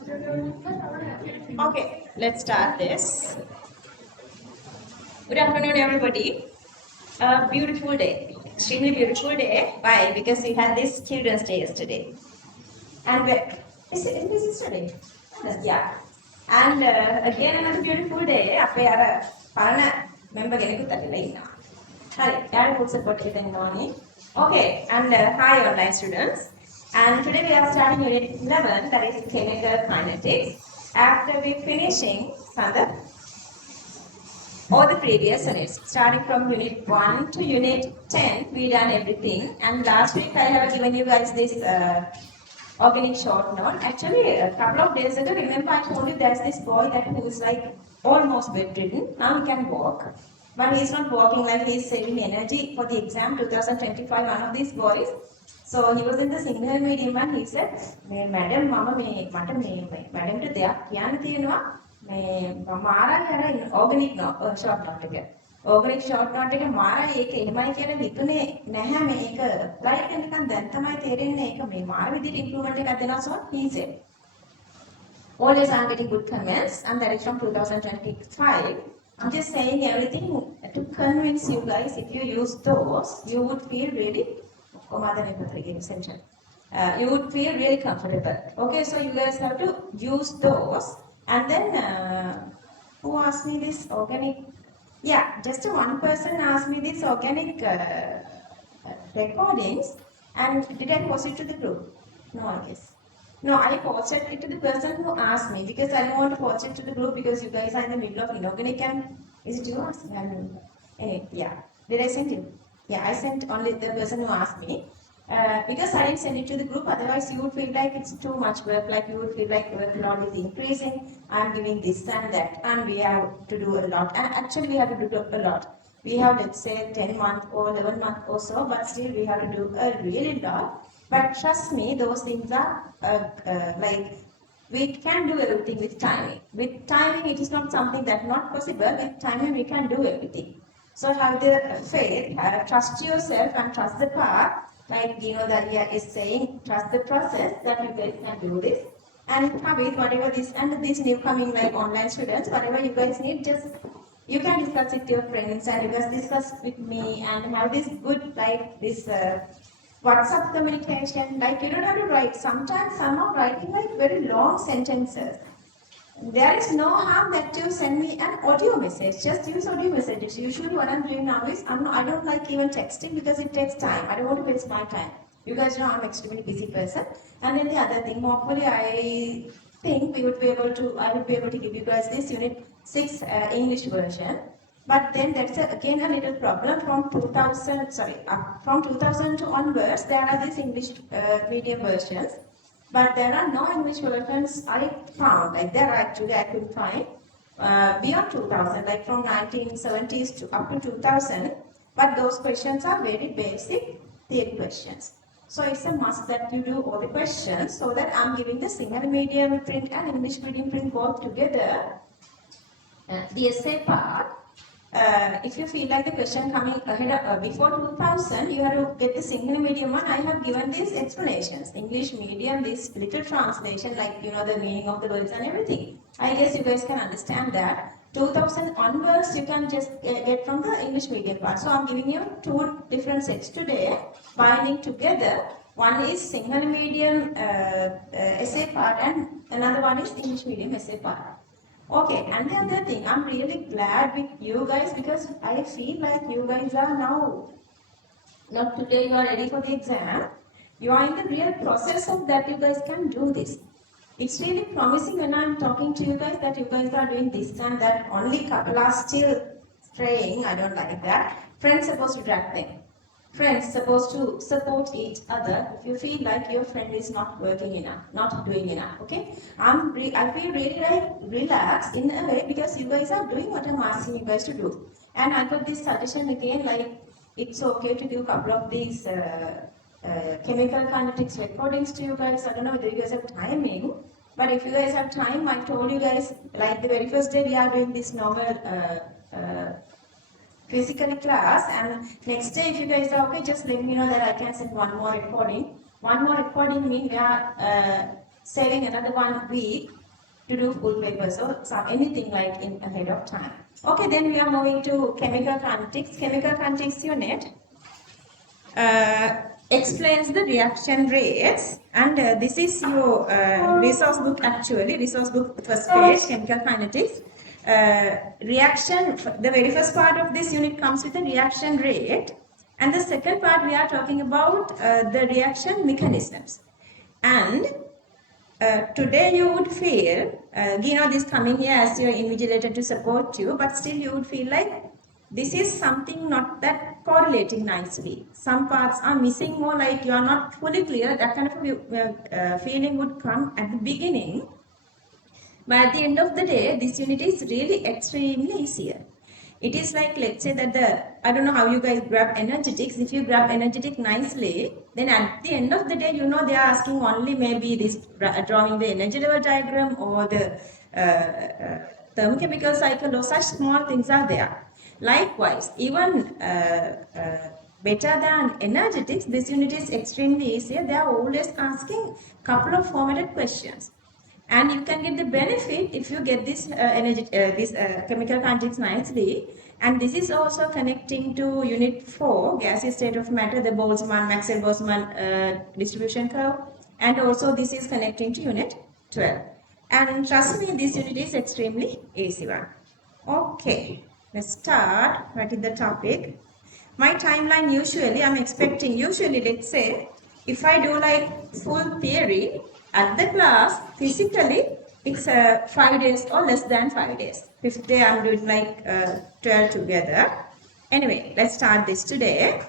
Okay, let's start this. Good afternoon, everybody. A beautiful day, extremely beautiful day. Why? Because we had this Children's Day yesterday. And is it yesterday? Yeah. And again another beautiful day. අපේ අර පරණ member කෙනෙකුත් ඇවිල්ලා ඉන්නවා. හරි. යාළුවෝ full support එකෙන් ඉන්නෝනේ. Okay, and hi online students. And today we are starting unit 11, that is chemical kinetics. After we finishing all the previous units, starting from unit 1 to unit 10, we done everything. And last week I have given you guys this organic short note. Actually, a couple of days ago, remember I told you there's this boy that who is like almost bedridden. Now he can walk. But he's not walking like he's saving energy for the exam 2025, one of these boys. So he was in the Sinhala medium and he said, Madam, Mama, Madam to දෙයක් කියන්න තියෙනවා. මාරයි organic short note එක. Organic short note එක මාරයි ඒක එහෙමයි කියලා හිතුනේ නැහැ මේක apply කරනකන් දැන් තමයි තේරෙන්නේ ඒක මේ මාර විදිහට improvement එකක් දෙනවා so he said. Always I'm getting good comments and that is from 2025. I'm just saying everything to convince you guys. If you use those, you would feel really you would feel really comfortable. Okay, so you guys have to use those. And then who asked me this organic? Yeah, just one person asked me this organic recordings. And did I post it to the group? No, I guess. No, I posted it to the person who asked me because I don't want to post it to the group because you guys are in the middle of inorganic and is it you asking? Anyway, yeah. Did I send you? Yeah, I sent only the person who asked me. Because I didn't send it to the group, otherwise you would feel like it's too much work, like you would feel like workload is increasing, I'm giving this and that, and we have to do a lot. And actually we have to do a lot. We have, let's say, 10 months or 11 months or so, but still we have to do a really lot. But trust me, those things are like, we can do everything with timing. With timing, it is not something that's not possible. With timing, we can do everything. So have the faith, trust yourself and trust the path. Like Daria is saying, trust the process that you guys can do this. And with whatever this and these new coming like online students, whatever you guys need, just you can discuss with your friends and you guys discuss with me and have this good like this WhatsApp communication. Like you don't have to write. Sometimes some are writing like very long sentences. There is no harm that you send me an audio message. Just use audio messages. Usually what I'm doing now is I don't like even texting because it takes time. I don't want to waste my time. You guys know I'm an extremely busy person. And then the other thing, hopefully I think I would be able to give you guys this unit 6 English version. But then that's again a little problem from 2000 to onwards. There are these English medium versions. But there are no English versions I found, like there actually I could find beyond 2000, like from 1970s to up to 2000. But those questions are very basic theory questions. So it's a must that you do all the questions so that I'm giving the Sinhala medium print and English medium print both together. The essay part, if you feel like the question coming ahead before 2000, you have to get the Sinhala medium one. I have given these explanations. English medium, this little translation, like the meaning of the words and everything. I guess you guys can understand that. 2000 onwards, you can just get from the English medium part. So I'm giving you two different sets today, binding together. One is Sinhala medium essay part and another one is English medium essay part. Okay, and the other thing, I'm really glad with you guys because I feel like you guys are now today you are ready for the exam. You are in the real process of that you guys can do this. It's really promising when I'm talking to you guys that you guys are doing this and that. Only couple are still straying. I don't like that. Friends supposed to drag them. Friends supposed to support each other. If you feel like your friend is not working enough, not doing enough, okay? I feel really like relaxed in a way because you guys are doing what I'm asking you guys to do. And I got this suggestion again, like it's okay to do a couple of these chemical kinetics recordings to you guys. I don't know whether you guys have timing, but if you guys have time, I told you guys like the very first day we are doing this normal physically class, and next day if you guys are okay, just let me know that I can send one more recording. One more recording means we are saving another 1 week to do full paper. So anything like in ahead of time. Okay, then we are moving to chemical kinetics. Chemical kinetics unit explains the reaction rates, and this is your resource book actually, resource book first page, chemical kinetics. Reaction, the very first part of this unit comes with the reaction rate, and the second part we are talking about the reaction mechanisms. And today you would feel, Gino is coming here as your invigilator to support you, but still you would feel like this is something not that correlating nicely. Some parts are missing more, like you are not fully clear. That kind of a feeling would come at the beginning. But at the end of the day, this unit is really extremely easier. It is like, let's say that I don't know how you guys grab energetics. If you grab energetic nicely, then at the end of the day, you know they are asking only maybe this drawing the energy level diagram or the thermochemical cycle or such small things are there. Likewise, even better than energetics, this unit is extremely easier. They are always asking couple of formatted questions. And you can get the benefit if you get this chemical kinetics nicely. And this is also connecting to unit 4, gaseous state of matter, the Maxwell-Boltzmann distribution curve. And also this is connecting to unit 12. And trust me, this unit is extremely easy one. Okay, let's start. What is the topic? My timeline usually, I'm expecting, usually let's say, if I do like full theory, at the class, physically, it's 5 days or less than 5 days. Fifth day, I'm doing like 12 together. Anyway, let's start this today.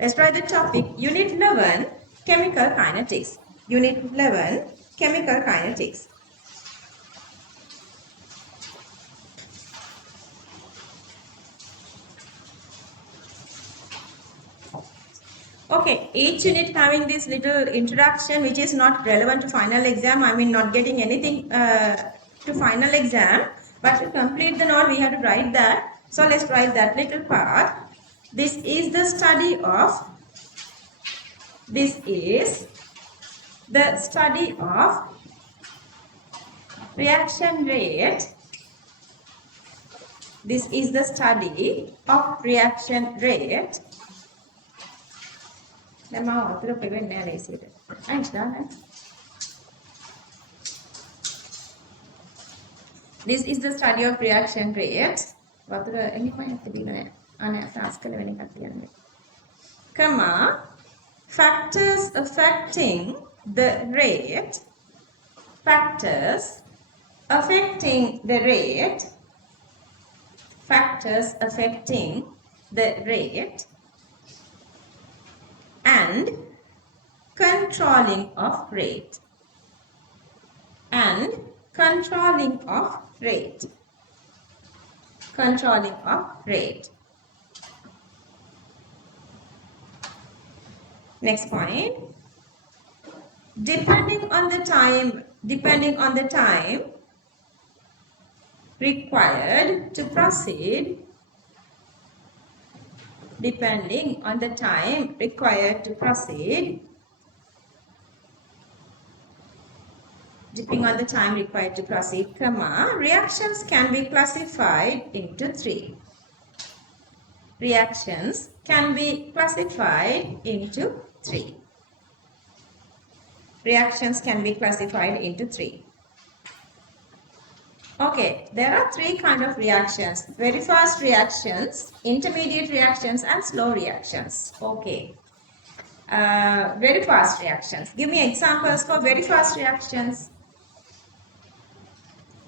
Let's try the topic, Unit 11, Chemical Kinetics. Unit 11, Chemical Kinetics. Okay, each unit having this little introduction which is not relevant to final exam. I mean not getting anything to final exam. But to complete the note we have to write that. So let's write that little part. This is the study of reaction rate. This is the study of reaction rate. This is the study of reaction rate. Comma, factors affecting the rate. Factors affecting the rate. Factors affecting the rate. And controlling of rate. And controlling of rate. Controlling of rate. Next point. Depending on the time required to proceed. Depending on the time required to proceed. Depending on the time required to proceed, comma, reactions can be classified into 3. Reactions can be classified into 3. Reactions can be classified into 3. Okay, there are 3 kinds of reactions. Very fast reactions, intermediate reactions and slow reactions. Okay. Very fast reactions. Give me examples for very fast reactions.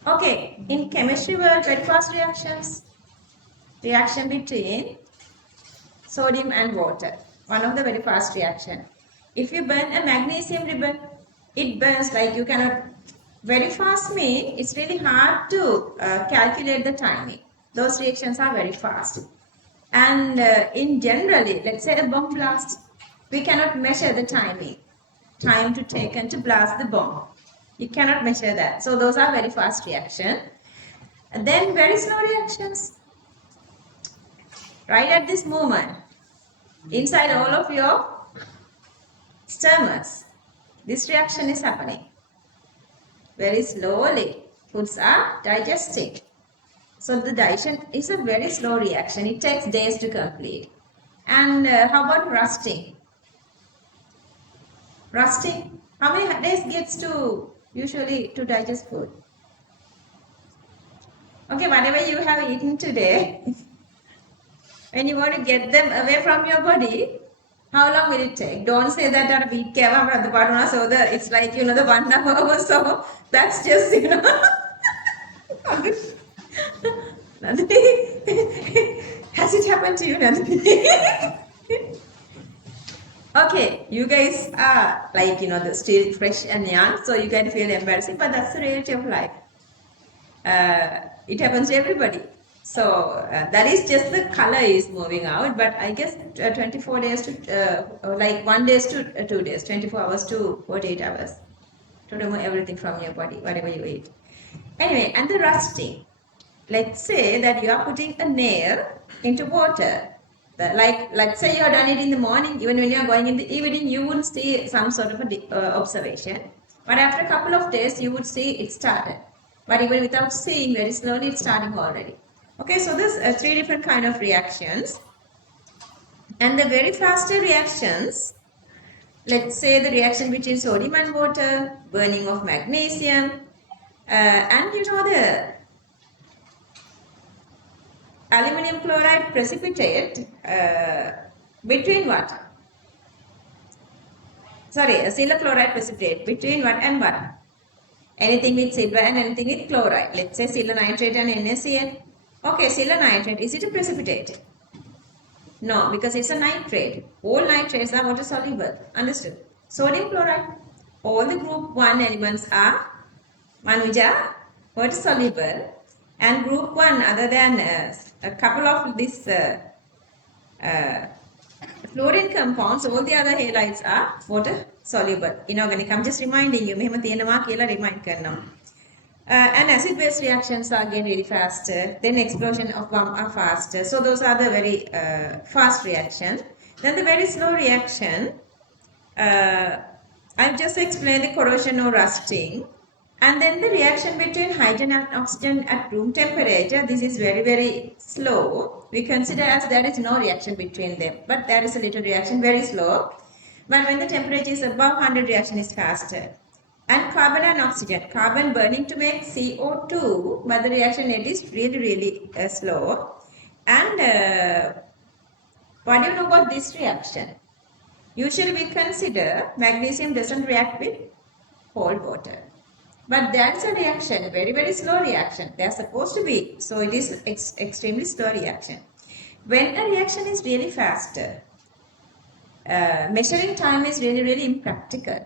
Okay, in chemistry world, very fast reactions. Reaction between sodium and water. One of the very fast reaction. If you burn a magnesium ribbon, it burns like you cannot. Very fast means it's really hard to calculate the timing. Those reactions are very fast. And in generally, let's say a bomb blast, we cannot measure the timing. Time to take and to blast the bomb. You cannot measure that. So those are very fast reactions. And then very slow reactions. Right at this moment, inside all of your stomachs, this reaction is happening. very slowly foods are digesting. So the digestion is a very slow reaction. It takes days to complete. And how about rusting? Rusting, how many days gets to usually to digest food? Okay, whatever you have eaten today, when you want to get them away from your body, how long will it take? Don't say that our week so it's like the 1 hour or so. That's just Nandini, has it happened to you, Nandini? Okay, you guys are like still fresh and young, so you can feel embarrassing, but that's the reality of life. It happens to everybody. So that is just the color is moving out, but I guess 24 days to like 1 days to 2 days, 24 hours to 48 hours to remove everything from your body, whatever you eat. Anyway, and the rusting. Let's say that you are putting a nail into water. Let's say you have done it in the morning, even when you are going in the evening, you would see some sort of observation. But after a couple of days, you would see it started. But even without seeing, very slowly it's starting already. Okay, so there's 3 different kind of reactions. And the very faster reactions, let's say the reaction between sodium and water, burning of magnesium, and the aluminum chloride precipitate between what? Sorry, silver chloride precipitate between what and what? Anything with silver and anything with chloride. Let's say silver nitrate and NaCl. Okay, silver nitrate, is it a precipitate? No, because it's a nitrate. All nitrates are water soluble. Understood? Sodium chloride, all the group 1 elements are which are water soluble, and group 1 other than a couple of this fluorine compounds, all the other halides are water soluble. Inorganic. I'm just reminding you. මෙහෙම තියෙනවා කියලා remind කරනවා. And acid-base reactions are again really faster. Then explosion of bomb are faster. So those are the very fast reaction. Then the very slow reaction. I've just explained the corrosion or rusting. And then the reaction between hydrogen and oxygen at room temperature. This is very, very slow. We consider as there is no reaction between them. But there is a little reaction, very slow. But when the temperature is above 100, reaction is faster. And carbon and oxygen. Carbon burning to make CO2, but the reaction rate is really, really slow. And what do you know about this reaction? Usually we consider magnesium doesn't react with cold water. But that's a reaction, very, very slow reaction. They're supposed to be. So it is extremely slow reaction. When a reaction is really faster, measuring time is really, really impractical.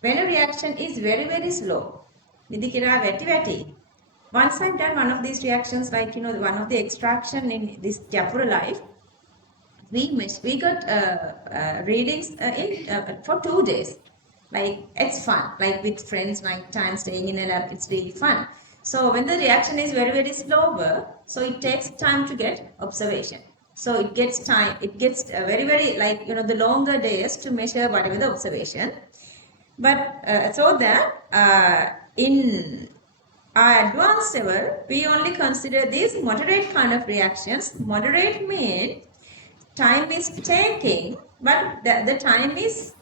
When a reaction is very, very slow, once I've done one of these reactions, like one of the extraction in this Japura life, we got readings for 2 days. Like it's fun, like with friends, night time, staying in a lab, it's really fun. So when the reaction is very, very slower, so it takes time to get observation. So it gets very, very like the longer days to measure whatever the observation. But so that in our advanced level, we only consider these moderate kind of reactions. Moderate means time is taking, but the time is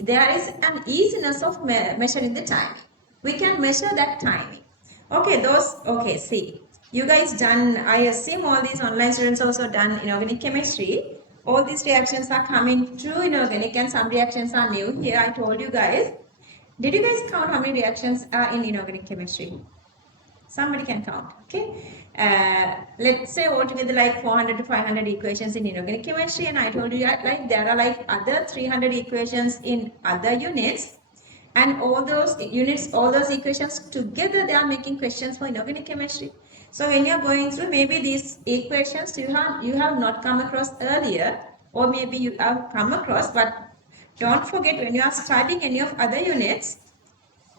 there is an easiness of measuring the time. We can measure that timing. Okay, see. You guys done, I assume all these online students also done inorganic chemistry. All these reactions are coming through inorganic and some reactions are new. Here I told you guys. Did you guys count how many reactions are in inorganic chemistry? Somebody can count, okay? Let's say altogether like 400 to 500 equations in inorganic chemistry, and I told you that like there are like other 300 equations in other units, and all those units, all those equations together, they are making questions for inorganic chemistry. So when you are going through, maybe these equations you have not come across earlier, or maybe you have come across, but don't forget when you are studying any of other units,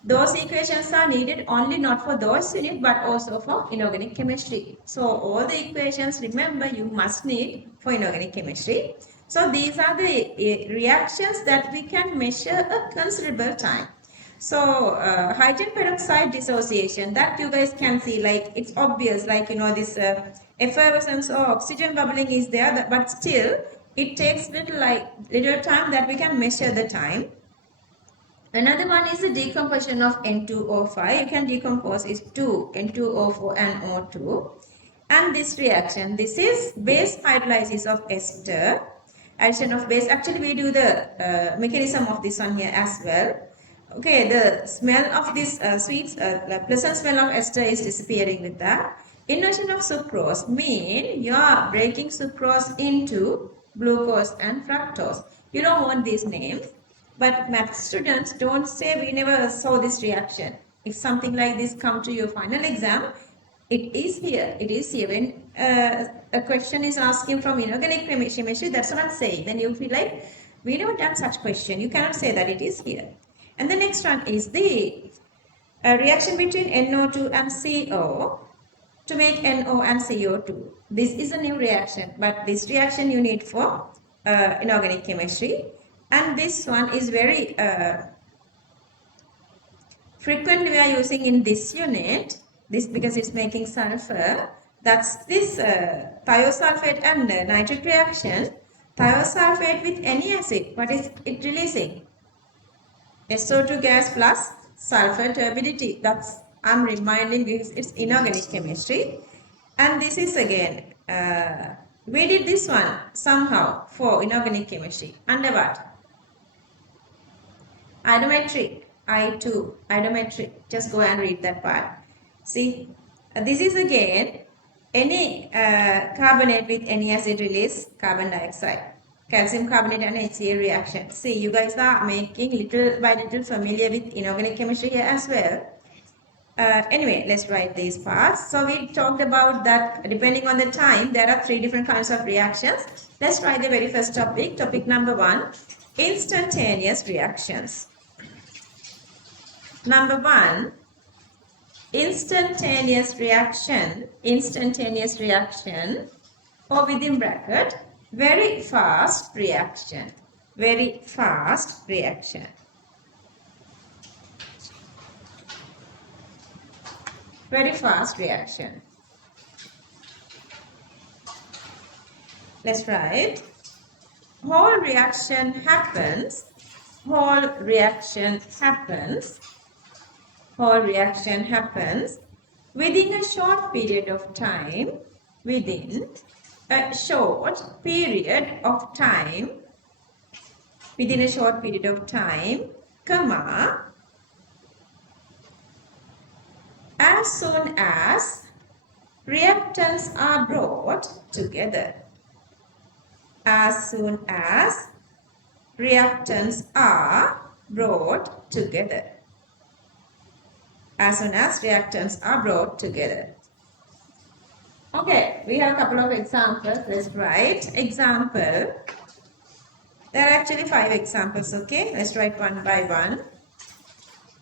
those equations are needed only not for those units but also for inorganic chemistry. So all the equations, remember, you must need for inorganic chemistry. So these are the reactions that we can measure a considerable time. So hydrogen peroxide dissociation, that you guys can see, like it's obvious, like this effervescence or oxygen bubbling is there, but still it takes little time that we can measure the time. Another one is the decomposition of N2O5. You can decompose is 2 N2O4 and O2. And this reaction, this is base hydrolysis of ester, addition of base. Actually, we do the mechanism of this one here as well. Okay, the smell of this the pleasant smell of ester is disappearing with that. Inversion of sucrose mean you are breaking sucrose into glucose and fructose. You don't want these names, but math students don't say we never saw this reaction. If something like this come to your final exam, it is here. It is here. When a question is asking from inorganic chemistry, that's what I'm saying. Then you feel like we never done such question. You cannot say that it is here. And the next one is the reaction between NO2 and CO to make NO and CO2. This is a new reaction, but this reaction you need for inorganic chemistry. And this one is very frequently we are using in this unit, this because it's making sulfur. That's this thiosulfate and nitric reaction. Thiosulfate with any acid, what is it releasing? SO2 gas plus sulfur turbidity. That's, I'm reminding because it's inorganic chemistry. And this is again, we did this one somehow for inorganic chemistry. Under what? Iodometric. I2. Iodometric. Just go and read that part. See, this is again any carbonate with any acid release carbon dioxide. Calcium carbonate and HCl reaction. See, you guys are making little by little familiar with inorganic chemistry here as well. Anyway, let's write these parts. So we talked about that depending on the time, there are 3 different kinds of reactions. Let's try the very first topic. Topic number 1, instantaneous reactions. Number 1, instantaneous reaction, or within bracket, very fast reaction, very fast reaction. Very fast reaction. Let's write, whole reaction happens within a short period of time, comma, as soon as reactants are brought together. As soon as reactants are brought together. As soon as reactants are brought together. Okay, we have a couple of examples. Let's write example. There are actually 5 examples, okay? Let's write one by one.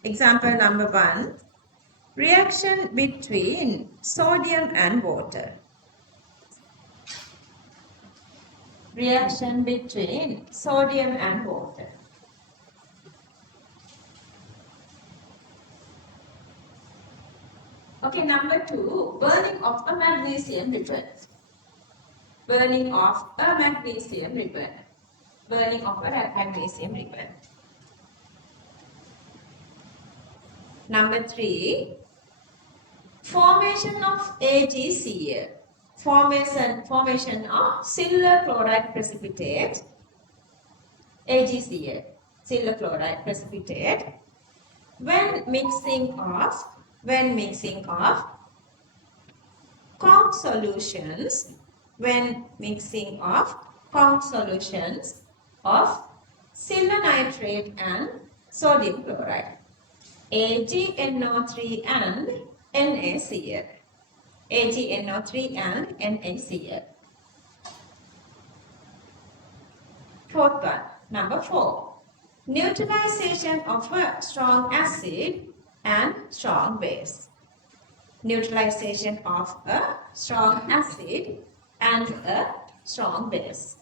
Example number 1. Reaction between sodium and water. Reaction between sodium and water. Okay, number 2, burning of a magnesium ribbon. Burning of a magnesium ribbon. Burning of a magnesium ribbon. Number 3, formation of AgCl. Formation of silver chloride precipitate. AgCl, silver chloride precipitate. When mixing of compound solutions, of silver nitrate and sodium chloride, AgNO3 and NaCl. AgNO3 and NaCl. Fourth one, number 4. Neutralization of a strong acid and strong base. Neutralization of a strong acid and a strong base.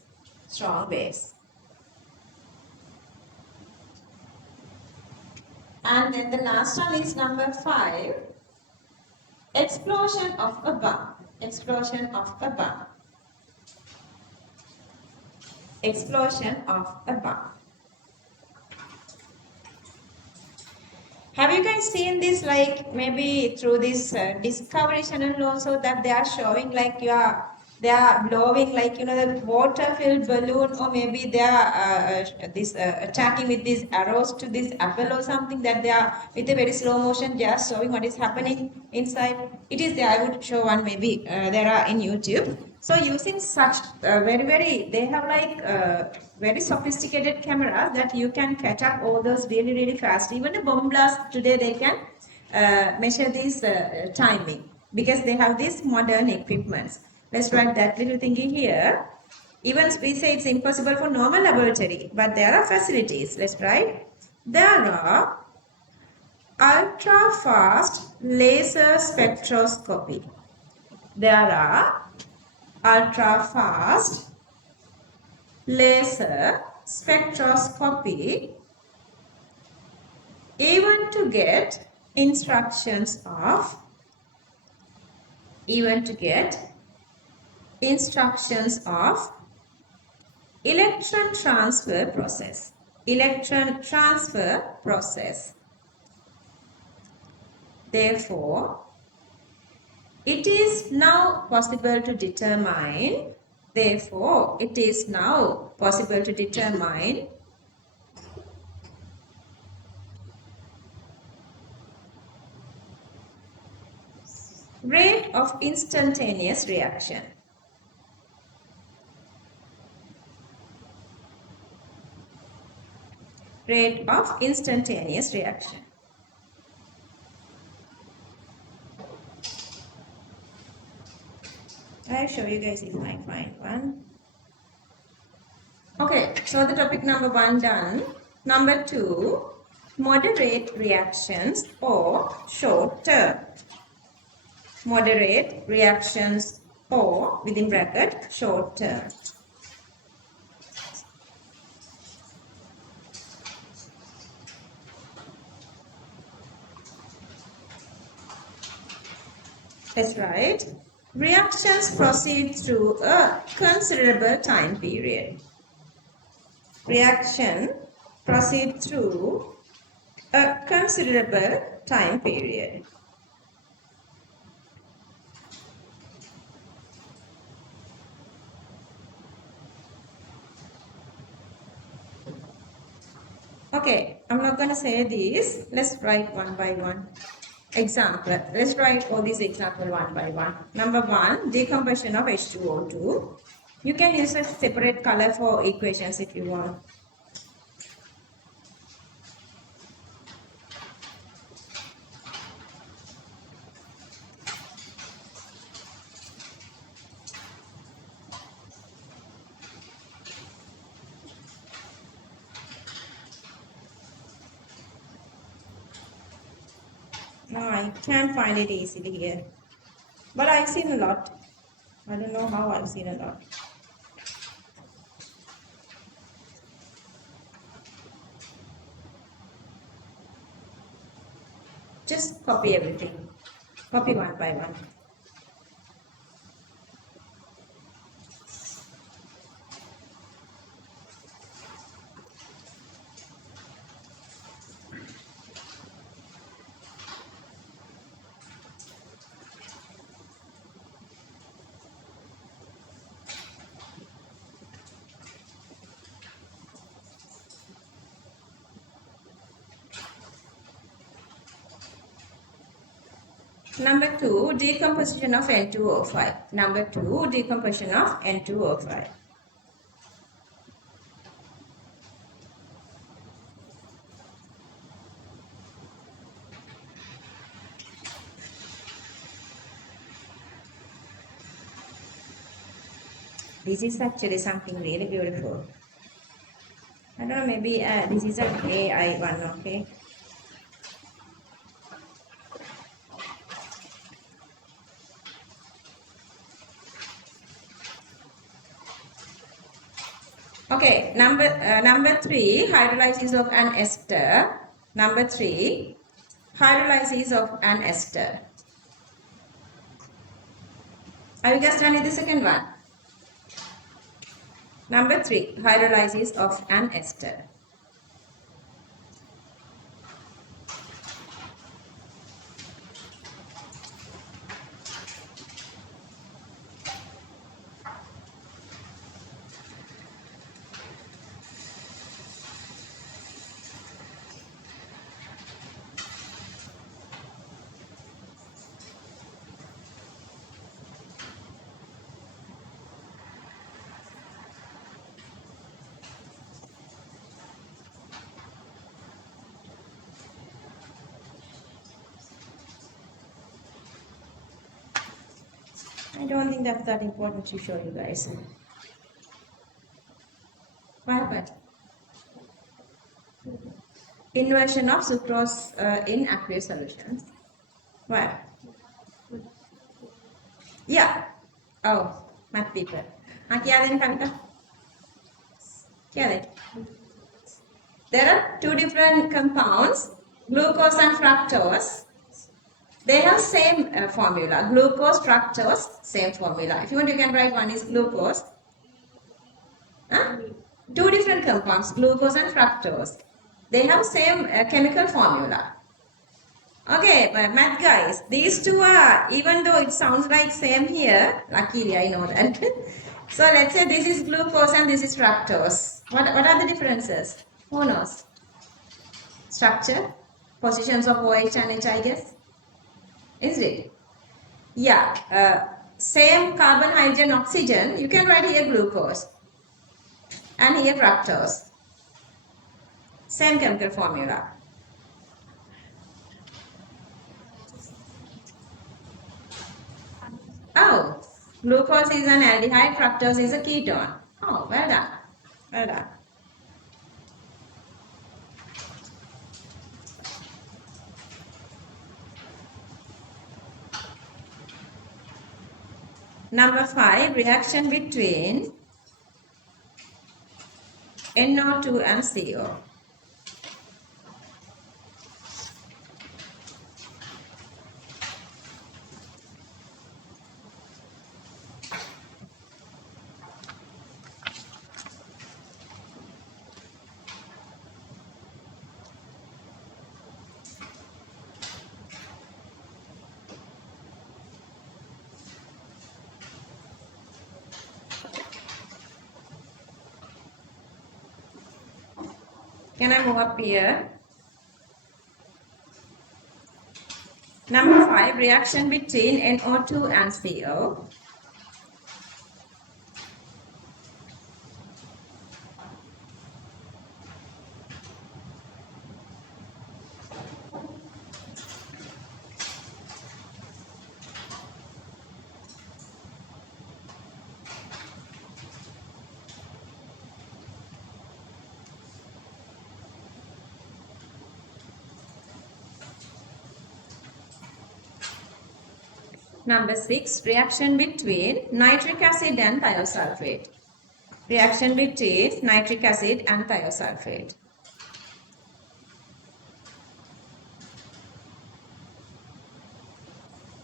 And then the last one is number 5. Explosion of a bomb. Explosion of a bomb. Explosion of a bomb. Have you guys seen this, like maybe through this Discovery Channel also, that they are showing like they are blowing like the water filled balloon, or maybe they are attacking with these arrows to this apple or something, that they are with a very slow motion just showing what is happening inside. It is there. I would show one, maybe there are in YouTube. So using such they have like very sophisticated cameras that you can catch up all those really fast. Even a bomb blast today, they can measure this timing, because they have these modern equipments. Let's write that little thingy here. Even we say it's impossible for normal laboratory, but there are facilities. Let's write. There are ultra fast laser spectroscopy. There are ultra fast laser spectroscopy, even to get instructions of electron transfer process. Therefore, it is now possible to determine rate of instantaneous reaction. Rate of instantaneous reaction. I'll show you guys if I find one. Okay, so the topic number 1 done. Number 2, moderate reactions or short term. Moderate reactions or, within bracket, short term. That's right. Reactions proceed through a considerable time period. Reaction proceed through a considerable time period. Okay, I'm not going to say this. Let's write one by one. Example. Let's write all these examples one by one. Number 1, decomposition of H2O2. You can use a separate color for equations if you want. No, I can't find it easily here. But I've seen a lot. I don't know how I've seen a lot. Just copy everything. Copy one by one. Number 2, decomposition of N2O5. Number 2, decomposition of N2O5. This is actually something really beautiful. I don't know, maybe this is an AI one, okay? Okay, number 3, hydrolysis of an ester Number 3, hydrolysis of an ester. Have you guys done it, the second one? Number 3, hydrolysis of an ester. I don't think that's that important to show you guys. What happened? Inversion of sucrose in aqueous solutions. What? Yeah. Oh, math people. क्या दें कविता? क्या दें? There are two different compounds, glucose and fructose. They have same formula. Glucose, fructose, same formula. If you want, you can write one is glucose. Huh? Two different compounds, glucose and fructose. They have same chemical formula. Okay, math guys, these two are, even though it sounds like same here, luckily I know that. So let's say this is glucose and this is fructose. What are the differences? Who knows? Structure, positions of OH and H, I guess. Is it? Yeah, same carbon, hydrogen, oxygen, you can write here glucose and here fructose. Same chemical formula. Oh, glucose is an aldehyde, fructose is a ketone. Oh, well done. Well done. Number 5, reaction between NO2 and CO. Can I move up here? Number 5, reaction between NO2 and CO. Number 6, reaction between nitric acid and thiosulfate. Reaction between nitric acid and thiosulfate.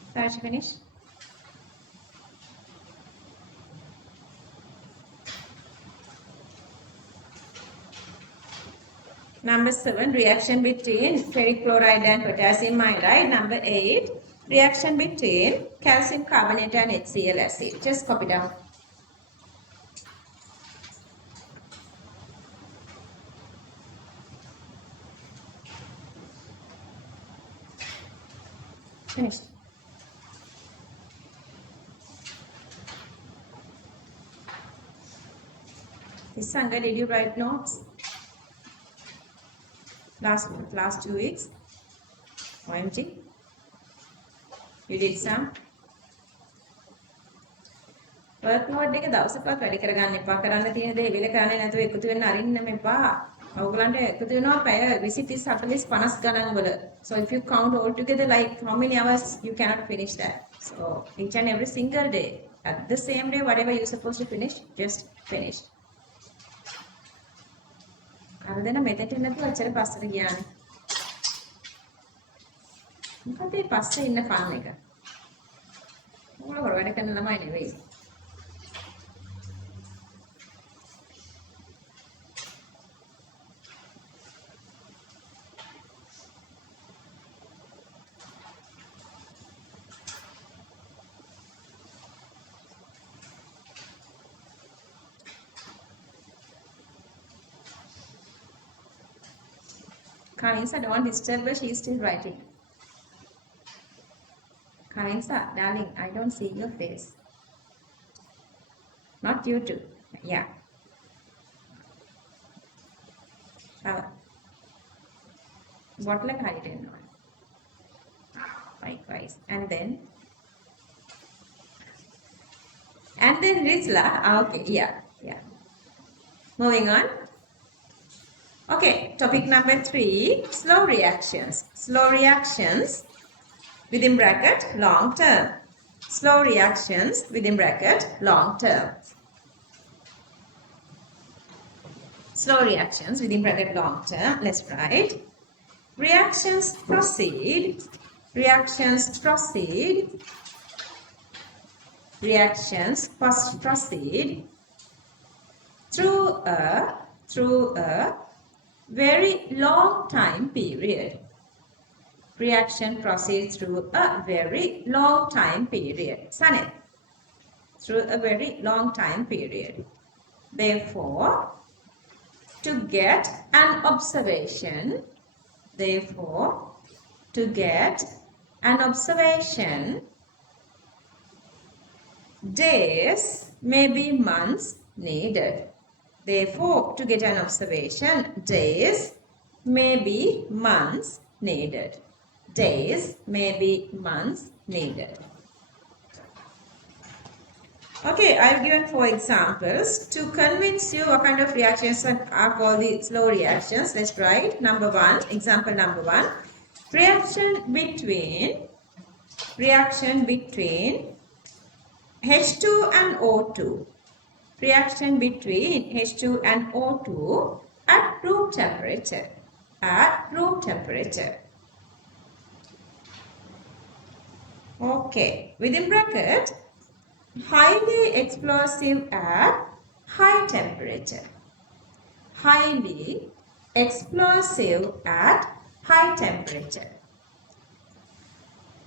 Start to finish. Number 7, reaction between ferric chloride and potassium iodide. Number 8, reaction between calcium carbonate and HCl acid. Just copy down. Finished. This Sangha, did you write notes? Last 2 weeks? OMG? You did some? work mode එක දවසකවත් වැඩි කරගන්න එපා. කරන්න තියෙන දේ ඉවිල කරන්නේ නැතුව එකතු වෙන්න අරින්නම එපා. ඔයගලන්ට එකතු වෙනවා පැය 20 30 40 50 ගණන් වල. So if you count all together, like how many hours you cannot finish that. So each and every single day, at the same day, whatever you're supposed to finish, just finish. අර දෙන මෙතෙන්ට නැතුව අච්චර පස්සට ගියානේ. මොකද මේ පස්සේ ඉන්න fun එක. ඕගොල්ලෝ හොර වැඩ කරන ළමයි නෙවෙයි. Kainsa, don't disturb her, she is still writing. Kainsa, darling, I don't see your face. Not you too. Yeah. Bottle like height and all. Likewise. And then Rizla. Okay, yeah. Moving on. Okay, topic number 3, slow reactions. Slow reactions within bracket long term. Slow reactions within bracket long term. Slow reactions within bracket long term. Let's write. Reactions proceed. Reactions proceed. Reactions proceed through a very long time period. Reaction proceeds through a very long time period. Sanit. Through a very long time period. Therefore, to get an observation, days, maybe months needed. Therefore, to get an observation, days, maybe months needed. Days, maybe months needed. Okay, I've given 4 examples. To convince you what kind of reactions are called the slow reactions, let's write number 1, example number 1. Reaction between H2 and O2. Reaction between H2 and O2 at room temperature. Okay, within bracket, highly explosive at high temperature. Highly explosive at high temperature.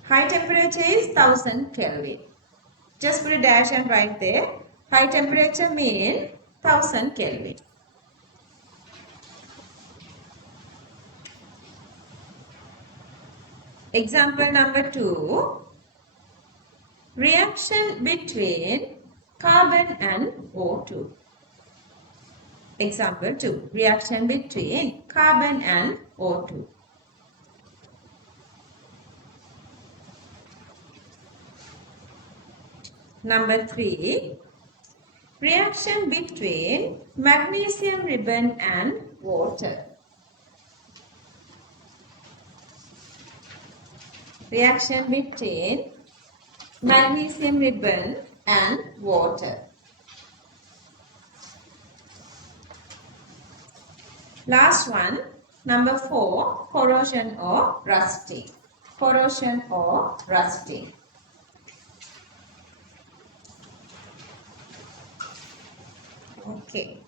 High temperature is 1000 Kelvin. Just put a dash and write there. High temperature means 1000 Kelvin. Example number 2. Reaction between carbon and O2. Example 2. Reaction between carbon and O2. Number 3. Reaction between magnesium ribbon and water. Reaction between magnesium ribbon and water. Last one, number 4, corrosion or rusting. Corrosion or rusting. Okay.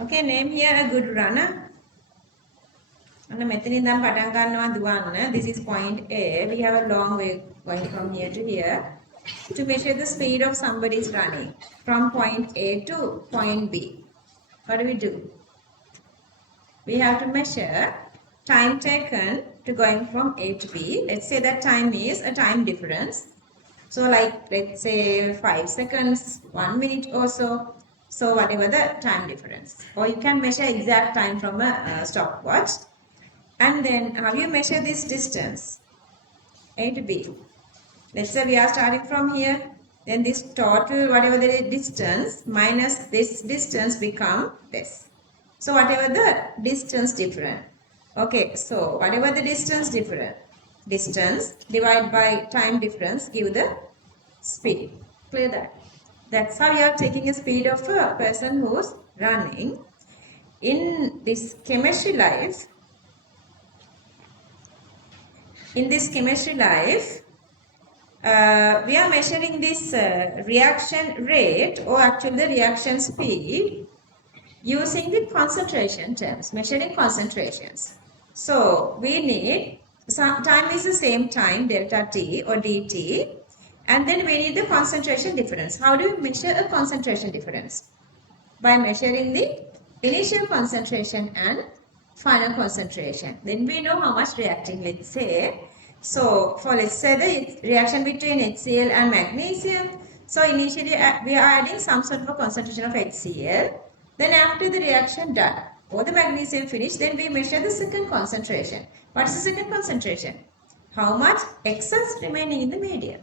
Okay, name here a good runner. This is point A. We have a long way going from here to here to measure the speed of somebody's running from point A to point B. What do? We have to measure time taken to going from A to B. Let's say that time is a time difference. So like let's say 5 seconds, 1 minute or so. So whatever the time difference. Or you can measure exact time from a stopwatch. And then how you measure this distance? A to B. Let's say we are starting from here. Then this total whatever the distance minus this distance become this. So whatever the distance different. Okay, so whatever the distance different. Distance divided by time difference give the speed. Clear that? That's how you are taking a speed of a person who's running. In this chemistry life, in this chemistry life, we are measuring this reaction rate, or actually the reaction speed, using the concentration terms, measuring concentrations. So we need, time is the same time, delta T or dt, and then we need the concentration difference. How do we measure a concentration difference? By measuring the initial concentration and final concentration. Then we know how much reacting, let's say. So for, let's say, the reaction between HCl and magnesium. So initially we are adding some sort of a concentration of HCl. Then after the reaction done or the magnesium finished, then we measure the second concentration. What is the second concentration? How much excess remaining in the medium.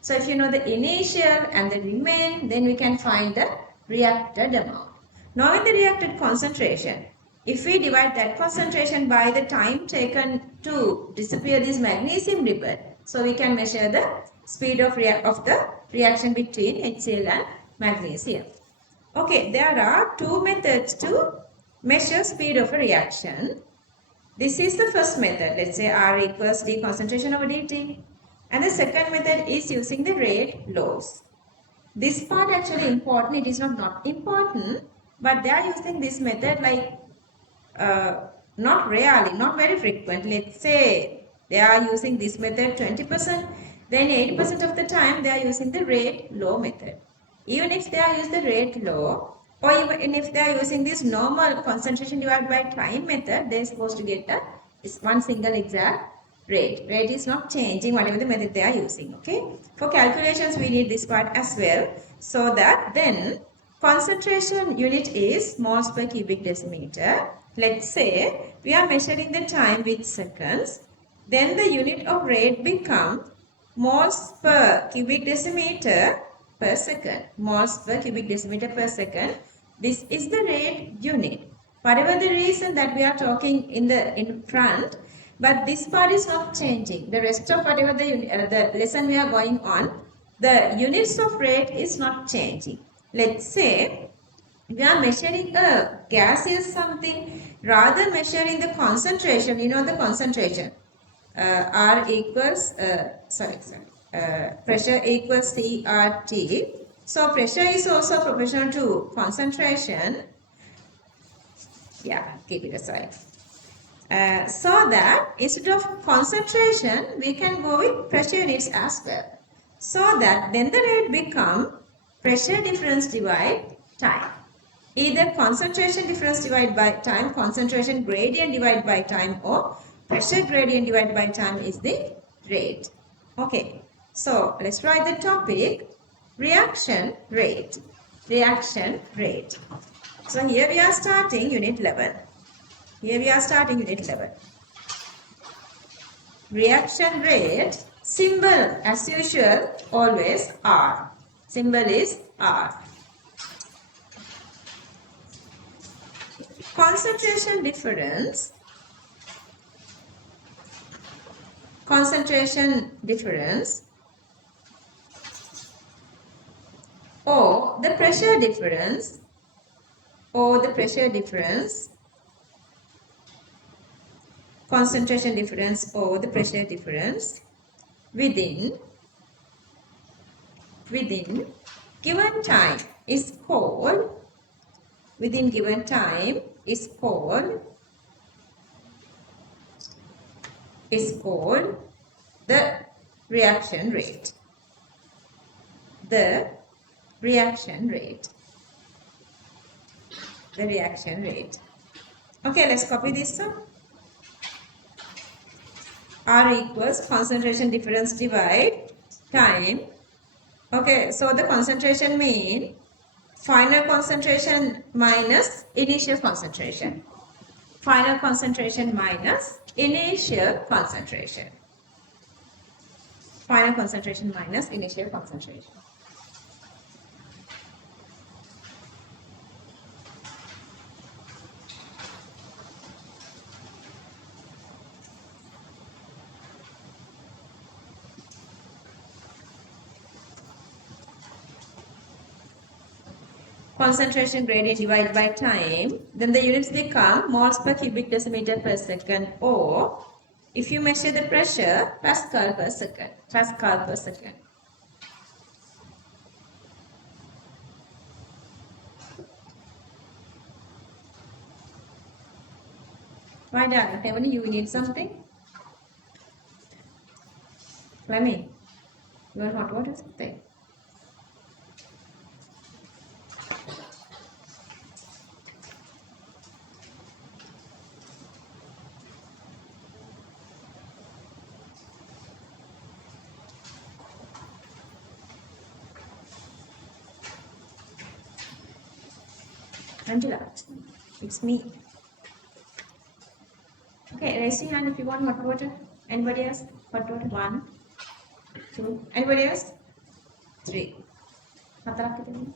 So if you know the initial and the remain, then we can find the reacted amount. Knowing the reacted concentration, if we divide that concentration by the time taken to disappear this magnesium ribbon, so we can measure the speed of the reaction between HCl and magnesium. Okay, there are two methods to measure speed of a reaction. This is the first method. Let's say R equals D concentration over dt. And the second method is using the rate laws. This part actually important. It is not important, but they are using this method like not rarely, not very frequent. Let's say they are using this method 20%, then 80% of the time they are using the rate law method. Even if they are using the rate law, or even if they are using this normal concentration divided by time method, they are supposed to get one single exact rate. Rate is not changing whatever the method they are using. Okay. For calculations, we need this part as well. So that then concentration unit is moles per cubic decimeter. Let's say we are measuring the time with seconds. Then the unit of rate becomes moles per cubic decimeter per second. Moles per cubic decimeter per second. This is the rate unit. Whatever the reason that we are talking in front, but this part is not changing. The rest of whatever the lesson we are going on, the units of rate is not changing. Let's say we are measuring a gaseous something, rather measuring the concentration. You know the concentration. R equals, pressure equals CRT. So pressure is also proportional to concentration. Yeah, keep it aside. So that instead of concentration, we can go with pressure units as well. So that then the rate become pressure difference divide time. Either concentration difference divided by time, concentration gradient divided by time, or pressure gradient divided by time is the rate. Okay, so let's write the topic, reaction rate. Reaction rate. So here we are starting unit 11. Here we are starting unit 11. Reaction rate, symbol as usual, always R. Symbol is R. Concentration difference. Concentration difference, or the pressure difference, or the pressure difference, concentration difference or the pressure difference within given time is called, within given time is called the reaction rate. The reaction rate. The reaction rate. Okay, let's copy this one. R equals concentration difference divide time. Okay, so the concentration mean final concentration minus initial concentration. Final concentration minus initial concentration. Final concentration minus initial concentration. Concentration gradient divided by time, then the units become moles per cubic decimeter per second, or If you measure the pressure, Pascal per second. Pascal per second. Why, darling? Heavenly, you need something? Let me. You want hot water or something? Angela, it's me. Okay, raise your hand if you want hot water. Anybody else? Hot water? 1, 2. Anybody else? 3. Mathotaarachchi.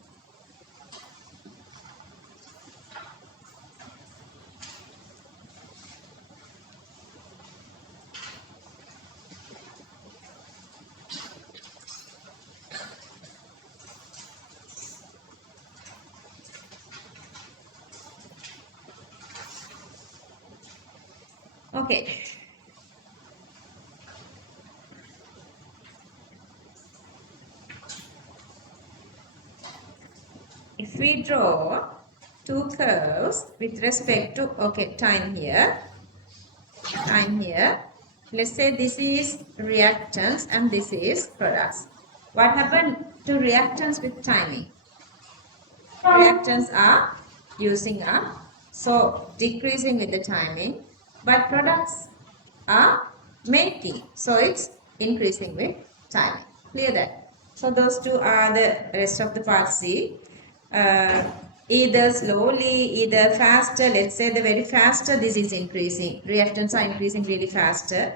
Okay. If we draw two curves with respect to, time here. Let's say this is reactance and this is products. What happened to reactance with timing? Reactants are using up, so decreasing with the timing, but products are making, so it's increasing with timing. Clear that? So those two are the rest of the part C. Either slowly, either faster. Let's say the very faster this is increasing. Reactants are increasing really faster,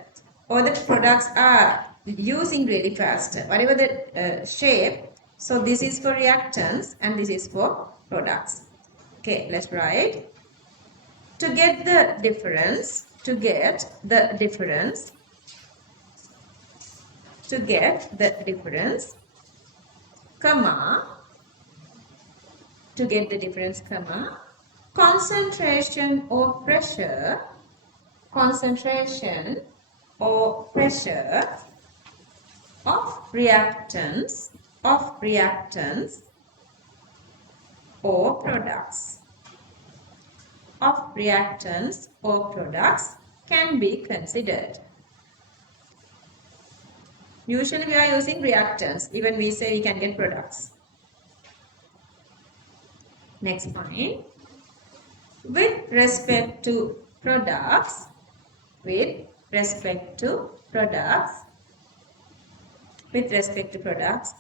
or the products are using really faster. Whatever the shape. So this is for reactants and this is for products. Okay, let's write. To get the difference, comma, concentration or pressure of reactants or products can be considered. Usually we are using reactants, even we say we can get products. Next point. With respect to products,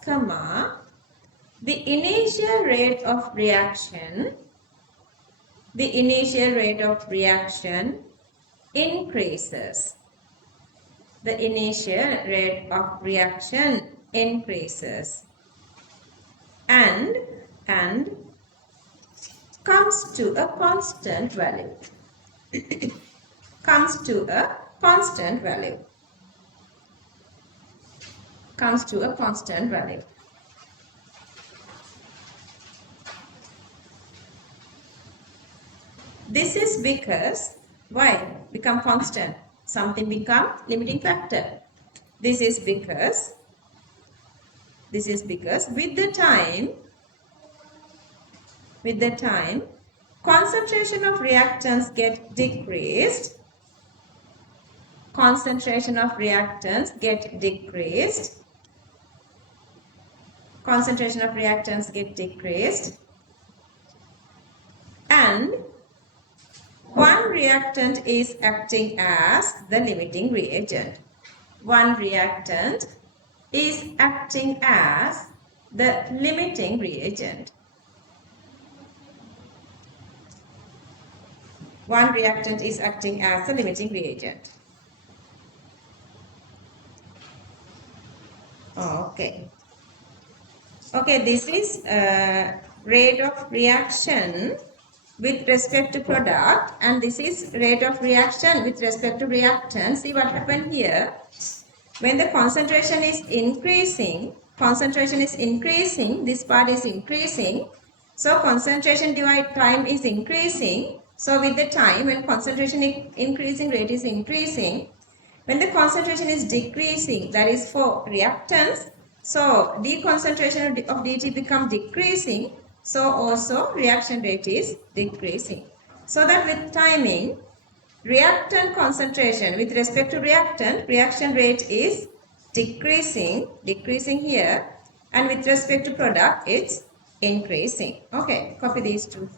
comma, the initial rate of reaction increases. And comes to a constant value. This is because, why? Become constant. Something become limiting factor. This is because with the time, concentration of reactants get decreased. And one reactant is acting as the limiting reagent. One reactant is acting as the limiting reagent. Okay. Okay, this is rate of reaction with respect to product, and this is rate of reaction with respect to reactant. See what happened here. When the concentration is increasing, this part is increasing. So concentration divided time is increasing. So with the time, when concentration is increasing, rate is increasing, When the concentration is decreasing, that is for reactants, so deconcentration of dt become decreasing, so also reaction rate is decreasing. So that with timing, reactant concentration with respect to reactant, reaction rate is decreasing here, and with respect to product, it's increasing. Okay, copy these two.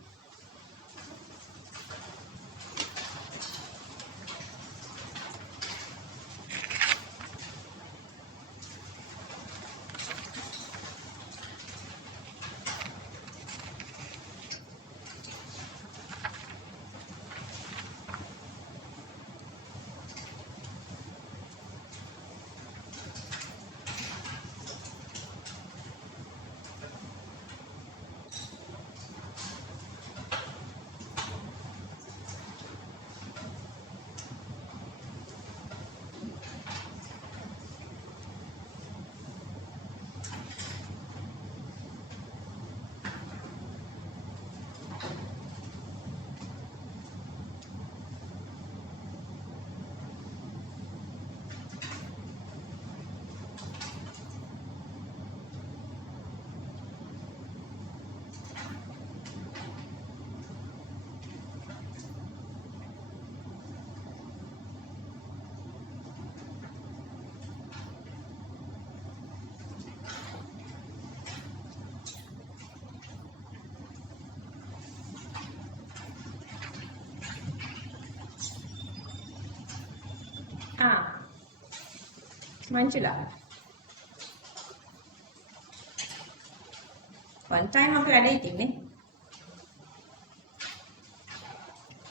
Manjula. One time අපි වැඩ හිටින්නේ.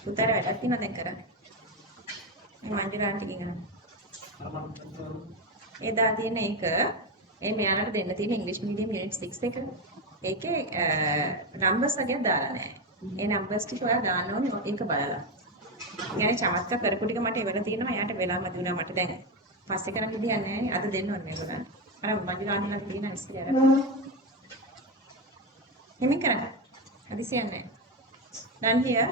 පුතාට වැඩක් තියෙනවා දැන් කරන්නේ. Manjula aunty කියනවා. එදා තියෙන එක මෙයාලට දෙන්න තියෙන ඉංග්‍රීසි මීඩියම් යුනිට් 6 එක. ඒකේ නම්බර්ස් වගේ දාලා නැහැ. ඒ නම්බර්ස් ටික ඔයා දාන්න ඕනේ ඒක බලලා. يعني චමත්කාර කරපු ටික මට එවල තියෙනවා. එයාට වෙලාම දුන්නා මට දැන්. පස්සේ කරන් විදියක් නැහැ. අද දෙන්න ඕනේ මේගොල්ලන්. අර මංජුලා ආන්ටිලා තියෙන ඉස්සර අර. හිමින් කරන්න. හදිසියක් නැහැ. Done here.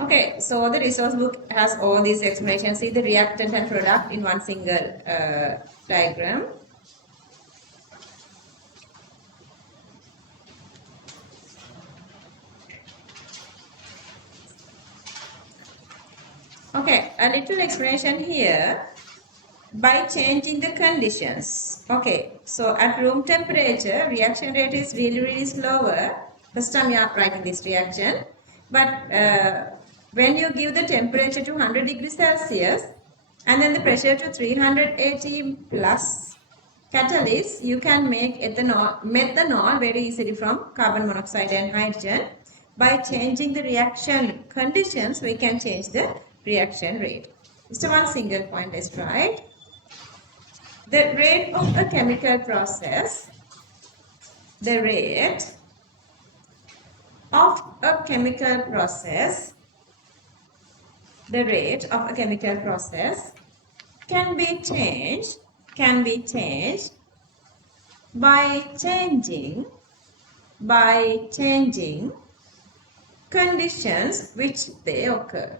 Okay, so the resource book has all these explanations. See the reactant and product in one single diagram. Okay, a little explanation here. By changing the conditions. Okay, so at room temperature, reaction rate is really slower. First time you are writing this reaction. But when you give the temperature to 100 degrees Celsius and then the pressure to 380 plus catalyst, you can make methanol very easily from carbon monoxide and hydrogen. By changing the reaction conditions, we can change the reaction rate. Just one single point, let's try. The rate of a chemical process, the rate of a chemical process, the rate of a chemical process can be changed by changing conditions which they occur.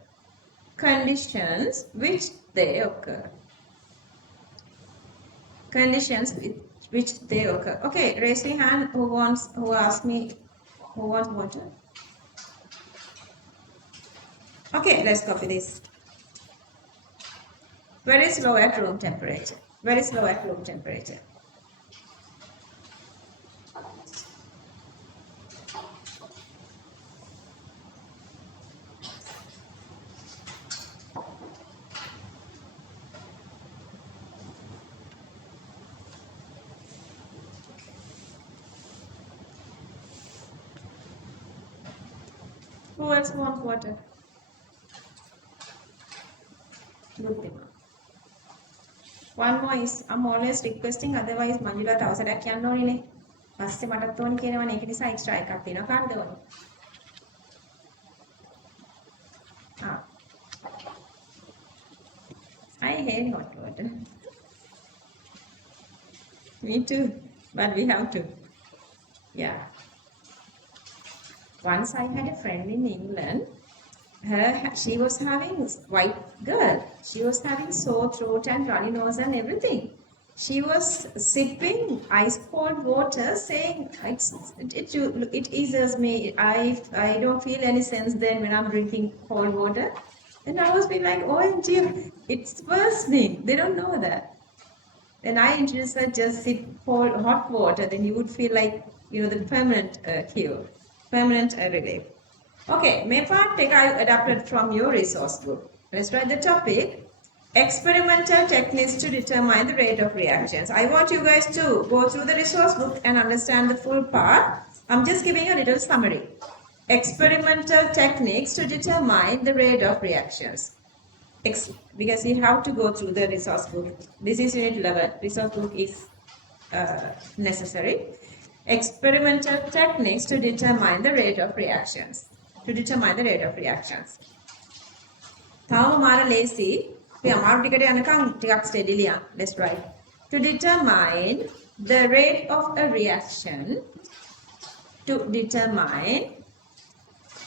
Conditions which they occur. Conditions which they occur. Okay, raise your hand who asked me who wants water. Okay, let's copy this. Very slow at room temperature. Very slow at room temperature. Who else wants water? Good thing. One more is, I'm always requesting, otherwise Manjula තවසරයක් කියන්න ඕනේ නේ. පස්සේ මටත් ඕනේ කියනවනේ. ඒක නිසා extra එකක් දෙනවා. කාටද ඕනේ? I hate hot water. Me too, but we have to. Yeah. Once I had a friend in England. she was having white girl. She was having sore throat and runny nose and everything. She was sipping ice cold water, saying it eases me. I don't feel any sense then when I'm drinking cold water. And I was being like, OMG, it's worsening. They don't know that. When I introduced her, just sip cold hot water, then you would feel like the permanent cure, permanent relief. Okay, my part take I adapted from your resource book. Let's write the topic. Experimental techniques to determine the rate of reactions. I want you guys to go through the resource book and understand the full part. I'm just giving you a little summary. Experimental techniques to determine the rate of reactions. Because you have to go through the resource book. This is unit 11. Resource book is necessary. Experimental techniques to determine the rate of reactions. To determine the rate of reactions. තවම මාර ලේසි. අපි අමාරු ටිකට යනකම් ටිකක් steadily යන්න. Let's write. To determine the rate of a reaction. To determine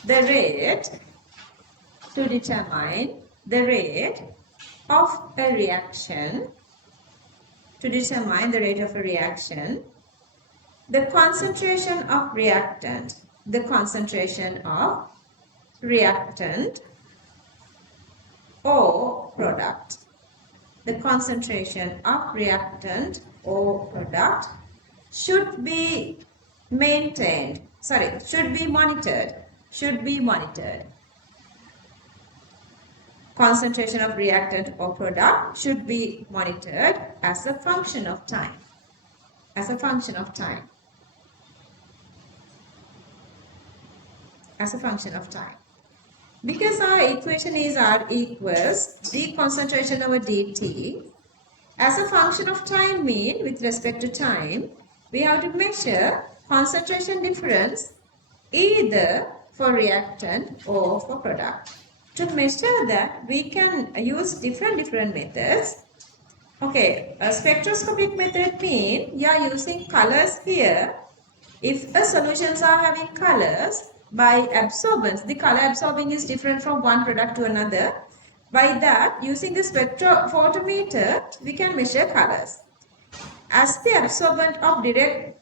the rate. To determine the rate of a reaction. To determine the rate of a reaction. The concentration of reactant. The concentration of reactant or product. The concentration of reactant or product should be maintained. Sorry, should be monitored. Should be monitored. Concentration of reactant or product should be monitored as a function of time. As a function of time. As a function of time. Because our equation is R equals d concentration over dt, as a function of time mean with respect to time, we have to measure concentration difference either for reactant or for product. To measure that, we can use different methods. Okay, a spectroscopic method mean you are using colors here. If the solutions are having colors, by absorbance, the color absorbing is different from one product to another. By that, using the spectrophotometer, we can measure colors. As the absorbance of direct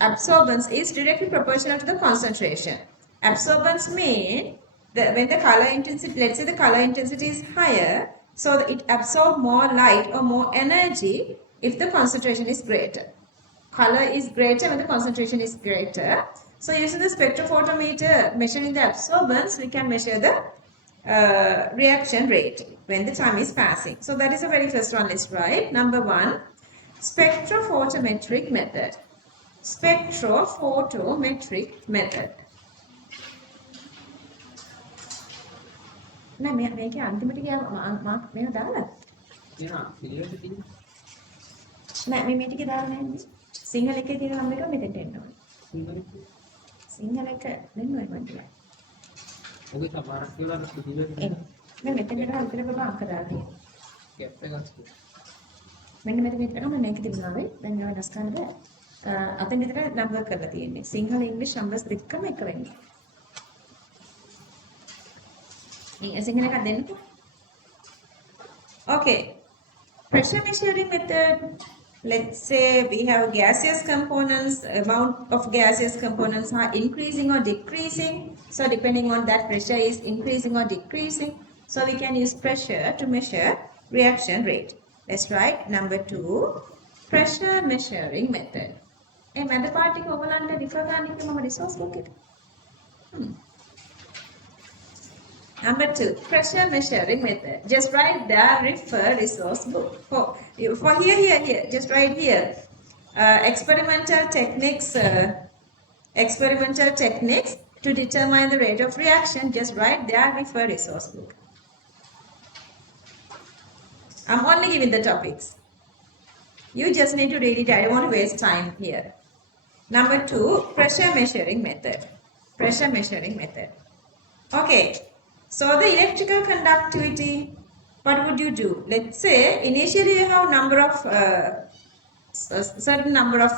absorbance is directly proportional to the concentration. Absorbance means when the color intensity, let's say the color intensity is higher, so it absorbs more light or more energy if the concentration is greater. Color is greater when the concentration is greater. So using the spectrophotometer measuring the absorbance, we can measure the reaction rate when the time is passing. So that is the very first one. Let's write. Number 1, spectrophotometric method. Spectrophotometric method. නෑ මේකේ අන්තිමට ගියා mark මේව දාලා එහෙනම් පිළිවෙලට තියෙන්නේ නෑ මේ ටික දාලා නැහැ සිංහල එකේ තියෙන නම් එක මෙතෙන්ට එන්න ඕනේ සිංහල එක නෙමෙයි මම කියන්නේ ඔගේ සමහරක් කියලා පිළිවෙලට එන්න මම මෙතෙන්ට ගහලා උතර බබා අංක දාලා තියෙනවා ගැප් එකක් මෙන්න මෙතන ගම මේක තිබුණා වෙයි දැන් ගාව වෙනස් කරන්න බෑ අතෙන් විතර නම්බර් කරලා තියෙන්නේ සිංහල ඉංග්‍රීසි නම්බර්ස් දෙකම එක වෙන්නේ Okay, pressure measuring method. Let's say we have gaseous components, amount of gaseous components are increasing or decreasing. So depending on that, pressure is increasing or decreasing. So we can use pressure to measure reaction rate. Let's write number 2, pressure measuring method. A matter party overland different resource book it. Number 2, pressure measuring method. Just write there, refer resource book. For here, just write here. Experimental techniques to determine the rate of reaction. Just write there, refer resource book. I'm only giving the topics. You just need to read it. I don't want to waste time here. Number 2, pressure measuring method. Pressure measuring method. Okay. So the electrical conductivity, what would you do? Let's say initially you have number of certain number of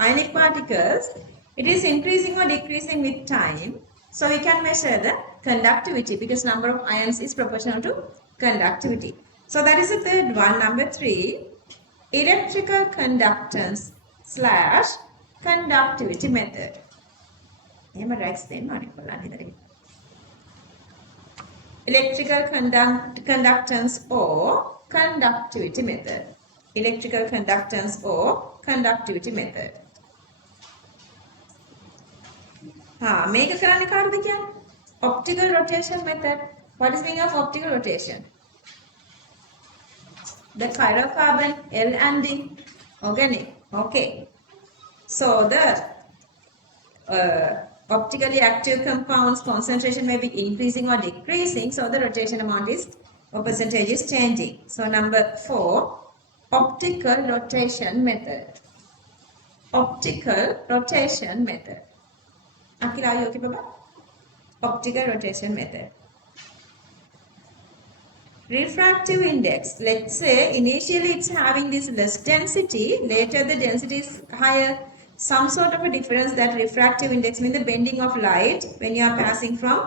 ionic particles. It is increasing or decreasing with time. So we can measure the conductivity because number of ions is proportional to conductivity. So that is the third one. Number 3, electrical conductance slash conductivity method. Electrical conductance or conductivity method. Electrical conductance or conductivity method. මේක කරන්නේ කාටද කියන්නේ? Optical rotation method. What is meaning of optical rotation? The chirocarbon L and D organic. Okay. So the optically active compounds concentration may be increasing or decreasing. So the rotation amount is or percentage is changing. So number 4, optical rotation method. Optical rotation method. Akila, are you okay, Baba? Optical rotation method. Refractive index. Let's say initially it's having this less density, later the density is higher. Some sort of a difference. That refractive index means the bending of light when you are passing from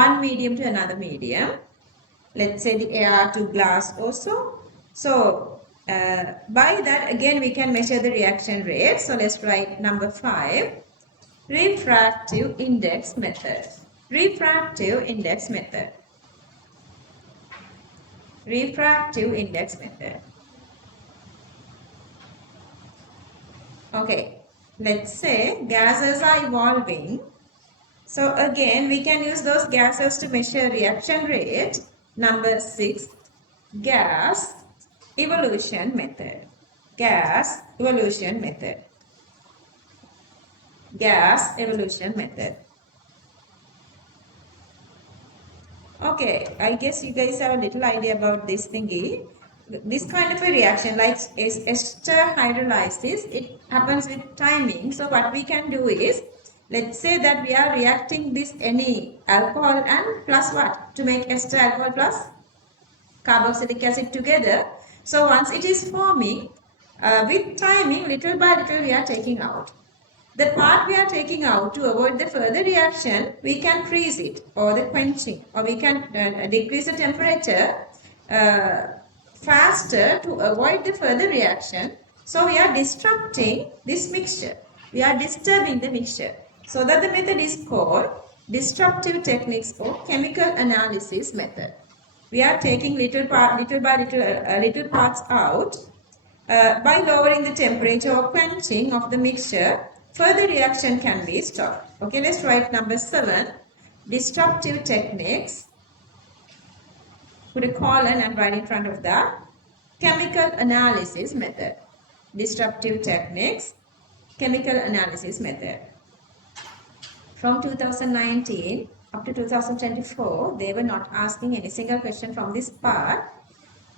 one medium to another medium. Let's say the air to glass also. So by that again we can measure the reaction rate. So let's write number 5. Refractive index method. Refractive index method. Refractive index method. Okay, let's say gases are evolving. So again, we can use those gases to measure reaction rate. Number 6, gas evolution method. Gas evolution method. Gas evolution method. Okay, I guess you guys have a little idea about this thingy. This kind of a reaction, like ester hydrolysis, it happens with timing. So what we can do is, let's say that we are reacting this any alcohol and plus what? To make ester alcohol plus carboxylic acid together. So once it is forming, with timing, little by little we are taking out. The part we are taking out, to avoid the further reaction, we can freeze it or the quenching, or we can decrease the temperature faster to avoid the further reaction. So we are disrupting this mixture. We are disturbing the mixture. So that the method is called disruptive techniques or chemical analysis method. We are taking little by little parts out. By lowering the temperature or quenching of the mixture, further reaction can be stopped. Okay, let's write number 7. Disruptive techniques. Put a colon and write in front of that. Chemical analysis method. Disruptive techniques. Chemical analysis method. From 2019 up to 2024, they were not asking any single question from this part.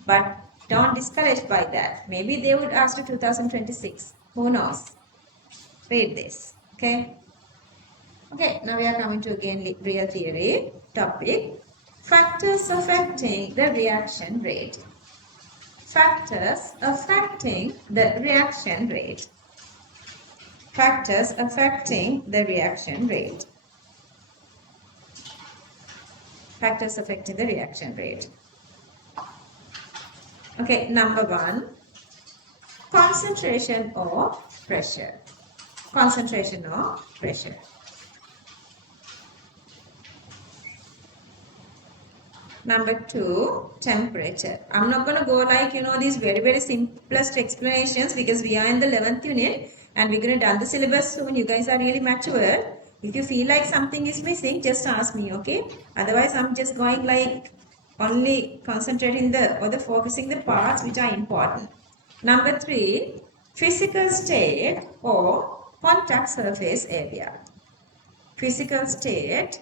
But don't discourage by that. Maybe they would ask to 2026. Who knows? Read this. Okay. Okay. Now we are coming to again real theory topic. Factors affecting the reaction rate. Factors affecting the reaction rate. Factors affecting the reaction rate. Factors affecting the reaction rate. Okay, number 1, concentration or pressure. Concentration or pressure. Number 2, temperature. I'm not going to go like, these very simplest explanations because we are in the 11th unit and we're going to done the syllabus soon. You guys are really mature. If you feel like something is missing, just ask me, okay? Otherwise, I'm just going like only concentrating the focusing the parts which are important. Number 3, physical state or contact surface area. Physical state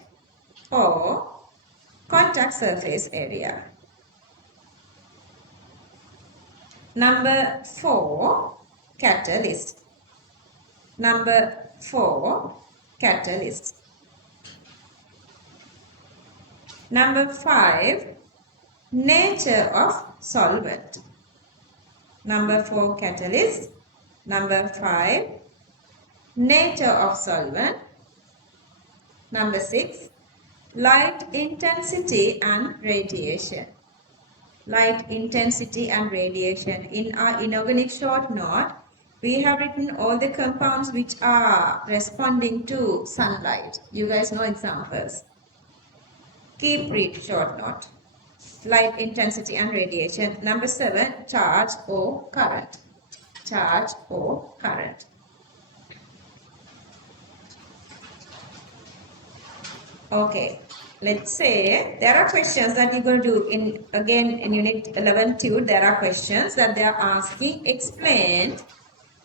or contact surface area. Number 4, catalyst. Number 4, catalyst. Number 5, nature of solvent. Number 4, catalyst. Number 5, nature of solvent. Number 6, light intensity and radiation. Light intensity and radiation. In our inorganic short note, we have written all the compounds which are responding to sunlight. You guys know examples. Keep read short note. Light intensity and radiation. Number 7, charge or current. Charge or current. Okay, let's say there are questions that you're going to do in unit 11 too. There are questions that they are asking. Explain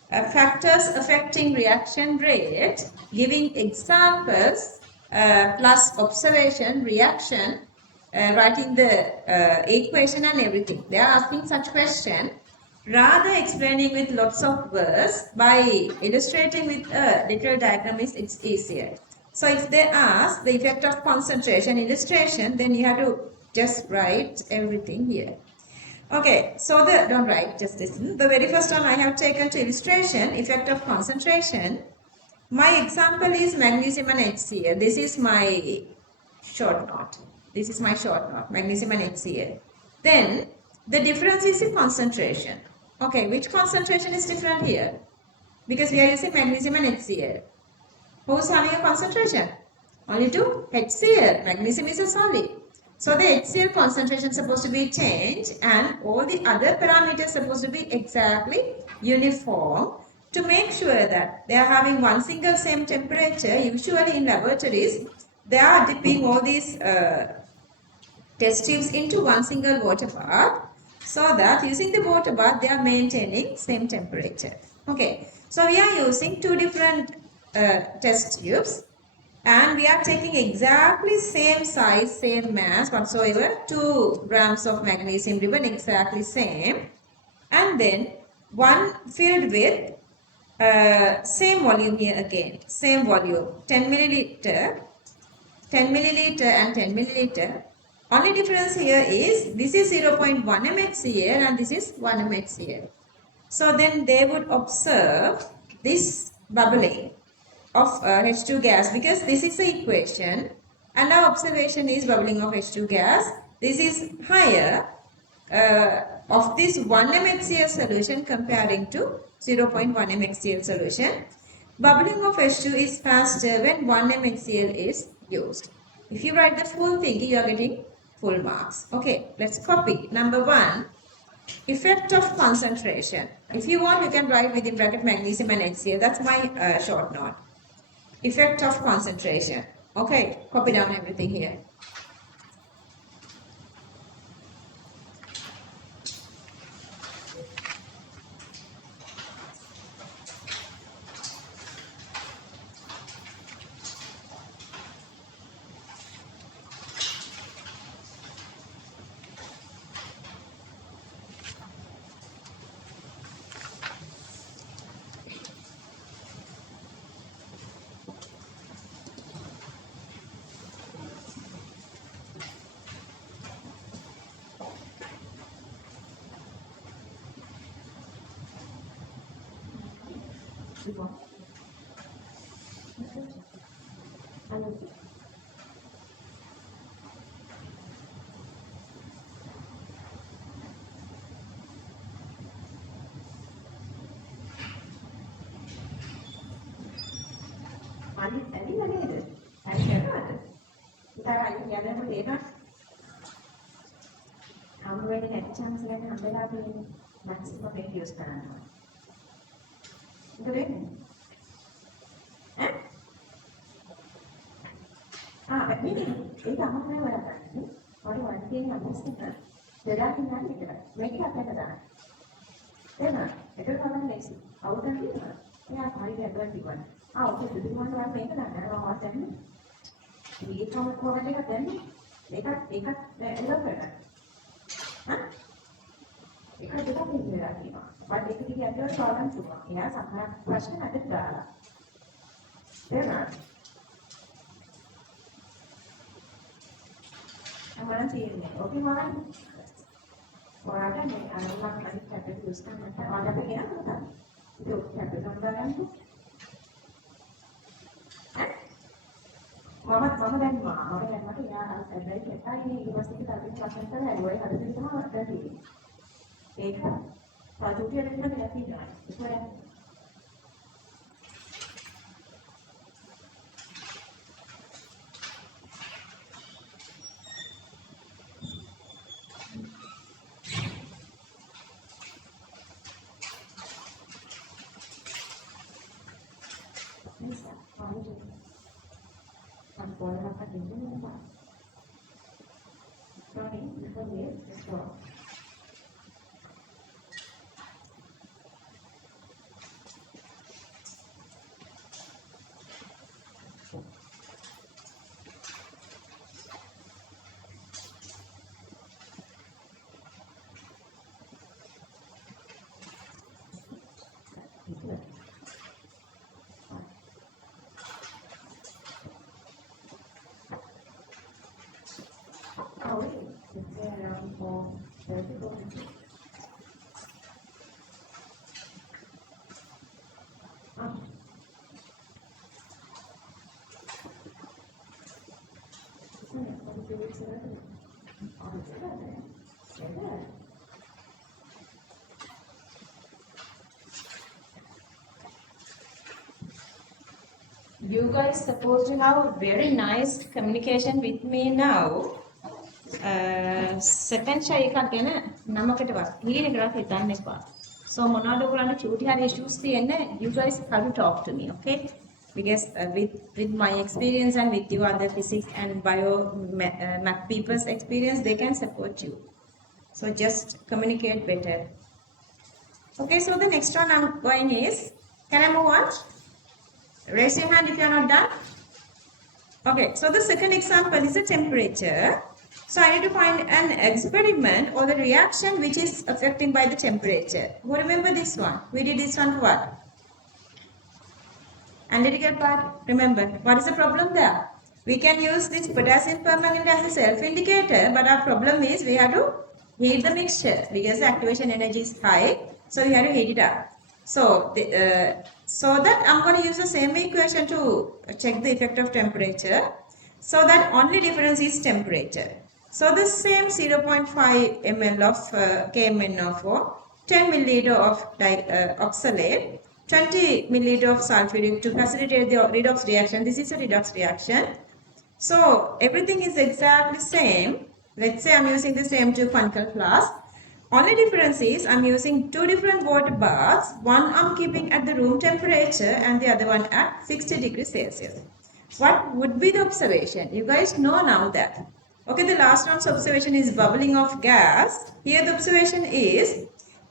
factors affecting reaction rate, giving examples plus observation, reaction, writing the equation and everything. They are asking such question. Rather explaining with lots of words, by illustrating with a literal diagram it's easier. So if they ask the effect of concentration illustration, then you have to just write everything here. Okay, so don't write, just listen. The very first one I have taken to illustration, effect of concentration. My example is magnesium and HCl. This is my short note. This is my short note, magnesium and HCl. Then the difference is in concentration. Okay, which concentration is different here? Because we are using magnesium and HCl. Who's having a concentration? Only to HCl. Magnesium is a solid. So the HCl concentration is supposed to be changed and all the other parameters supposed to be exactly uniform to make sure that they are having one single same temperature. Usually in laboratories, they are dipping all these test tubes into one single water bath so that using the water bath they are maintaining same temperature. Okay, so we are using two different test tubes and we are taking exactly same size, same mass whatsoever, 2 grams of magnesium ribbon, exactly same, and then one filled with same volume here again, same volume, 10 milliliter and 10 milliliter. Only difference here is this is 0.1 mHCl and this is 1 mHCl. So then they would observe this bubbling of H2 gas because this is the equation and our observation is bubbling of H2 gas. This is higher of this 1 mHCl solution comparing to 0.1 mHCl solution. Bubbling of H2 is faster when 1 mHCl is used. If you write the full thing, you are getting full marks. Okay, let's copy. Number 1, effect of concentration. If you want, you can write within bracket magnesium and HCl. That's my short note. Effect of concentration. Okay, copy down everything here. මම දැන් මට එයා advice එකයි university එකේ තරමින් class කරලා advice හදලා තමයි මට තියෙන්නේ. ඒක ප්‍රොජෙක්ට් එකකට දෙලා තියෙනවා. ඒක නිසා I'm going to have to do that. Sorry, before this, stop. Oh, wait. It's around 4:30. Oh. You guys supposed to have a very nice communication with me now. Second එකක් ගැන නමකටවත් හීනෙකටවත් හිතන්න එපා. So මොනවද ඔයගොල්ලන්ට චූටි හරි issues තියෙන්නේ, you guys have to talk to me, okay? Because with my experience and with your other physics and bio math people's experience, they can support you. So just communicate better. Okay, so the next one I'm going is, can I move on? Raise your hand if you are not done. Okay, so the second example is the temperature. So I need to find an experiment or the reaction which is affecting by the temperature. Who remember this one? We did this one for what? Analytical part. Remember, what is the problem there? We can use this potassium permanganate as a self-indicator, but our problem is we have to heat the mixture because the activation energy is high, so we have to heat it up. So that I'm going to use the same equation to check the effect of temperature. So that only difference is temperature. So the same 0.5 ml of KMnO4, 10 milliliter of oxalate, 20 milliliter of sulfuric to facilitate the redox reaction. This is a redox reaction. So everything is exactly same. Let's say I'm using the same 2 conical flask. Only difference is I'm using 2 different water baths. One I'm keeping at the room temperature and the other one at 60 degrees Celsius. What would be the observation? You guys know now that. Okay, the last one's observation is bubbling of gas. Here the observation is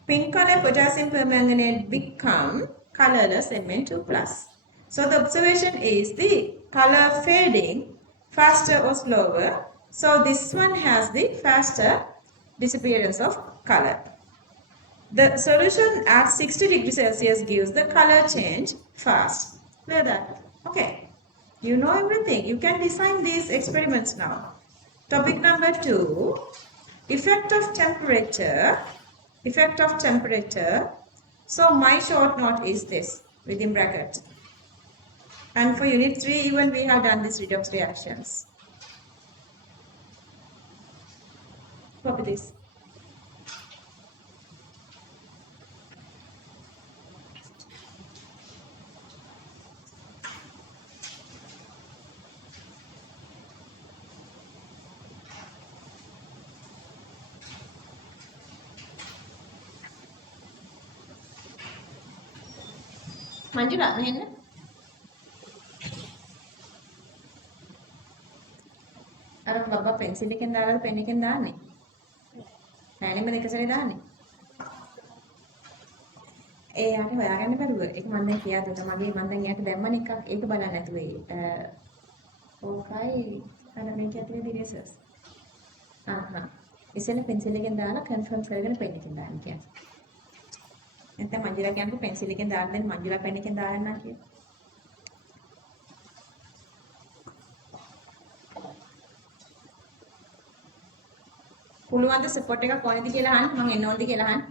pink color potassium permanganate become colorless Mn2+. So the observation is the color fading faster or slower. So this one has the faster disappearance of color. The solution at 60 degrees Celsius gives the color change fast. Clear that? Okay. You know everything. You can design these experiments now. Topic number 2. Effect of temperature. Effect of temperature. So my short note is this within bracket. And for unit 3 even we have done these redox reactions. Copy this. Manjula, මෙහෙන්න. අර බබා pencil එකෙන් දාලාද පෙන් එකෙන් දාන්නේ? නෑනේ මම දෙක සැරේ දාන්නේ. එයාට හොයාගන්න බැරුව. ඒක මම දැන් කියා දුන්නා. මගේ මම දැන් එයාට දැම්මන එකක් ඒක බලන්න නැතුව ඕකයි අර මේක ඇතුලේ දිරේසස්. ඉස්සෙල්ලා පෙන්සිල් එකෙන් දාලා කන්ෆර්ම් කරගෙන පෙන් එකෙන් දාන්න කියන්නේ. නැත්නම් මංජුලා කියනකො පෙන්සිල් එකෙන් දාන්න දෙන්න මංජුලා පෙන් එකෙන් දාන්න කියලා. පුළුවන් ද සපෝට් එකක් ඕනේද කියලා අහන්න මම එන්න ඕනද කියලා අහන්න.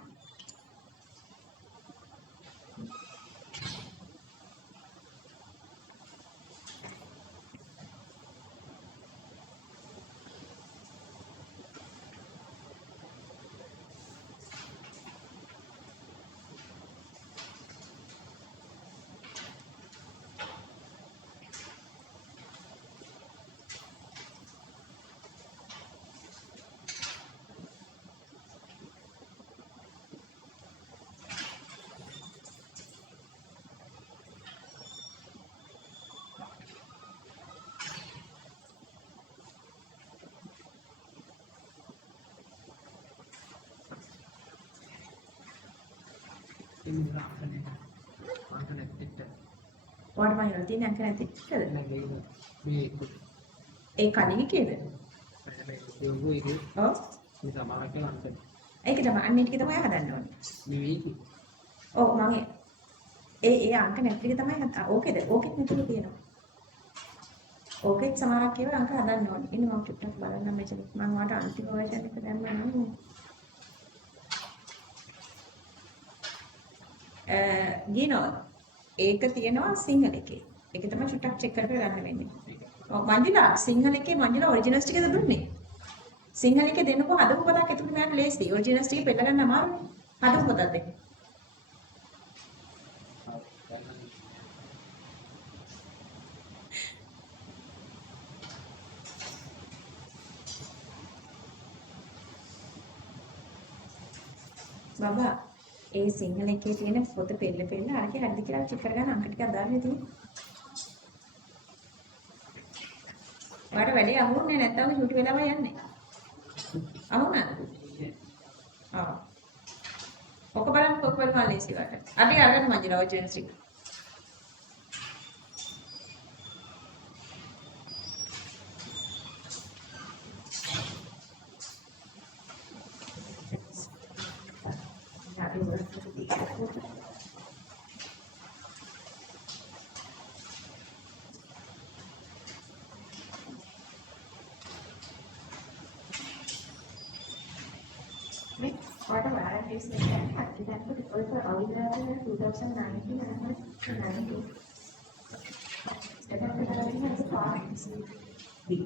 ඉඳලා අන්ට නැතිට ඔයාලට මම හිතලා තියෙන අංක නැති කියලා. මේ ඒ කණිගේ කේද? යෝගෝ ඒක ඔව්. මේ සමානක අන්ට ඒක තමයි අන්න ඒ ටික තමයි හදන්න ඕනේ. මේ වීකි ඔව් මම ඒ අංක නැති ටික තමයි ඕකේද? ඕකෙත් නැතිව තියෙනවා. ඕකෙත් සමානක් කියලා අංක හදන්න ඕනේ. ඉන්න මම චුට්ටක් බලන්න මෙතන. මම ඔයාලට අන්තිම වර්ෂන් එක දැම්මා නම් ගිනෝ ඒක තියෙනවා සිංහල එකේ. ඒක තමයි චුට්ටක් චෙක් කරලා ගන්න වෙන්නේ. ඔව් මංජිලා සිංහල එකේ මංජිලා ඔරිජිනල්ස් ටිකද දුන්නේ? සිංහල එකේ දෙන්නකෝ හදපු පොතක් එතකොට මට ලේසි. ඔරිජිනල්ස් ටික පෙළ ගන්න අමාරුයි. හදපු පොතක් දෙන්න. බබා ඒ සිංහල එකේ තියෙන පොත පෙළ අරකේ හරිද කියලා චෙක් කරගන්න අංක ටිකක් දාන්න තියෙන්නේ. ඔයාලට වැඩේ අහුන්නේ නැත්නම් ෂූට් වෙලාම යන්නේ. අහුණාද? ආ. ඔක බලන්න ඔක බලන්න ලේසි වට. අපි අරගෙන මංජිලා ඔරිජිනල් ටික. What a variety is that could also original in 2019 and 19. Second variety has a part big.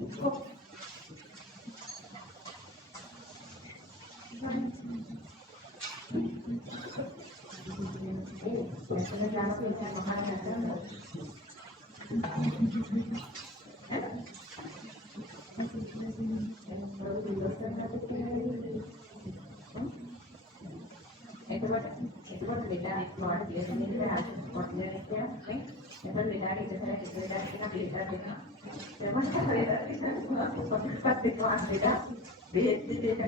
එතකොට ලෙඩා එක්කවට දියසෙන්නේ නැහැ කොටලේ කියන්නේ නේ එතකොට ලෙඩාට ඉතලා ලෙඩාට කියන බෙහෙත් දෙන්න එමත් පත් දෙකක් ලෙඩා බෙහෙත් දෙක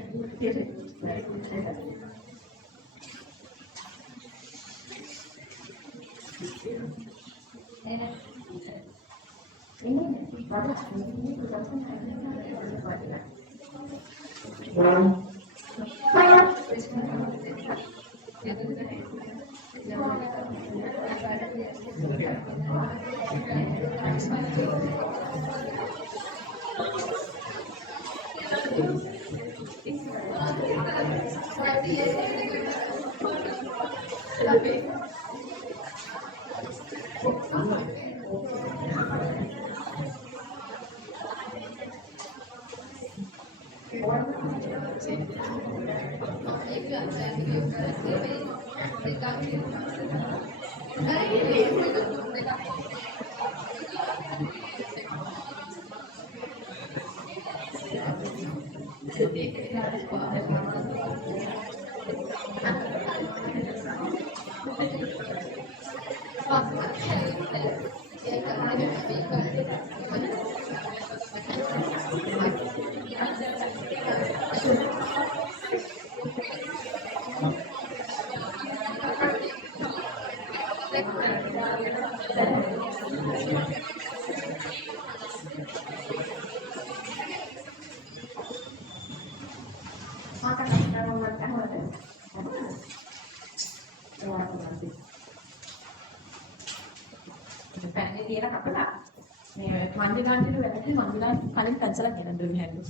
මන්දිලාන්ට වැඩි මන්දිලාන්ට කලින් පැන්සලක් ගෙනත් දුන්නේ හැලු.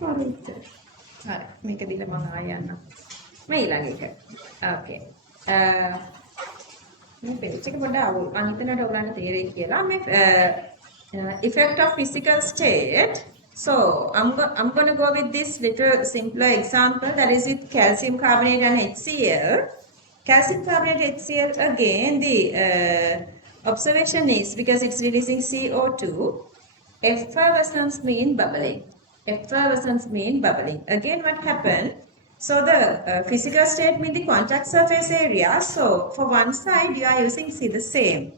හරිද? හරි මේක දීලා මම ආය යන්නම්. මේ ඊළඟ එක. ඕකේ. මේ පේජ් එක පොඩ්ඩක් අවුල්. මම හිතනට ඔයගලන්ට තේරෙයි කියලා. මේ effect of physical state. So I'm going to go with this little simpler example, that is with calcium carbonate and HCl. Calcium carbonate HCl, again the observation is because it's releasing CO2, effervescence mean bubbling. Effervescence mean bubbling. Again, what happened? So the physical state mean the contact surface area. So for one side you are using, see, the same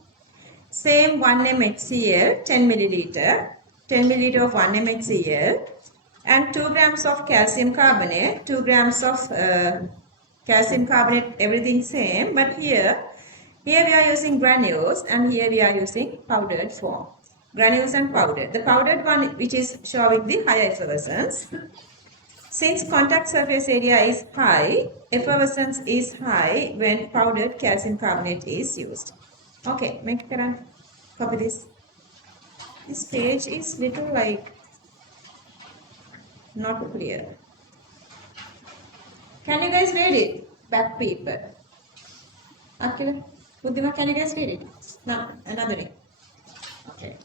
1 mHCl, 10 milliliter, 10 milliliter of 1 mHCl, and 2 grams of calcium carbonate, 2 grams of calcium carbonate, everything same, but here we are using granules and here we are using powdered form. Granules and powdered. The powdered one which is showing the higher effervescence. Since contact surface area is high, effervescence is high when powdered calcium carbonate is used. Okay, make it run. Copy this. This page is little like not clear. Can you guys read it? Back paper. Akila, Buddhima, can you guys read it? No, another name. Okay.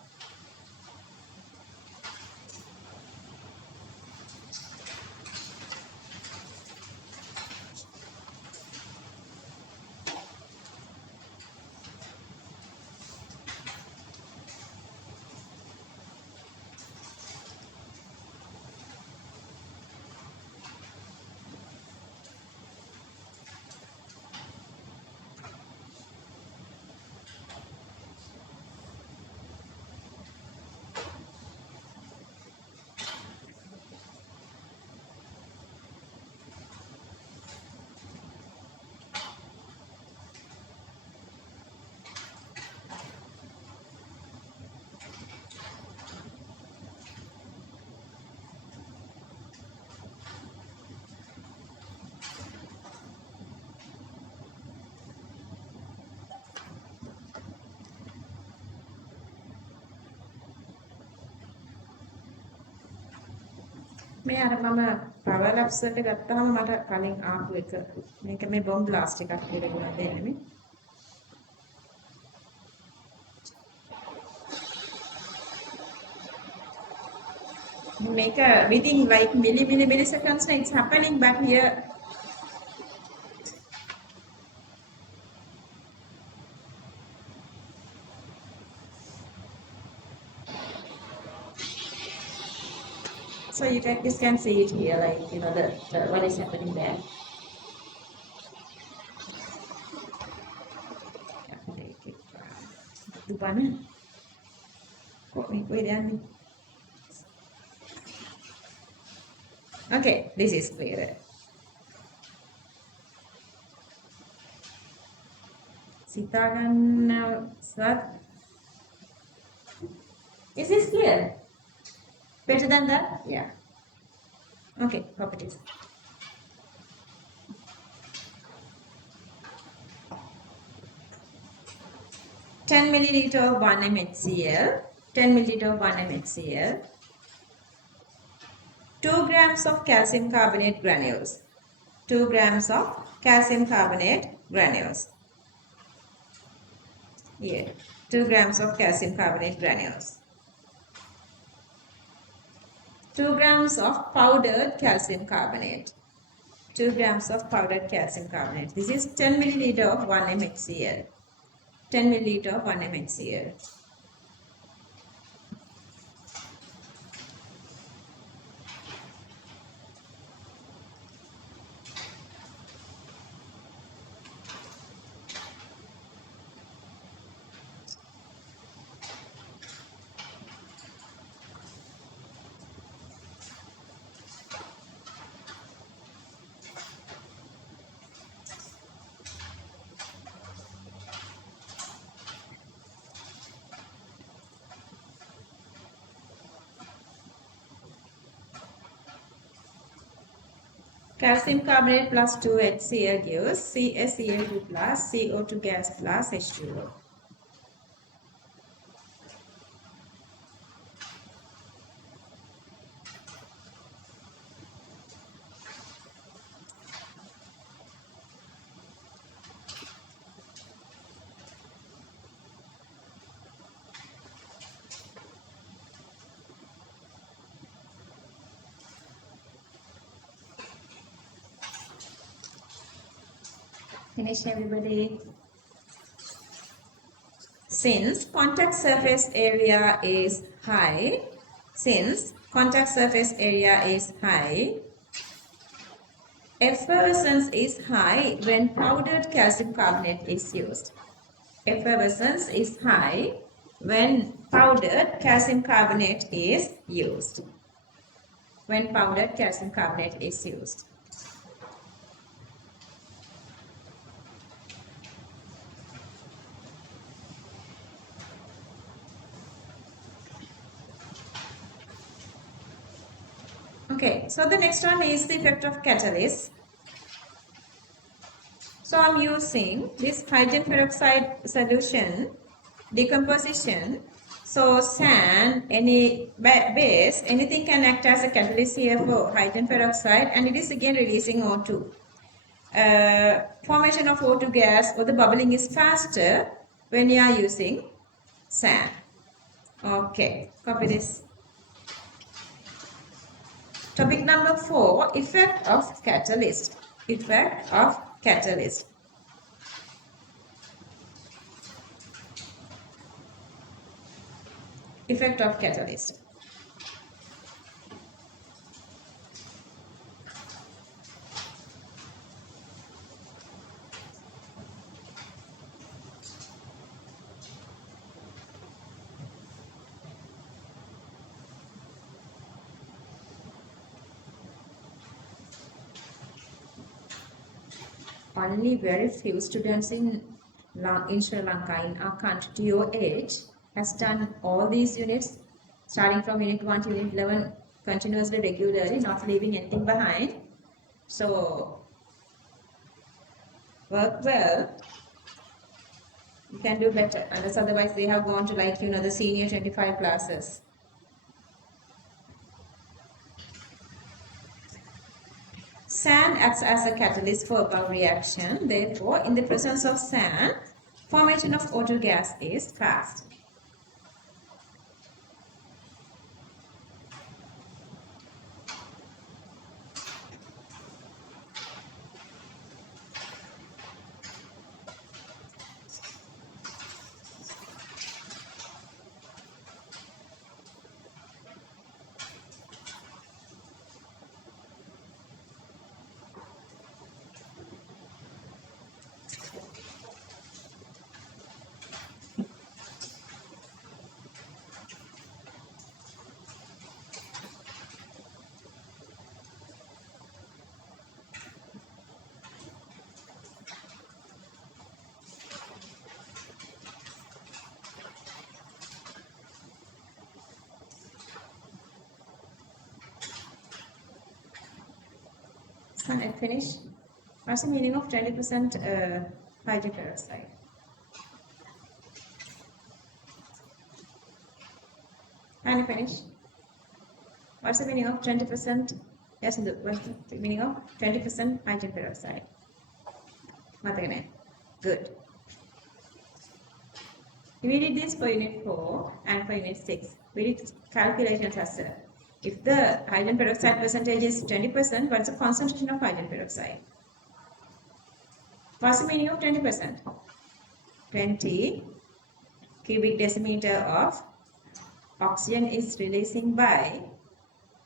මේ අර මම power ups වලට ගත්තාම මට කලින් ආපු එක මේක මේ බොම්බ් බ්ලාස්ට් එකක් කියලා දෙන්න මේ make a within like milliseconds it's happening but here so you can see it here like you know the what is happening there. Okay, this is clear. Is this clear? Better than that? Yeah. Okay, properties. Ten milliliter of 1 mHCl, 10 milliliter of 1 mHCl, 2 grams of calcium carbonate granules, 2 grams of calcium carbonate granules. Yeah, 2 grams of calcium carbonate granules. 2 grams of powdered calcium carbonate. 2 grams of powdered calcium carbonate. This is 10 milliliter of 1 mHCl. 10 milliliter of 1 mHCl. Calcium carbonate plus 2 HCl gives CaCl2 plus CO2 gas plus H2O. Finish everybody. Since contact surface area is high, effervescence is high when powdered calcium carbonate is used. Effervescence is high when powdered calcium carbonate is used. when powdered calcium carbonate is used. Okay, so the next one is the effect of catalyst. So I'm using this hydrogen peroxide solution decomposition. So sand, any base, anything can act as a catalyst here for hydrogen peroxide, and it is again releasing O2. Formation of O2 gas or the bubbling is faster when you are using sand. Okay, copy this. Topic number 4, effect of catalyst. Effect of catalyst. Effect of catalyst. Only very few students in Sri Lanka, in our country, to your age, has done all these units, starting from unit 1 to unit 11, continuously, regularly, not leaving anything behind. So, work well. You can do better, unless otherwise they have gone to the senior 25 classes. Sand acts as a catalyst for above reaction. Therefore, in the presence of sand, formation of O2 gas is fast. And finish. What's the meaning of 20% hydrogen peroxide? And finish. What's the meaning of 20%? Yes, what's the meaning of 20% hydrogen peroxide? Good. We did this for unit 4 and for unit 6. We did calculations as well. If the hydrogen peroxide percentage is 20%, what's the concentration of hydrogen peroxide? What's the meaning of 20%? 20 cubic decimeter of oxygen is releasing by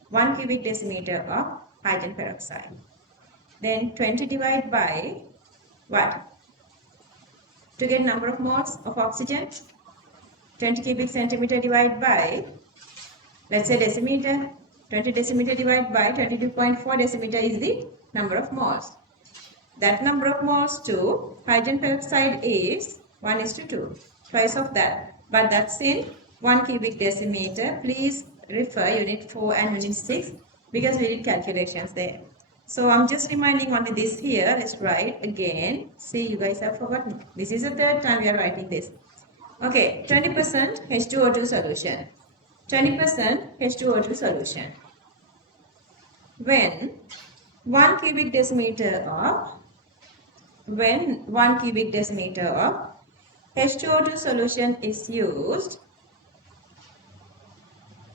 1 cubic decimeter of hydrogen peroxide. Then 20 divided by what? To get number of moles of oxygen, 20 cubic centimeter divided by, let's say decimeter, 20 decimeter divided by 22.4 decimeter is the number of moles. That number of moles to hydrogen peroxide is 1:2, twice of that. But that's in 1 cubic decimeter. Please refer unit 4 and unit 6 because we did calculations there. So I'm just reminding only this here. Let's write again. See, you guys have forgotten. This is the third time we are writing this. Okay, 20% H2O2 solution. 20% H2O2 solution. When 1 cubic decimeter of H2O2 solution is used,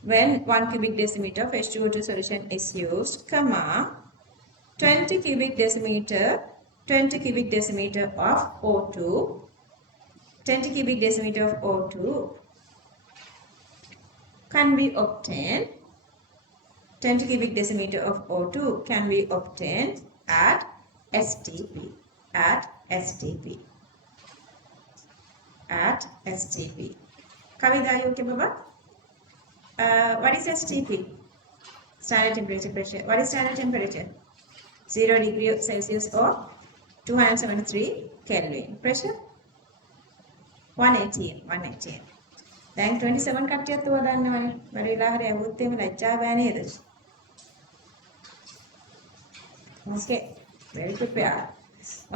when 1 cubic decimeter of H2O2 solution is used, comma, 20 cubic decimeter of O2, 20 cubic decimeter of O2 can be obtained, 20 cubic decimeter of O2 can be obtained at STP, at STP. Kavita, are you okay, Baba? What is STP? Standard temperature pressure. What is standard temperature? 0 degree Celsius or 273 Kelvin. Pressure? 118. 118. දැන් 27 කට්ටියත් ඔය දන්නවනේ. බැරි වෙලා හරි ඇහුවොත් එහෙම ලැජ්ජා බෑ නේද? Okay. Very prepared.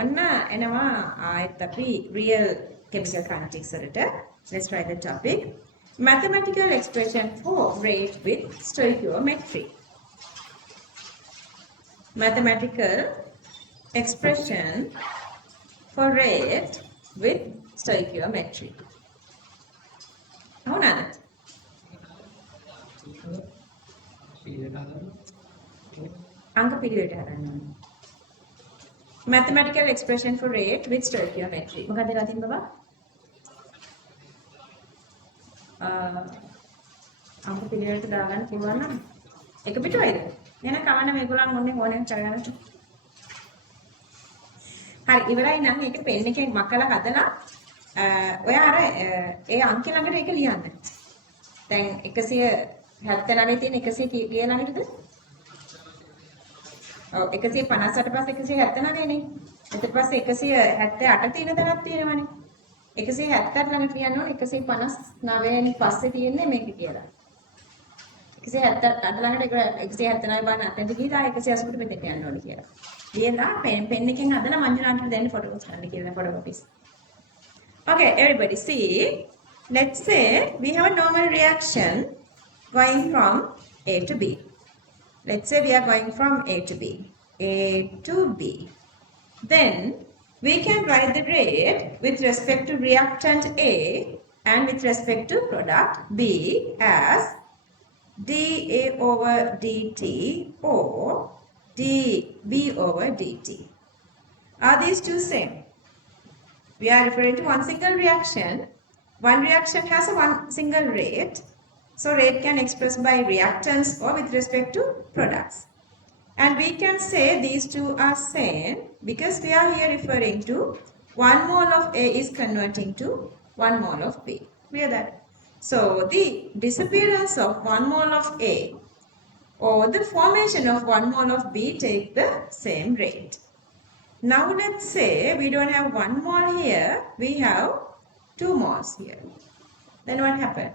ඔන්න එනවා ආයෙත් අපි real chemical kinetics වලට. Let's try the topic. Mathematical expression for rate with stoichiometry. Mathematical expression for rate with stoichiometry. How not? අංක පිළිවෙලට හදන්න ඕනේ. Mathematical expression for rate with stoichiometry. මොකක්ද රතින් බබා? අංක පිළිවෙලට දාගන්න පුළුවන් නම් එක පිටුවයිද? එහෙනම් කවන්න මේගොල්ලන් මොන්නේ ඕනේ කරගන්නට. හරි ඉවරයි නම් ඒක පෙන් එකෙන් මකලා හදලා ඔයා අර ඒ අංක ළඟට ඒක ලියන්න. දැන් 179 තියෙන 100 කීය ළඟටද? ඔව් 158 පස්සේ 179 නේ. ඊට පස්සේ 178 තියෙන තැනක් තියෙනවනේ. 178 ළඟට ලියන්න ඕනේ 159 පස්සේ තියෙන්නේ මේක කියලා. 178 ළඟට 179 බලන්න අතෙන්ට ගිහලා 180ට මෙතෙන්ට යන්න ඕනේ කියලා. ලියලා පෙන් එකෙන් හදලා මංජුලාන්ට දෙන්න ෆොටෝස් ගන්න කියලා ෆොටෝකෝපීස්. Okay, everybody see. Let's say we have a normal reaction going from A to B. Let's say we are going from A to B. A to B. Then we can write the rate with respect to reactant A and with respect to product B as dA over dt or dB over dt. Are these two same? We are referring to one single reaction. One reaction has a one single rate. So rate can express by reactants or with respect to products. And we can say these two are same because we are here referring to 1 mole of A is converting to 1 mole of B. Clear that? So the disappearance of 1 mole of A or the formation of 1 mole of B take the same rate. Now let's say we don't have 1 mole here, we have 2 moles here. Then what happened?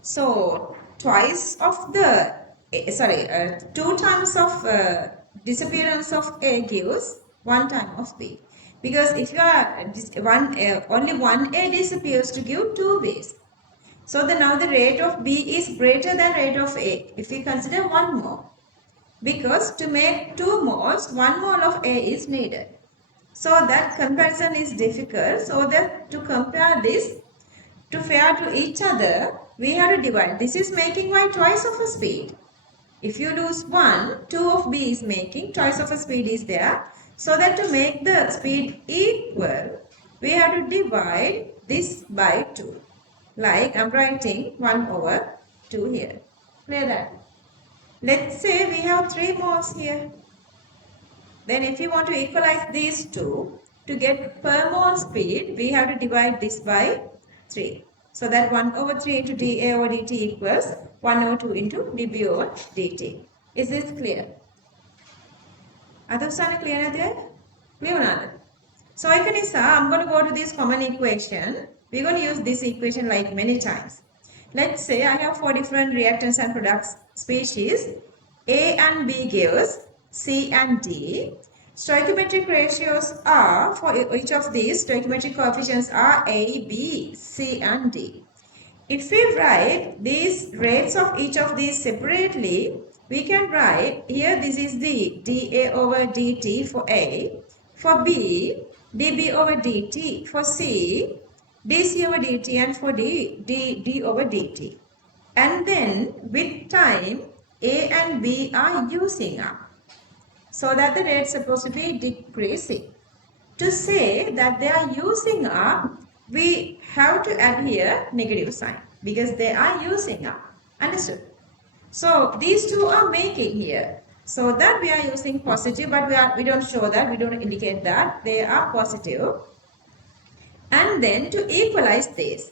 So twice of the, 2 times of disappearance of A gives 1 time of B. Because if you are only one A disappears to give 2 B's. So now the rate of B is greater than rate of A if we consider 1 mole. Because to make 2 moles, 1 mole of A is needed. So that comparison is difficult. So that to compare this to fair to each other, we have to divide. This is making by twice of a speed. If you lose 1, 2 of B is making, twice of a speed is there. So that to make the speed equal, we have to divide this by 2. Like I'm writing 1 over 2 here. Clear that? Let's say we have 3 moles here. Then if you want to equalize these two, to get per mole speed, we have to divide this by 3. So that 1 over 3 into dA over dt equals 1 over 2 into dB over dt. Is this clear? Adusana clear there? Clear another. So I can say I'm going to go to this common equation. We're going to use this equation like many times. Let's say I have 4 different reactants and products species. A and B gives C and D. Stoichiometric ratios are, for each of these, stoichiometric coefficients are A, B, C and D. If we write these rates of each of these separately, we can write here this is the dA over dt for A, for B, dB over dt, for C, dC over dt and for D, d over dt. And then with time, A and B are using up. So that the rate is supposed to be decreasing. To say that they are using up, we have to add here negative sign because they are using up. Understood? So these two are making here. So that we are using positive, but we don't show that, we don't indicate that they are positive. And then to equalize this,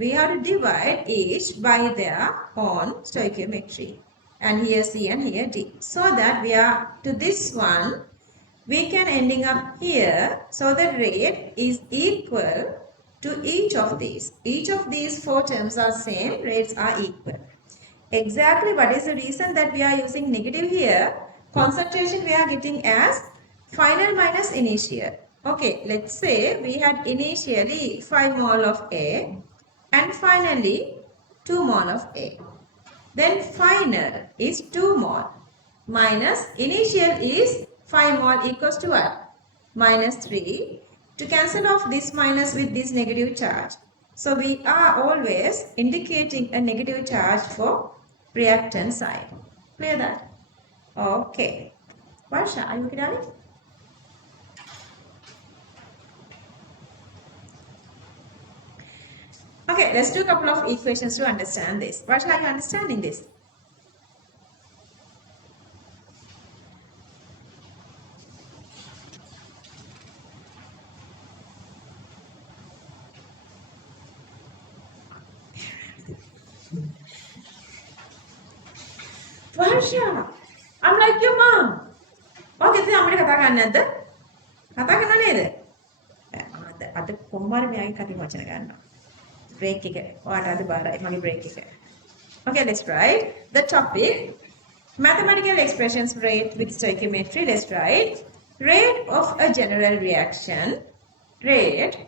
we have to divide each by their own stoichiometry. And here C and here D. So that we are to this one, we can ending up here. So the rate is equal to each of these. Each of these four terms are same, rates are equal. Exactly what is the reason that we are using negative here? Concentration we are getting as final minus initial. Okay, let's say we had initially 5 mole of A and finally 2 mole of A. Then final is 2 mole minus initial is 5 mole equals to what? Minus 3. To cancel off this minus with this negative charge. So we are always indicating a negative charge for reactant side. Clear that? Okay. Varsha, are you okay, darling? Okay, let's do a couple of equations to understand this. Varsha, are you understanding this? Varsha, I'm like your mom. Okay, then I'm going to කතා කරන්නේ නැද්ද? කතා කරනව නේද? අද කොහොමද මෙයාගේ කටින් වචන ගන්නවා. Break එක. ඔයාට අද බාරයි මගේ break එක. Okay, let's write the topic. Mathematical expressions rate with stoichiometry. Let's write rate of a general reaction. Rate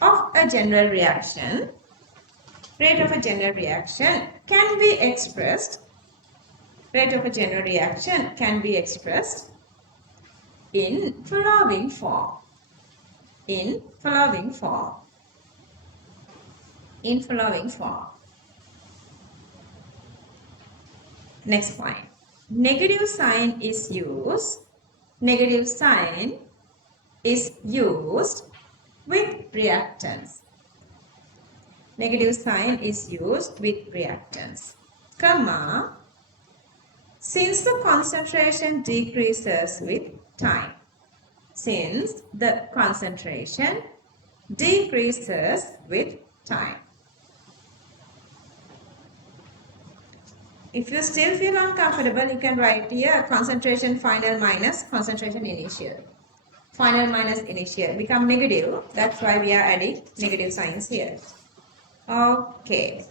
of a general reaction. Rate of a general reaction can be expressed. Rate of a general reaction can be expressed in following form. In following form. In following form. Next point. Negative sign is used. Negative sign is used with reactants. Negative sign is used with reactants. Comma. Since the concentration decreases with time. Since the concentration decreases with time. If you still feel uncomfortable, you can write here concentration final minus concentration initial. Final minus initial become negative. That's why we are adding negative signs here. Okay.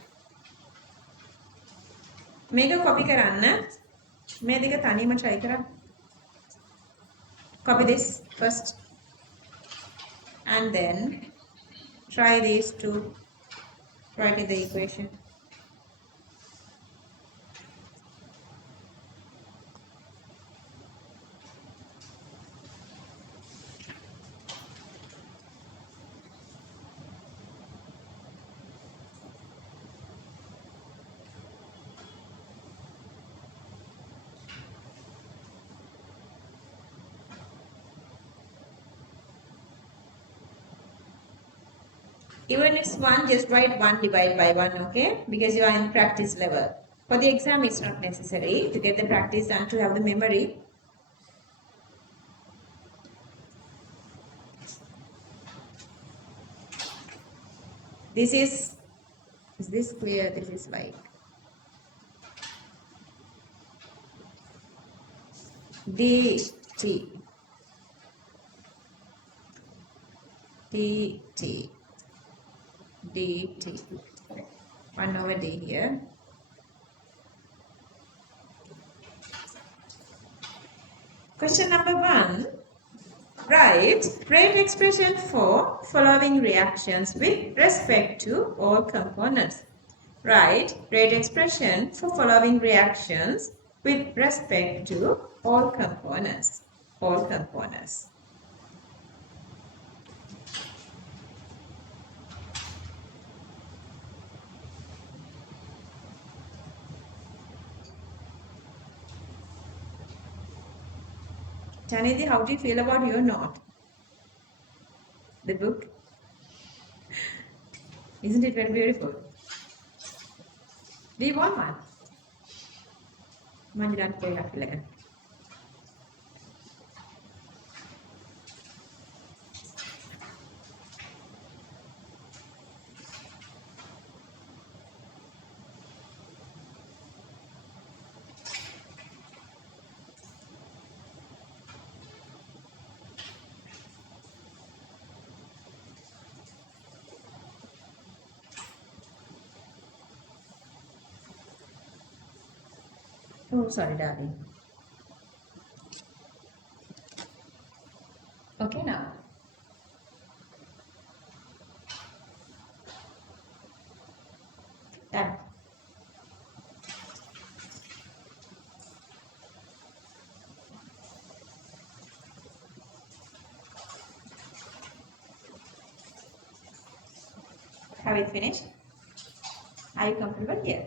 මේක copy කරන්න. මේ දෙක තනියම try කරන්න. Copy this first. And then try these two. Write in the equation. Even if it's 1, just write 1 divided by 1, okay? Because you are in practice level. For the exam, it's not necessary to get the practice and to have the memory. This is this clear? This is like dt. dt. dt. 1 over d here. Question number 1. Write rate expression for following reactions with respect to all components. Write rate expression for following reactions with respect to all components. All components. Janidhi, how do you feel about your note? The book? Isn't it very beautiful? Do you want one? Manjiran play happy like. Oh, sorry, darling. Okay, now. Done. Have it finished? Are you comfortable here?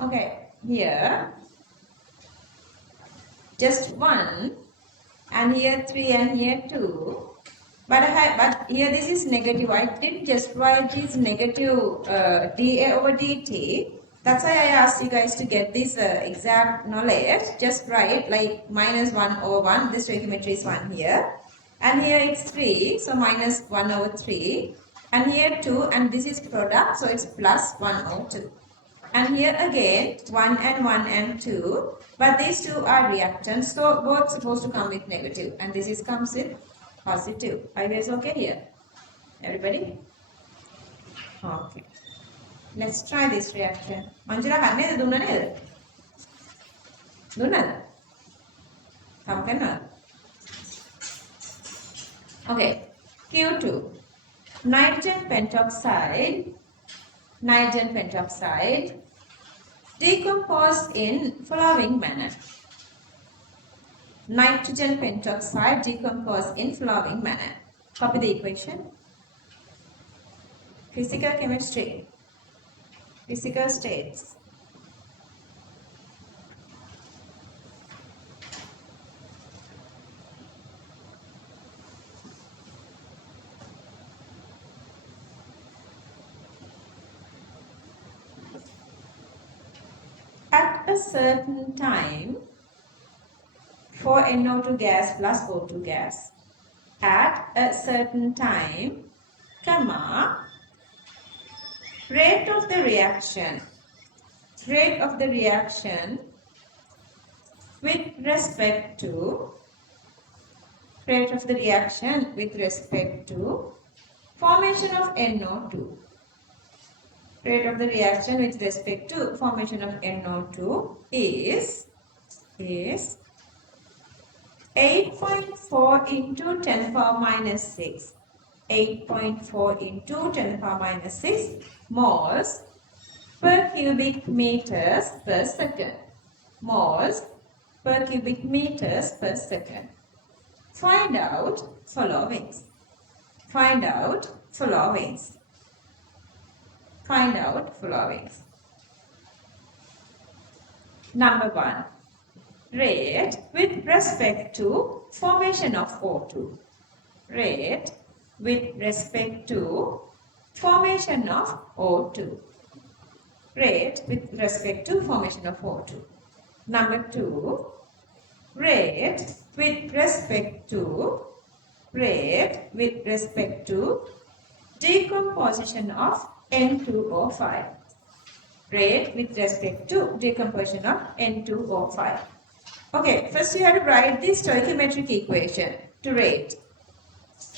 Okay, here just 1 and here 3 and here 2. But here this is negative. I didn't just write this negative dA over dt. That's why I asked you guys to get this exact knowledge. Just write like minus 1 over 1. This stoichiometry is 1 here. And here it's 3. So minus 1 over 3. And here 2. And this is product. So it's plus 1 over 2. And here again 1 and 2. But these two are reactants. So both supposed to come with negative. And this is comes with positive. Are you guys okay here? Everybody? Okay. Let's try this reaction. Manjula hanne dunna neda? Dunnada? Tama kanna? Okay. Q2. Nitrogen pentoxide decomposed in following manner. Nitrogen pentoxide decomposed in following manner. Copy the equation. Physical chemistry. Physical states. At a certain time, for NO2 gas plus O2 gas. At a certain time, comma, rate of the reaction with respect to formation of NO2. Rate of the reaction with respect to formation of NO2 is 8.4 into 10 power minus 6. 8.4 into 10 power minus 6 moles per cubic meters per second. Moles per cubic meters per second. Find out followings. Find out followings. Find out followings. Number 1. Rate with respect to formation of O2. Rate with respect to formation of O2. Rate with respect to formation of O2. Number 2. Rate with respect to decomposition of N2O5. Rate with respect to decomposition of N2O5. Okay, first you have to write the stoichiometric equation to rate.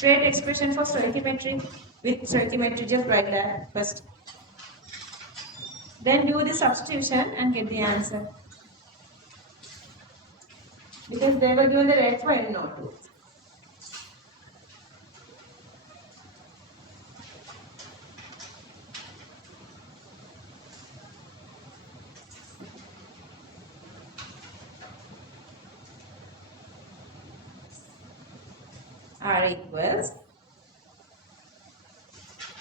Rate expression for stoichiometry. With stoichiometry, just write that first. Then do the substitution and get the answer. Because they were given the rates for NO2. R equals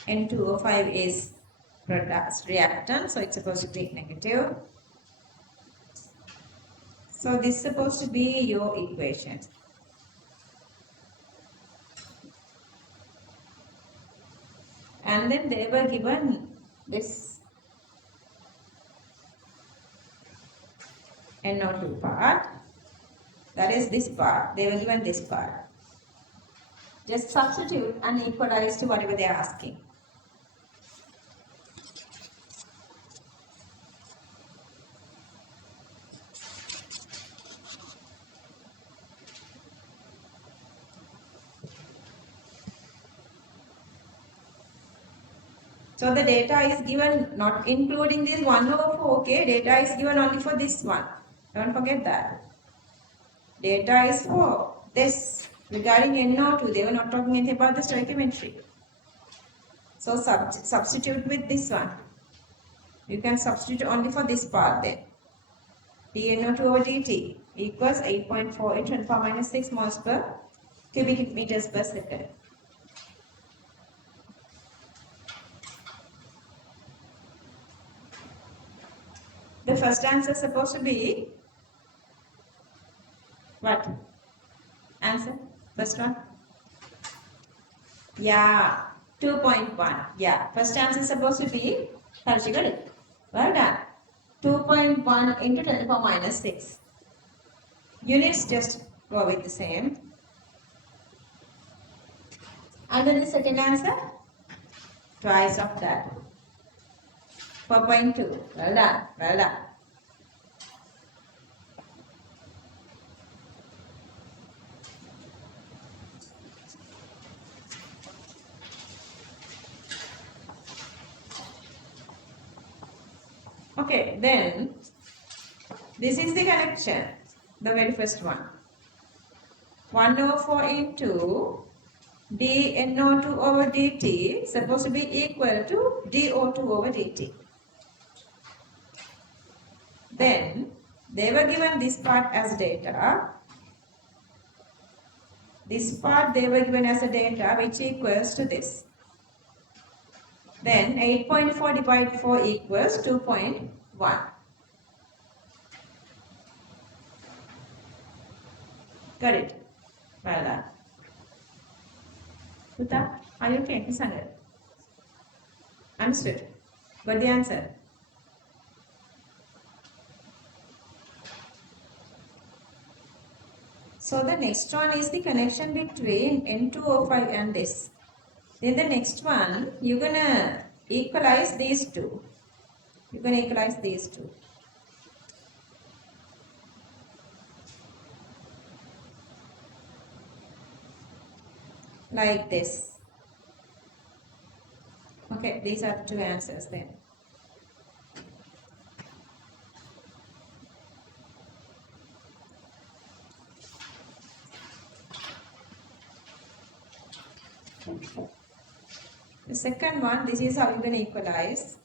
N2O5 is product reactant, so it's supposed to be negative. So this is supposed to be your equation. And then they were given this NO2 part. That is this part. They were given this part. Just substitute and equalize to whatever they are asking. So the data is given not including this 1 over 4, okay? Data is given only for this one. Don't forget that. Data is for this. Regarding NO2, they were not talking anything about the stoichiometry. So substitute with this one. You can substitute only for this part then. dNO2 over dt equals 8.4 into 10 to the power minus 6 moles per cubic meters per second. The first answer is supposed to be what? Answer? First one? Yeah, 2.1. Yeah, first answer is supposed to be Tharchi got it. Well done. 2.1 into 10 to the power minus 6. Units just go with the same. And then the second answer? Twice of that. 4.2. Well done. Well done. Okay, then this is the connection, the very first one. 1 over 4 into dNO2 over dt supposed to be equal to dO2 over dt. Then they were given this part as data. This part they were given as a data which equals to this. Then 8.4 divided 4 equals 2.1. Got it? Well done. Uta, are you okay? Understood? Got the answer? So the next one is the connection between N2O5 and this. Then the next one, you're gonna equalize these two. You're gonna equalize these two. Like this. Okay, these are two answers then. The second one, this is how you're going to equalize.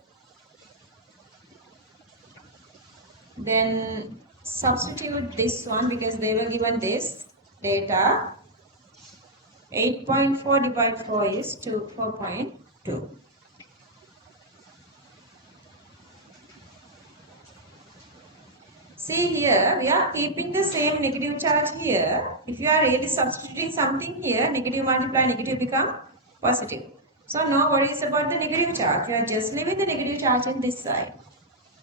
Then substitute this one because they were given this data. 8.4 divided 4 is 4.2. See here, we are keeping the same negative charge here. If you are really substituting something here, negative multiply negative become positive. So no worries about the negative charge. You are just leaving the negative charge on this side.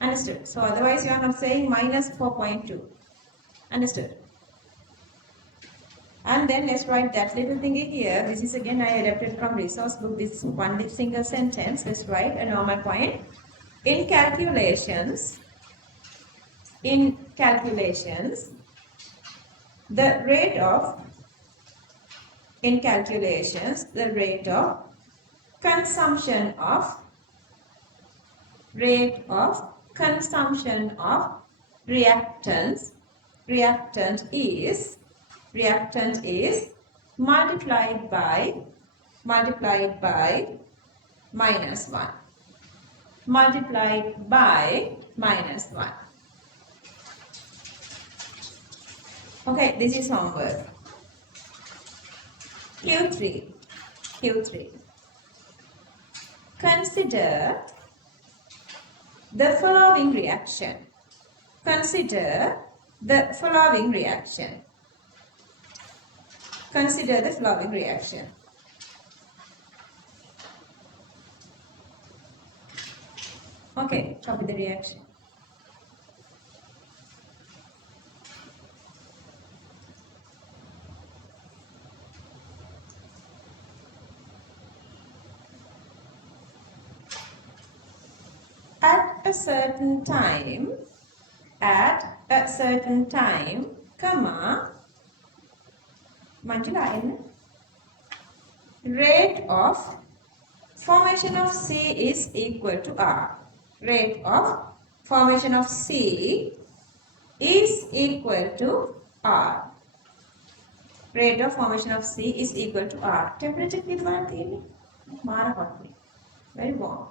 Understood? So otherwise you are not saying minus 4.2. Understood? And then let's write that little thing here. This is again I adapted from resource book. This one single sentence. Let's write a normal point. In calculations, the rate of consumption of reactant is multiplied by minus 1. Multiplied by minus 1. Okay, this is homework. Q3. Consider the following reaction. Consider the following reaction. Okay, copy the reaction. a certain time, comma, rate of formation of C is equal to R. Rate of formation of C is equal to R. Rate of formation of C is equal to R. Temperature is very warm.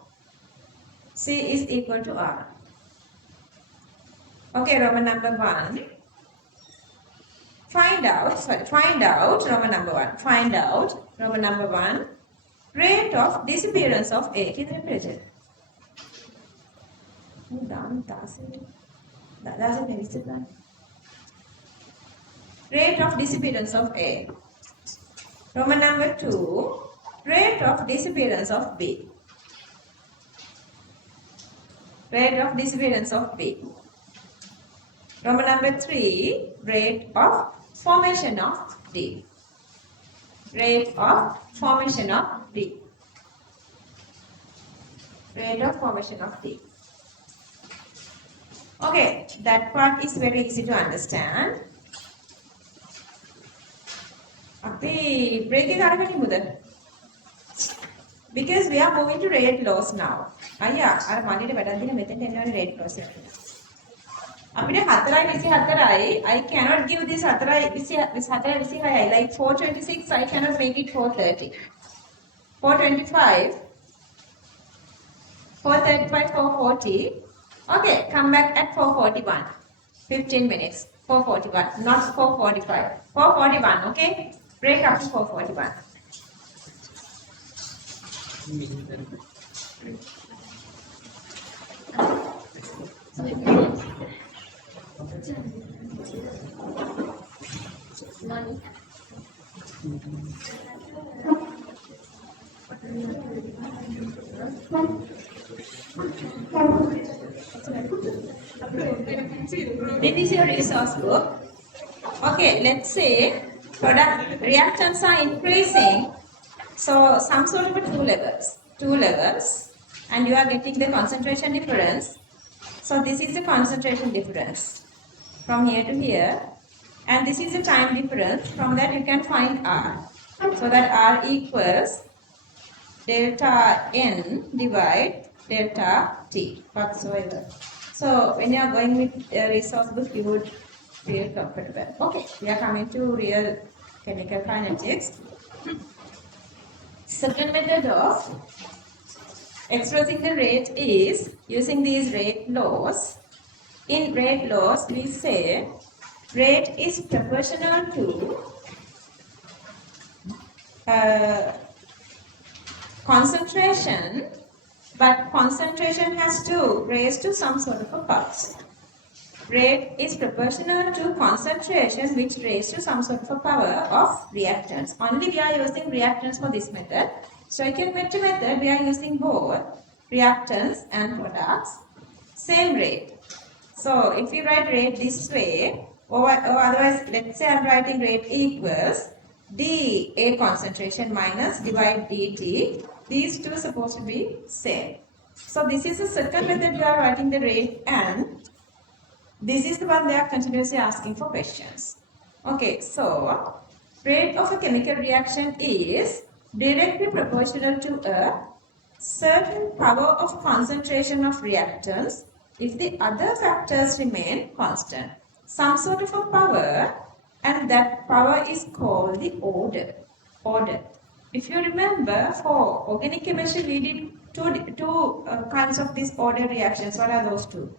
C is equal to R. Okay, Roman number 1. Find out, Roman number 1. Find out, Roman number 1, rate of disappearance of A. Temperature. Rate of disappearance of A. Roman number 2, rate of disappearance of B. Rate of disappearance of B. Roman number 3, rate of formation of D. Rate of formation of D. Rate of formation of D. Okay, that part is very easy to understand. Because we are moving to rate laws now. Rate laws. I cannot give this like 426, I cannot make it 430. 425, 435, 440. Okay, come back at 441. 15 minutes. 441, not 445. 441, okay? Break up to 441. This is your resource book. Okay, let's say product reactants are increasing. So some sort of two levels, and you are getting the concentration difference. So this is the concentration difference from here to here, and this is the time difference. From that you can find R. So that R equals delta N divide delta T whatsoever. So when you are going with a resource book, you would feel comfortable. Okay, we are coming to real chemical kinetics. Second method of expressing the rate is using these rate laws. In rate laws, we say rate is proportional to concentration, but concentration has to raise to some sort of a power. Rate is proportional to concentration which raised to some sort of a power of reactants. Only we are using reactants for this method. Stoichiometry method, we are using both reactants and products. Same rate. So if you write rate this way, or otherwise let's say I am writing rate equals dA concentration minus divide dt. These two are supposed to be same. So this is the second method you are writing the rate, and this is the one they are continuously asking for questions. Okay, so rate of a chemical reaction is directly proportional to a certain power of concentration of reactants if the other factors remain constant. Some sort of a power, and that power is called the order. If you remember, for organic chemistry we did two kinds of these order reactions. What are those two?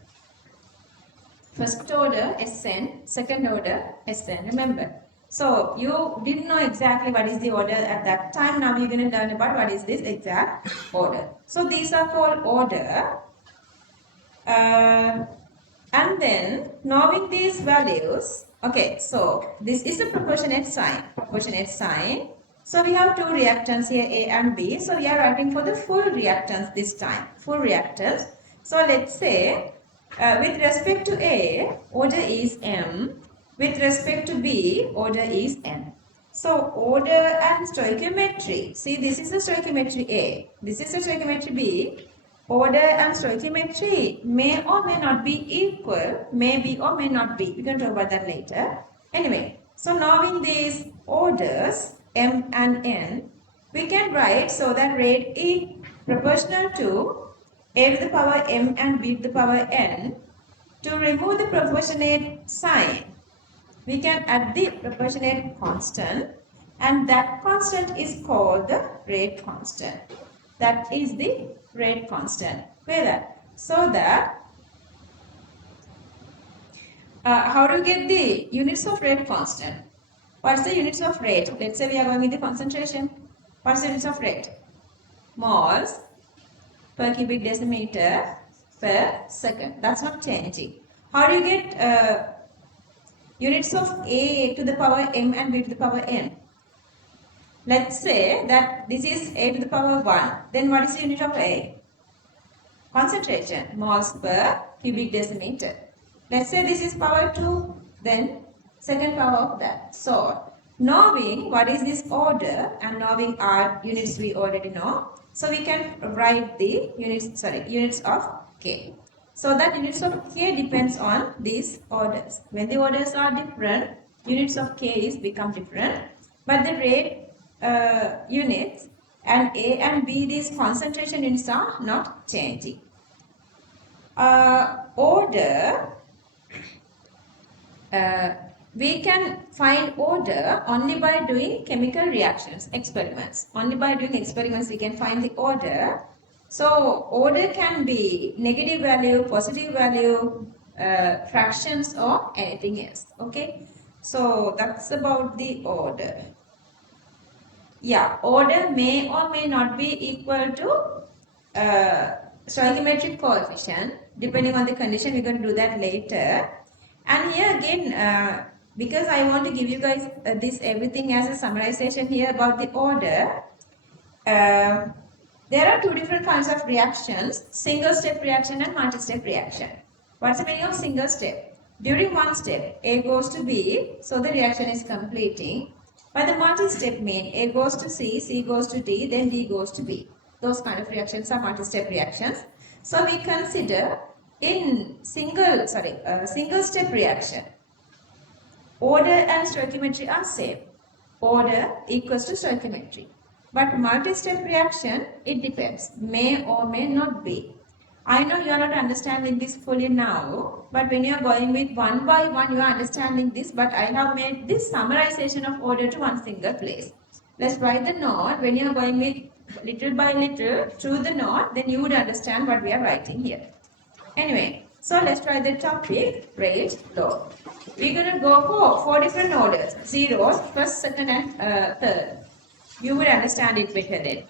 First order SN, second order SN. Remember. So you didn't know exactly what is the order at that time. Now you're going to learn about what is this exact order. So these are called order. And then knowing these values, okay, so this is a proportionate sign. So we have two reactants here, A and B. So we are writing for the full reactants this time. Full reactants. So let's say with respect to A, order is M. With respect to B, order is N. So order and stoichiometry. See, this is the stoichiometry A. This is the stoichiometry B. order and stoichiometry may or may not be equal, may be or may not be. We can talk about that later. Anyway, so knowing these orders m and n, we can write so that rate is proportional to a to the power m and b to the power n. To remove the proportionate sign, we can add the proportionate constant, and that constant is called the rate constant. That is the rate constant. Where that? So that how do you get the units of rate constant? What's the units of rate? Let's say we are going with the concentration. What's the units of rate? Moles per cubic decimeter per second. That's not changing. How do you get units of A to the power m and B to the power n? Let's say that this is A to the power 1. Then what is the unit of A? Concentration, moles per cubic decimeter. Let's say this is power 2, then second power of that. So, knowing what is this order and knowing our units we already know, so we can write the units of K. So that units of K depends on these orders. When the orders are different, units of K is become different, but the rate units and A and B, these concentration units are not changing. Order, we can find order only by doing chemical reactions, experiments. Only by doing experiments we can find the order. So order can be negative value, positive value, fractions or anything else. Okay, so that's about the order. Yeah, order may or may not be equal to stoichiometric coefficient. Depending on the condition, we're going to do that later. And here again, because I want to give you guys this everything as a summarization here about the order, there are two different kinds of reactions, single step reaction and multi-step reaction. What's the meaning of single step? During one step, A goes to B, so the reaction is completing. By the multi-step mean A goes to C goes to D, then D goes to B. Those kind of reactions are multi-step reactions. So we consider in single step reaction, order and stoichiometry are same. Order equals to stoichiometry. But multi-step reaction, it depends. May or may not be. I know you are not understanding this fully now, but when you are going with one by one, you are understanding this, but I have made this summarization of order to one single place. Let's write the note. When you are going with little by little through the note, then you would understand what we are writing here. Anyway, so let's try the topic, rate law. We're going to go for 4 different orders, zeros, first, second and third. You will understand it better then.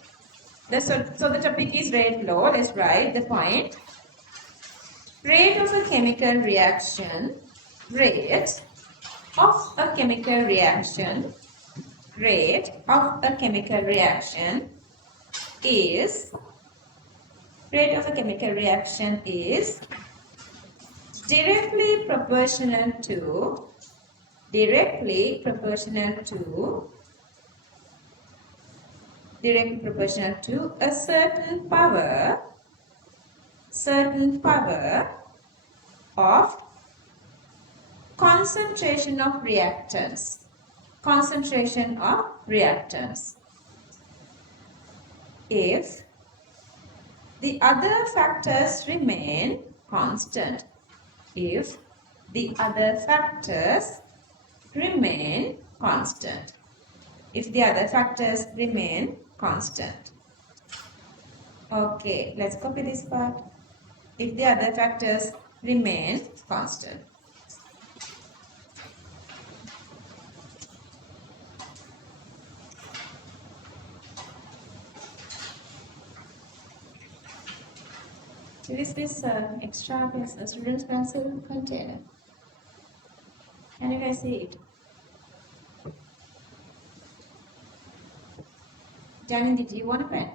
So the topic is rate law. Let's write the point. Rate of a chemical reaction, rate of a chemical reaction, rate of a chemical reaction is directly proportional to a certain power of concentration of reactants. If the other factors remain constant. If the other factors remain constant. Okay, let's copy this part. If the other factors remain constant. This is extra student's pencil container. Can you guys see it? Janine, do you want a pen?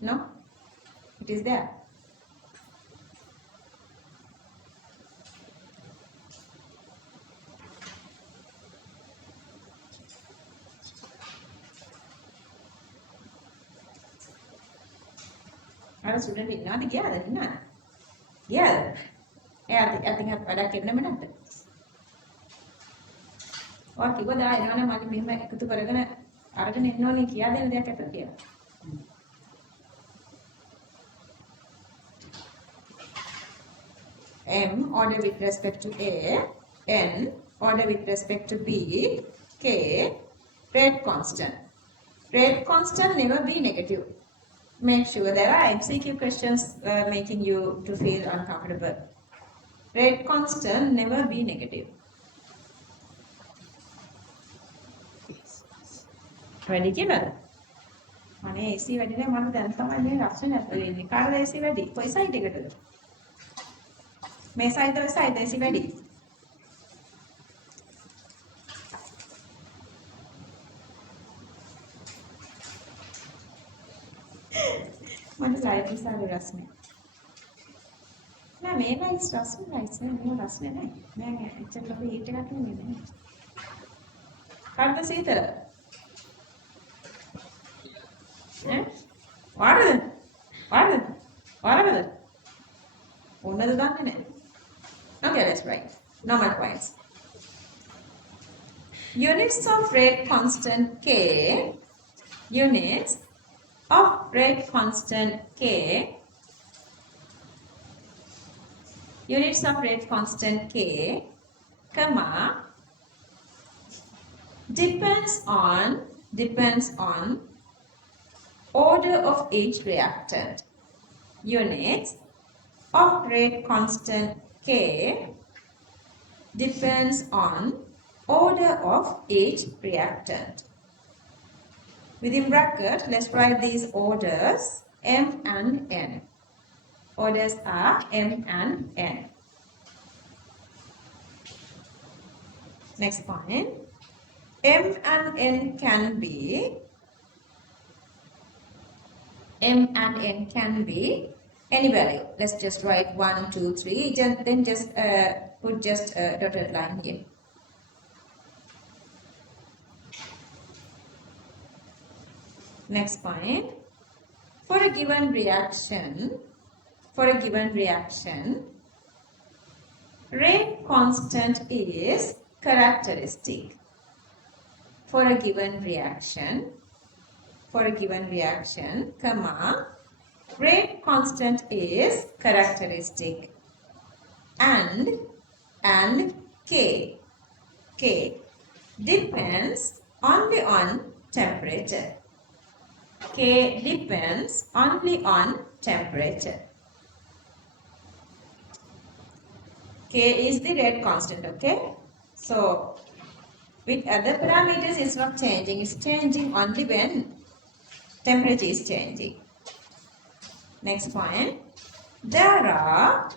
No? It is there. අර student ඉන්නවද ගියාද ඉන්නවද? ගියාද? එයාට අතින් වැඩක් එන්නම නැද්ද? ඔයා කිව්වද එනවනේ මම මෙහෙම එකතු කරගෙන අරගෙන එන්න ඕනේ කියා දෙන දෙයක් ඇතද කියලා? M order with respect to A, N order with respect to B, K rate constant. Rate constant never be negative. Make sure there are MCQ questions making you to feel uncomfortable. Rate constant never be negative. Ready කියලාද? අනේ AC වැඩි නෑ මම දැන් තමයි මේ රස්නේ නැතර ඉන්නේ. කාටද AC වැඩි? කොයි සයිඩ් එකටද? මේ සයිඩ් වල සයිඩ් AC වැඩි. මම ලයිට් නිසා රස්නේ. නෑ මේ ලයිට්ස් රස්නේ ලයිට්ස් නේ මේ රස්නේ නෑ. මම එච්චර ලොකු හීට් එකක් නෙමෙයි නේ. කාටද සීතල? වාරද? ඕනද දන්නේ නැහැ. Okay, let's write. Normal points. Units of rate constant K. Units of rate constant K. Units of rate constant K, comma, depends on order of each reactant. Units of rate constant K depends on order of each reactant. Within bracket, let's write these orders M and N. Orders are M and N. Next point. M and N can be any value. Let's just write 1, 2, 3. Then just put just a dotted line here. Next point. For a given reaction, rate constant is characteristic. For a given reaction, comma, rate constant is characteristic, and K depends only on temperature. K depends only on temperature. K is the rate constant, okay? So, with other parameters, it's not changing. It's changing only when temperature is changing. Next point. There are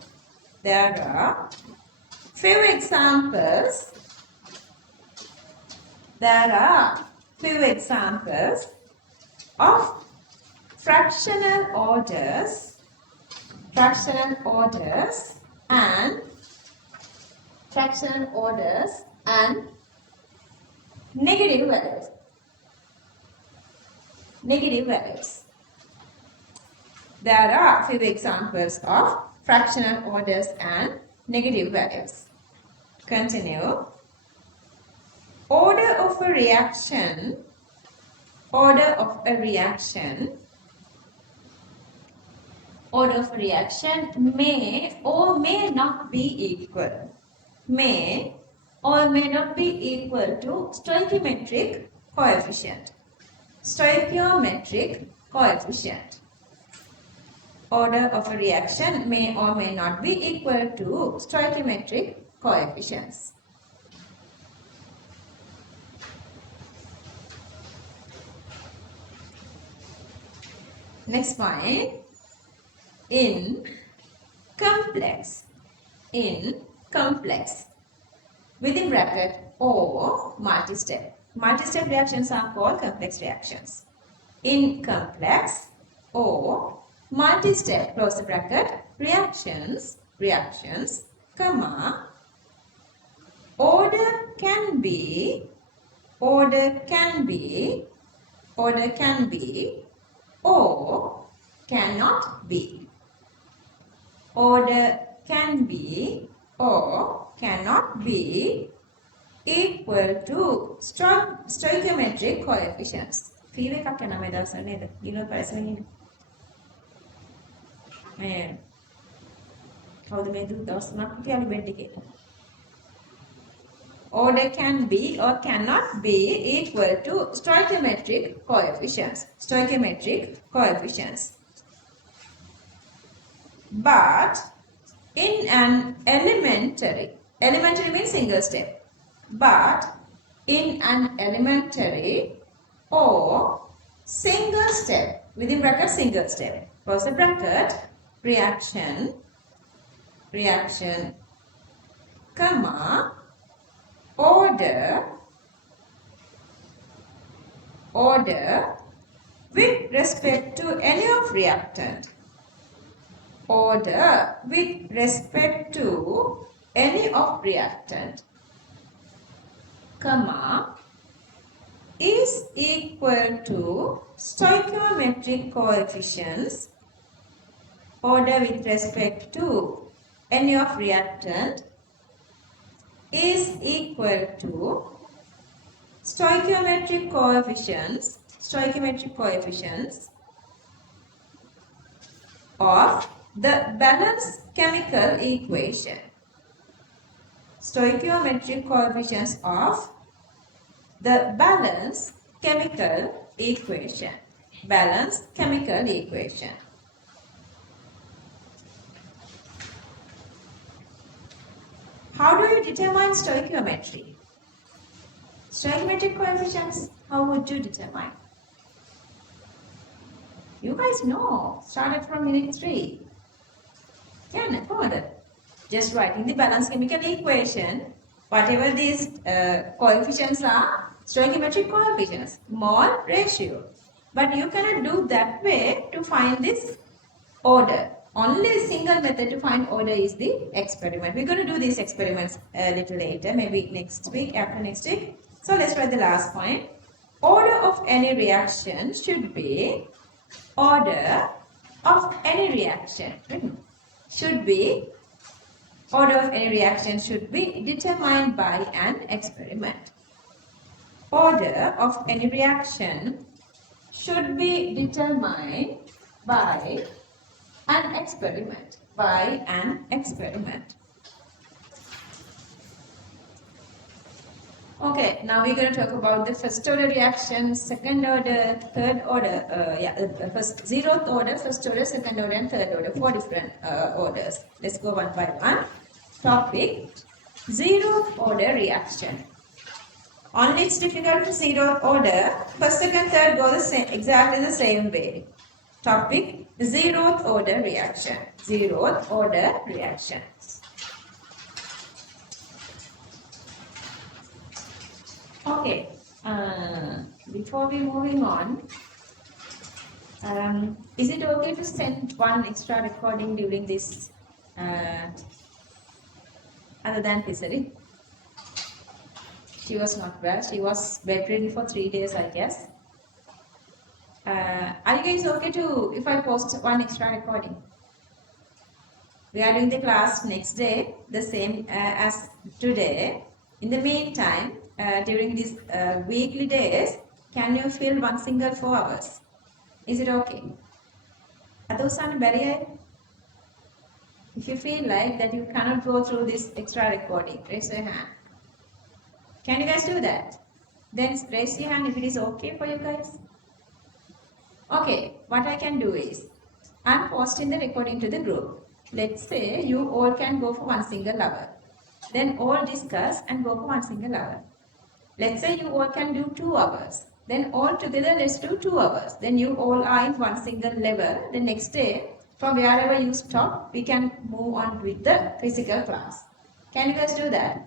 few examples. Of fractional orders and negative values. There are few examples of fractional orders and negative values. Continue. Order of a reaction may or may not be equal. May or may not be equal to stoichiometric coefficient. Order of a reaction may or may not be equal to stoichiometric coefficients. Next point. In complex within bracket or multi-step. Multi-step reactions are called complex reactions. In complex or multi-step, close the bracket, reactions, comma, order can be or cannot be. Order can be or cannot be equal to stoichiometric coefficients. Fee එකක් යනවා මේ දවස්වල නේද? ඊළඟ පරිස්සමෙන් ඉන්න. කවුද මේ දවස් 3ක් තියාලු බෙඩ් එකේ? Order can be or cannot be equal to stoichiometric coefficients. Stoichiometric coefficients. But in an elementary means single step. But in an elementary or single step, within bracket single step, close the bracket, reaction, comma, order with respect to any of reactant. Order with respect to any of reactant, comma, is equal to stoichiometric coefficients. Order with respect to any of reactant is equal to stoichiometric coefficients of the balanced chemical equation. Stoichiometric coefficients of the balanced chemical equation. Balanced chemical equation. How do you determine stoichiometry? Stoichiometric coefficients, how would you determine? You guys know, started from unit 3. Yeah, further. Just writing the balanced chemical equation, whatever these coefficients are, stoichiometric coefficients, mole ratio. But you cannot do that way to find this order. Only a single method to find order is the experiment. We're going to do these experiments a little later, maybe next week, after next week. So let's write the last point. Order of any reaction should be order of any reaction. Order of any reaction should be determined by an experiment. Order of any reaction should be determined by an experiment. Okay, now we're going to talk about the first order reactions, second order, third order, first zeroth order, first order, second order and third order, 4 different orders. Let's go one by one. Topic, zeroth order reaction. Only it's difficult to zeroth order, first, second, third go the same, exactly the same way. Topic, zeroth order reaction. Zeroth order reaction. Okay, before we moving on, is it okay to send one extra recording during this, other than Pisari? She was not well. She was bedridden for 3 days, I guess. Are you guys okay to if I post one extra recording? We are doing the class next day, the same as today. In the meantime, during these weekly days, can you fill one single 4 hours? Is it okay? Are those on barrier? If you feel like that you cannot go through this extra recording, raise your hand. Can you guys do that? Then raise your hand if it is okay for you guys. Okay, what I can do is, I'm posting the recording to the group. Let's say you all can go for one single hour. Then all discuss and go for one single hour. Let's say you all can do 2 hours. Then all together let's do 2 hours. Then you all are in one single level. The next day, from wherever you stop, we can move on with the physical class. Can you guys do that?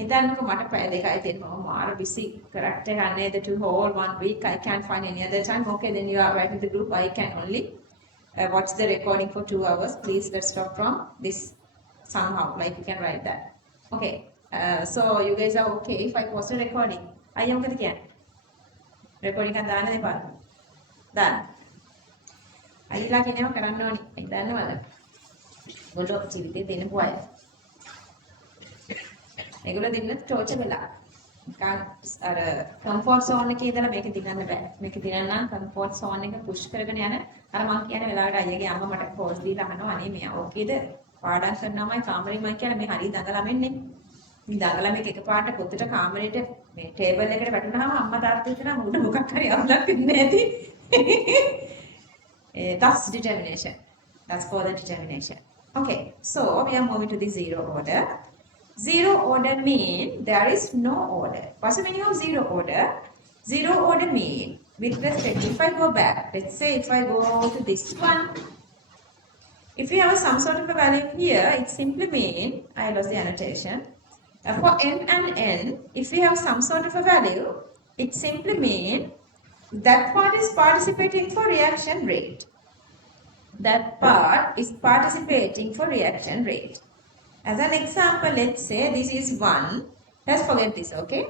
හිතන්නකො මට පැය දෙකයි තියෙනවා මාර busy character ගන්නේද to whole 1 week I can't find any other time. Okay, then you are right with the group. I can only watch the recording for 2 hours. Please let's stop from this somehow, like you can write that. Okay, so you guys are okay if I post a recording? අයියා මොකද කියන්නේ? recording එක දාන්න දෙපා. දාන්න. අයිලා කෙනෙක්ව කරන්න ඕනි. ඒ දන්නවද? ගොල්ලෝ ජීවිතේ දෙන්න පුවයි. ඒගොල්ලෝ දෙන්න ටෝචර් වෙලා. අර කම්ෆර්ට් සෝන් එකේ ඉඳලා මේක දිනන්න බෑ. මේක දිනන්න නම් කම්ෆර්ට් සෝන් එක පුෂ් කරගෙන යන අර මං කියන වෙලාවට අයියගේ අම්මා මට කෝස් දීලා අහනවා අනේ මෙයා ඕකේද? පාඩම් කරනවාමයි කාමරේමයි කියලා මේ හරිය දඟලමින්නේ. මේ දඟලමෙක් එකපාරට පොතට කාමරේට මේ ටේබල් එකට වැටුනහම අම්මා තාත්තා හිතනවා උඩ මොකක් හරි අවුලක් වෙන්නේ නැති. That's determination. That's for the determination. Okay, so we are moving to the zero order. Zero order mean there is no order. What's the meaning of zero order? Zero order mean with respect, if I go back, let's say if I go to this one, if you have some sort of a value here, it simply mean, I lost the annotation. For m and n, if we have some sort of a value, it simply mean that part is participating for reaction rate. That part is participating for reaction rate. As an example, let's say this is 1. Let's forget this, okay?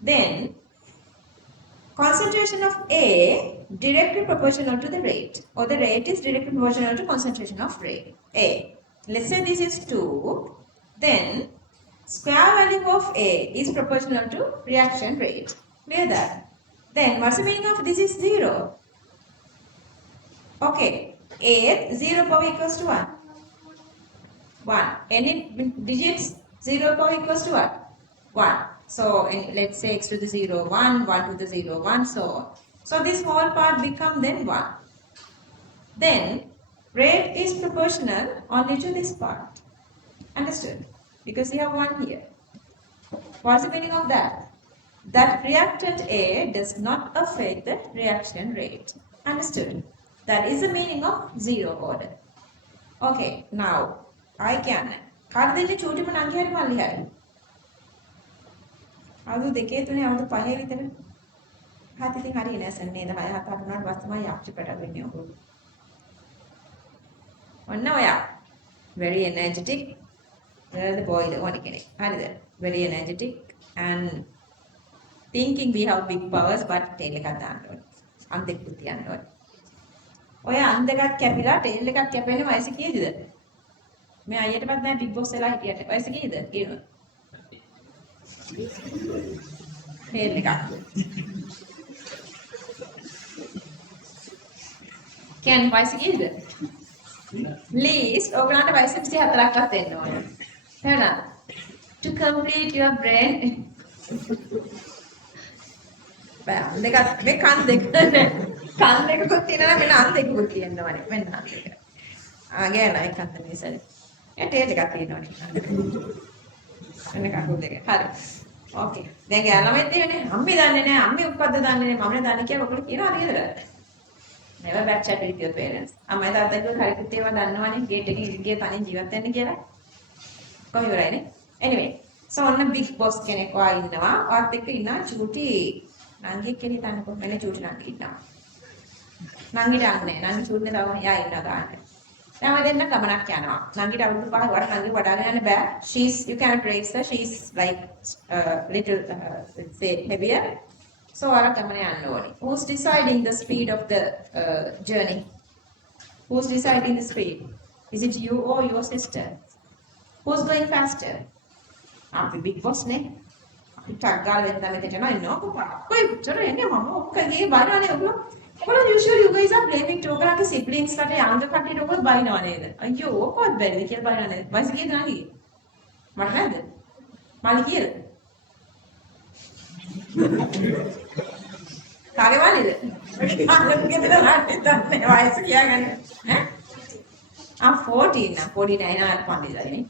Then, concentration of A directly proportional to the rate, or the rate is directly proportional to concentration of rate A. Let's say this is 2. Then, square value of A is proportional to reaction rate. Clear that? Then, what's the meaning of this is 0? Okay, A 0 power equals to 1. 1. Any digits 0 power equals to what? 1. So let's say x to the 0, 1, 1 to the 0, 1, so on. So this whole part become then 1. Then rate is proportional only to this part. Understood? Because we have 1 here. What's the meaning of that? That reactant A does not affect the reaction rate. Understood? That is the meaning of zero order. Okay, now I can. කාටද දෙන්නේ චූටිම නංගි හරි මල්ලි හරි? අවුරුදු දෙකේ තුනේ අවුරුදු පහේ විතර. හත් ඉතින් හරි නෑසන් නේද? 6 7 8 උනාට පස්සේ තමයි යක්ෂිපට වෙන්නේ ඔයගොල්ලෝ. ඔන්න ඔයා. Very energetic. The boy the one කෙනෙක්. හරිද? Very energetic and thinking we have big powers but tail එකක් දාන්න ඕනේ. අන් දෙකක් තියන්න ඕනේ. ඔය අන් දෙකක් කැපිලා tail එකක් කැපෙන්නේ වයස කීයද? මේ අයියටවත් නෑ big boss වෙලා හිටියට. වයස කීයද? කියනවා. tail එකක්. Can වයස කීයද? Least ඔයගලන්ට වයස 24ක්වත් වෙන්න ඕනේ. හරිද? To complete your brain බෑ දෙකක් මේ කන් දෙක කන් දෙකකුත් තියෙනවා මෙන්න අන් දෙකකුත් තියෙනවානේ මෙන්න අන් දෙක. ගෑනයි කන් දෙක ඉස්සරේ. ඒ ටේල් එකක් තියෙනවානේ. මෙන්න කකුල් දෙක. හරි. ඕකේ. දැන් ගෑනමෙත් තියෙන්නේ අම්මි දන්නේ නැහැ අම්මි උක්කද්ද දන්නේ නැහැ මම දන්නේ කියලා ඔයගොල්ලෝ කියනවා නේද? never back chat with your parents. අම්මයි තාත්තයි කියලා හරියට ඒවා දන්නවනේ ගේට් එකේ ගිය තනින් ජීවත් වෙන්න කියලා. කොහොම ඉවරයිනේ. Anyway, so ඔන්න big boss කෙනෙක් වා ඉන්නවා. ඔයත් එක්ක ඉන්න චූටි නංගියෙක් කෙනෙක් තනකො වෙන චූටි නංගි ඉන්නවා. නංගිට අන්නේ නංගි චූටිනේ තව එයා ඉන්නවා ගන්න. දැන් දෙන්න ගමනක් යනවා. නංගිට අවුරුදු 5 වඩ නංගි වඩාගෙන යන්න බෑ. You can't raise her. She's like little let's say heavier. So අර ගමන යන්න ඕනේ. Who's deciding the speed of the journey? Who's deciding the speed? Is it you or your sister? Who's going faster? අපි big boss නේ. අපි ටක් ගාලා වෙන තමයි දෙනවා ඉන්නවා කොහොමද? කොයි උතර එන්නේ මම ඔක්කගේ බයනවනේ ඔයගොල්ලෝ. ඔයගොල්ලෝ usually you guys are blaming to ඔයගොල්ලන්ගේ siblings කට younger කට්ටියට ඔයගොල්ලෝ බයිනව නේද? අයියෝ ඔකවත් බැරිද කියලා බයිනව නේද? වයස කීයද නංගි? මට නැද්ද? මල්ලි කීයද? කාගේ වලිද? අංගන්ගේ දෙන රාට්ටේ තමයි වයස කියාගන්නේ. ඈ? 14 නා 49 නාට පන්දිලානේ.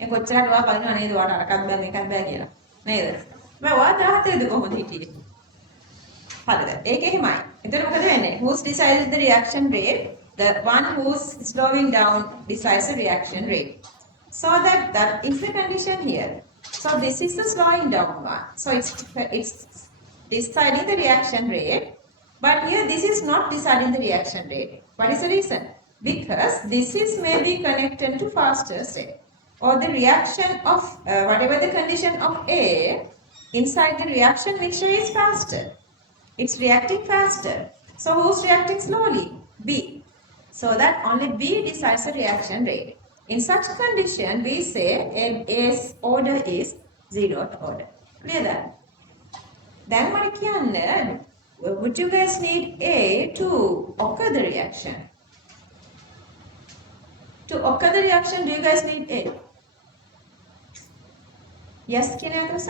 ඒ කොච්චරක් ඔයා බලනවා නේද ඔයාට අරකට බෑ මේකත් බෑ කියලා. නේද? මම ඔයා 17ද කොහොමද හිටියේ? හරිද? ඒක එහෙමයි. එතකොට මොකද වෙන්නේ? Who's decided the reaction rate? The one who's slowing down decides the reaction rate. So that is the condition here. So this is the slowing down one. So it's deciding the reaction rate. But here this is not deciding the reaction rate. What is the reason? Because this is maybe connected to faster state. Or the reaction of whatever the condition of A inside the reaction mixture is faster. It's reacting faster. So who's reacting slowly? B. so that only B decides the reaction rate. In such condition, we say A's order is zeroth order. Clear that? Then what can would you guys need A to occur the reaction? To occur the reaction, do you guys need A? Yes, Kinetics?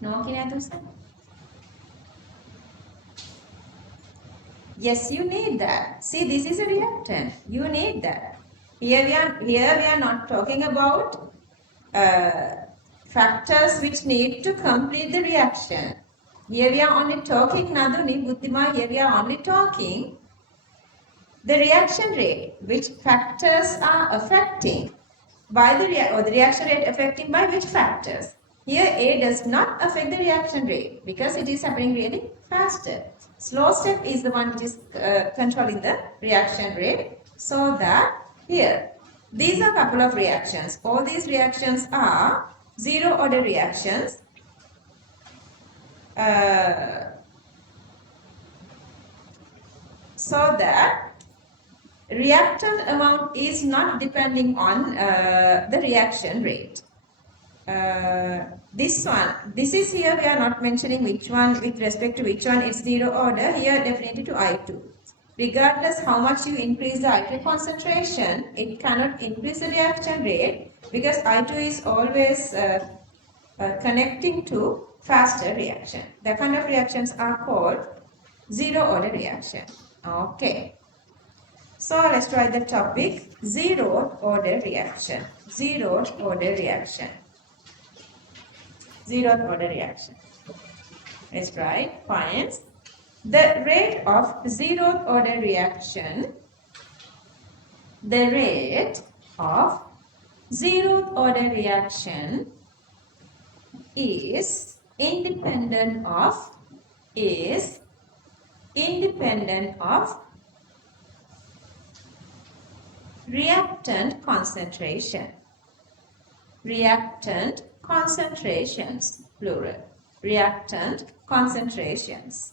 No, Kinetics? Yes, you need that. See, this is a reactant. You need that. Here we are not talking about factors which need to complete the reaction. Here we are only talking, Naduni, Buddhima, here we are only talking the reaction rate, which factors are affecting by the reaction rate affecting by which factors. Here A does not affect the reaction rate because it is happening really faster. Slow step is the one which is controlling the reaction rate. So that here, these are a couple of reactions. All these reactions are zero order reactions. So that reactant amount is not depending on the reaction rate. This is here we are not mentioning which one with respect to which one is zero order. Here definitely to I2. Regardless how much you increase the I2 concentration, it cannot increase the reaction rate because I2 is always connecting to faster reaction. The kind of reactions are called zero order reaction. Okay. So let's try the topic zero order reaction. Zero order reaction. Zeroth order reaction. Let's try. Finds the rate of zeroth order reaction. The rate of zeroth order reaction is independent of reactant concentration. Reactant concentrations, plural. Reactant concentrations.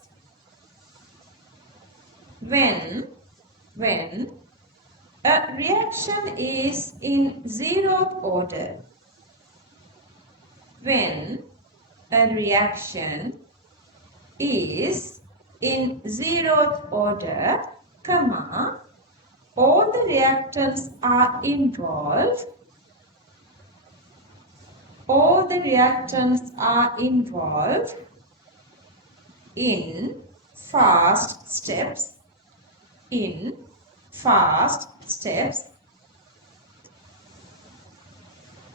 When a reaction is in zeroth order, when a reaction is in zeroth order, comma, all the reactants are involved. All the reactants are involved in fast steps. In fast steps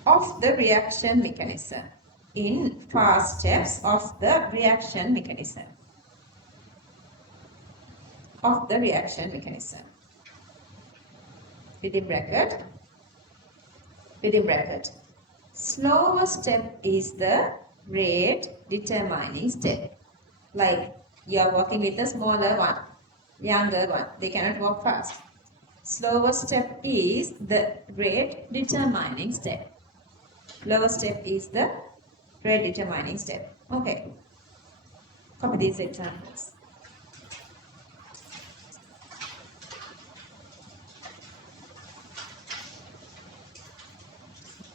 of the reaction mechanism. In fast steps of the reaction mechanism. Of the reaction mechanism. Within bracket. Within bracket. Slower step is the rate determining step. Like you are working with a smaller one, younger one. They cannot walk fast. Slower step is the rate determining step. Lower step is the rate determining step. Okay. Copy these examples.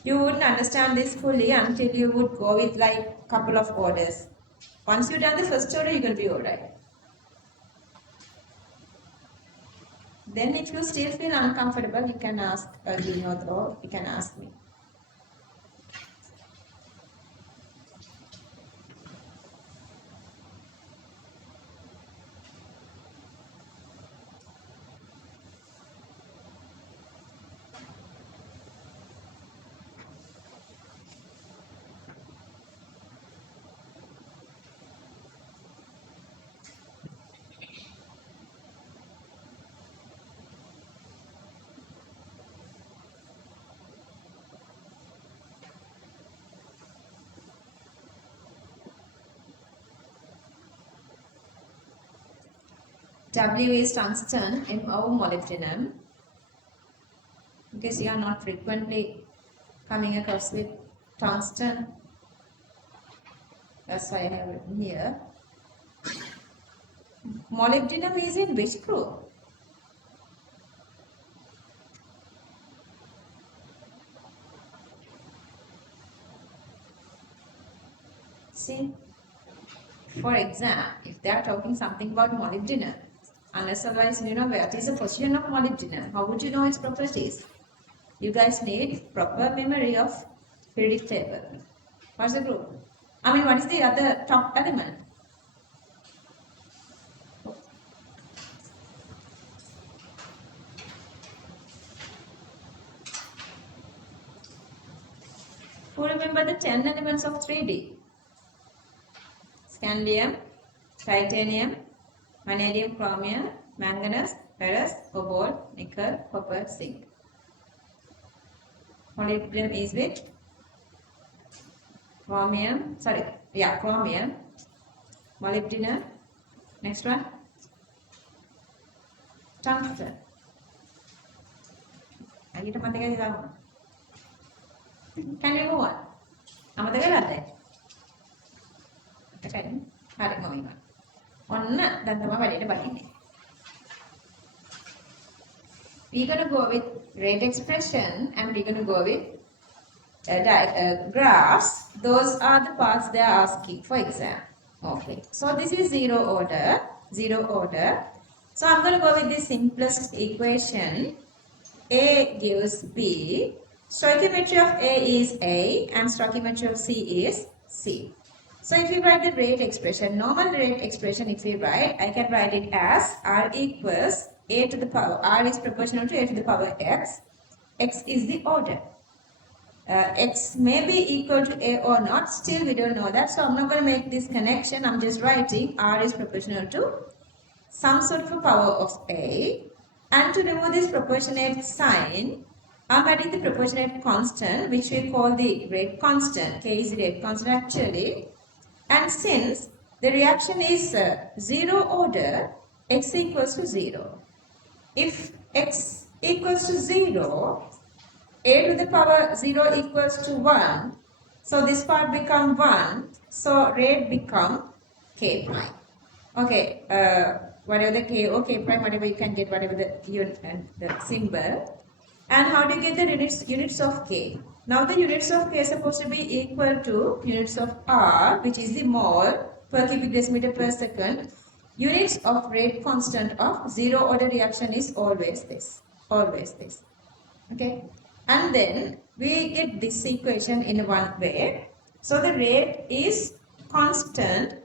You wouldn't understand this fully until you would go with like couple of orders. Once you've done the first order, you're going to be alright. Then if you still feel uncomfortable, you can ask Vinod or you can ask me. W is tungsten, MO molybdenum. Because you are not frequently coming across with tungsten. That's why I have written here. Molybdenum is in which group? See, for example, if they are talking something about molybdenum, unless otherwise you know what is the position of molybdenum, how would you know its properties? You guys need proper memory of periodic table. What's the group? I mean, what is the other top element? Who remember the 10 elements of 3D? Scandium, titanium, vanadium, chromium, manganese, ferrous, cobalt, nickel, copper, zinc. Molybdenum is with chromium, chromium, molybdenum, next one, tungsten. අයියට මතකයි දාන්න. Can you move on? අමතක කරලාද? හරි මම ඉන්නවා. ඔන්න දැන් තමයි වැඩේට බහින්නේ. We're going to go with rate expression and we're going to go with graphs. Those are the parts they are asking for exam. Okay. So this is zero order. So I'm going to go with the simplest equation. A gives B. Stoichiometry of A is A and stoichiometry of C is C. So if we write the rate expression, normal rate expression if we write, I can write it as R equals A to the power, R is proportional to A to the power X. X is the order. X may be equal to A or not, still we don't know that. So I'm not going to make this connection, I'm just writing R is proportional to some sort of a power of A. And to remove this proportionate sign, I'm adding the proportionate constant which we call the rate constant. K is the rate constant actually. And since the reaction is zero order, X equals to 0. If X equals to 0, A to the power 0 equals to 1. So this part become 1. So rate become K prime. Okay, whatever the K or K prime, whatever you can get, whatever the unit and the symbol. And how do you get the units of K? Now the units of K are supposed to be equal to units of R, which is the mole per cubic decimeter per second. Units of rate constant of zero order reaction is always this. Okay. And then we get this equation in one way. So the rate is constant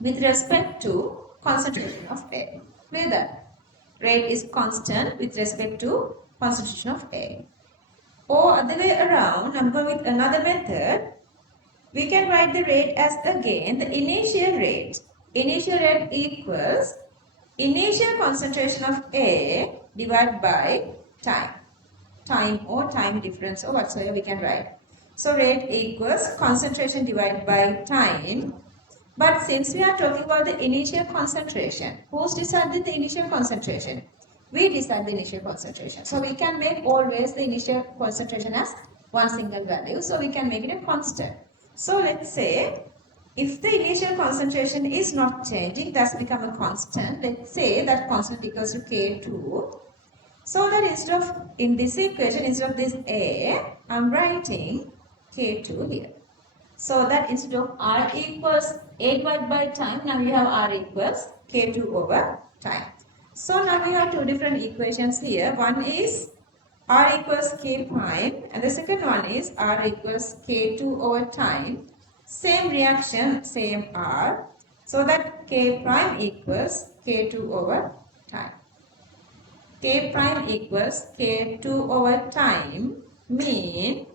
with respect to concentration of A. Clear that? Rate is constant with respect to concentration of A. Or other way around, I'm going with another method. We can write the rate as again the initial rate. Initial rate equals initial concentration of A divided by time. Time or time difference or whatsoever we can write. So rate equals concentration divided by time. But since we are talking about the initial concentration, who's decided the initial concentration? We decide the initial concentration. So we can make always the initial concentration as one single value. So we can make it a constant. So let's say if the initial concentration is not changing, that's become a constant. Let's say that constant equals to K2. So that instead of, in this equation, instead of this A, I'm writing K2 here. So that instead of R equals A divided by time, now we have R equals K2 over time. So now we have two different equations here. One is R equals K prime and the second one is R equals K2 over time. Same reaction, same R. So that K prime equals K2 over time. K prime equals K2 over time mean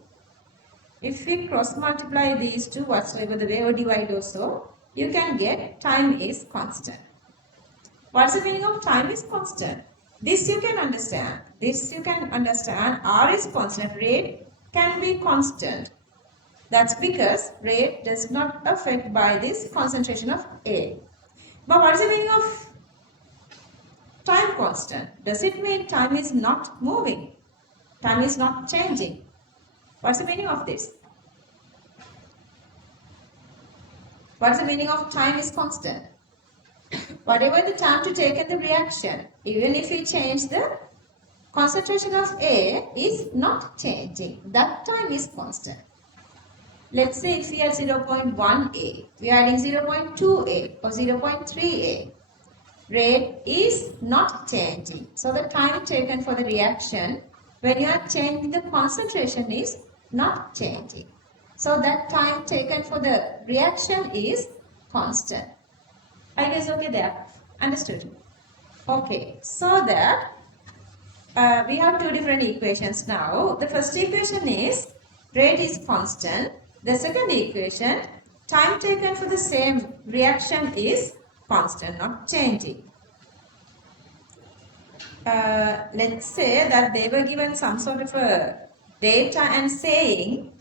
if we cross multiply these two whatsoever the way or divide also, you can get time is constant. What's the meaning of time is constant? This you can understand. R is constant. Rate can be constant. That's because rate does not affect by this concentration of A. But what is the meaning of time constant? Does it mean time is not moving? Time is not changing? What's the meaning of this? What's the meaning of time is constant? Whatever the time to take in the reaction, even if we change the concentration of A is not changing. That time is constant. let's say if we are 0.1a, we are adding 0.2a or 0.3a, rate is not changing. So the time taken for the reaction when you are changing the concentration is not changing. So that time taken for the reaction is constant. I guess okay there. Understood? Okay, so that we have two different equations now. The first equation is rate is constant. The second equation, time taken for the same reaction is constant, not changing. Let's say that they were given some sort of a data and saying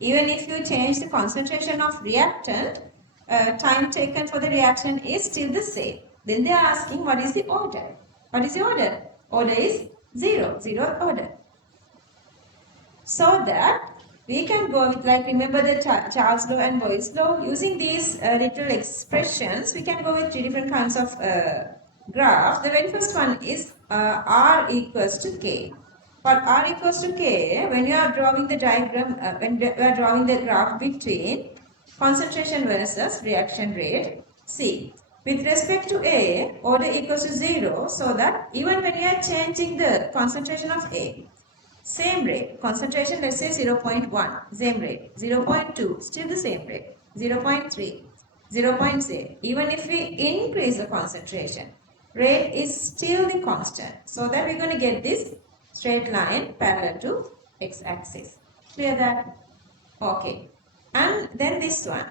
even if you change the concentration of reactant, time taken for the reaction is still the same. Then they are asking what is the order? What is the order? Order is 0, 0 order. So that we can go with, like, remember the Charles law and Boyle's law. Using these little expressions, we can go with three different kinds of graph. The very first one is R equals to K. For R equals to K, when you are drawing the diagram, when you are drawing the graph between concentration versus reaction rate, see, with respect to A, order equals to 0, so that even when you are changing the concentration of A, same rate, concentration let's say 0.1, same rate, 0.2, still the same rate, 0.3, 0.6. Even if we increase the concentration, rate is still the constant. So that we're going to get this straight line parallel to x-axis. Clear that? Okay. And then this one.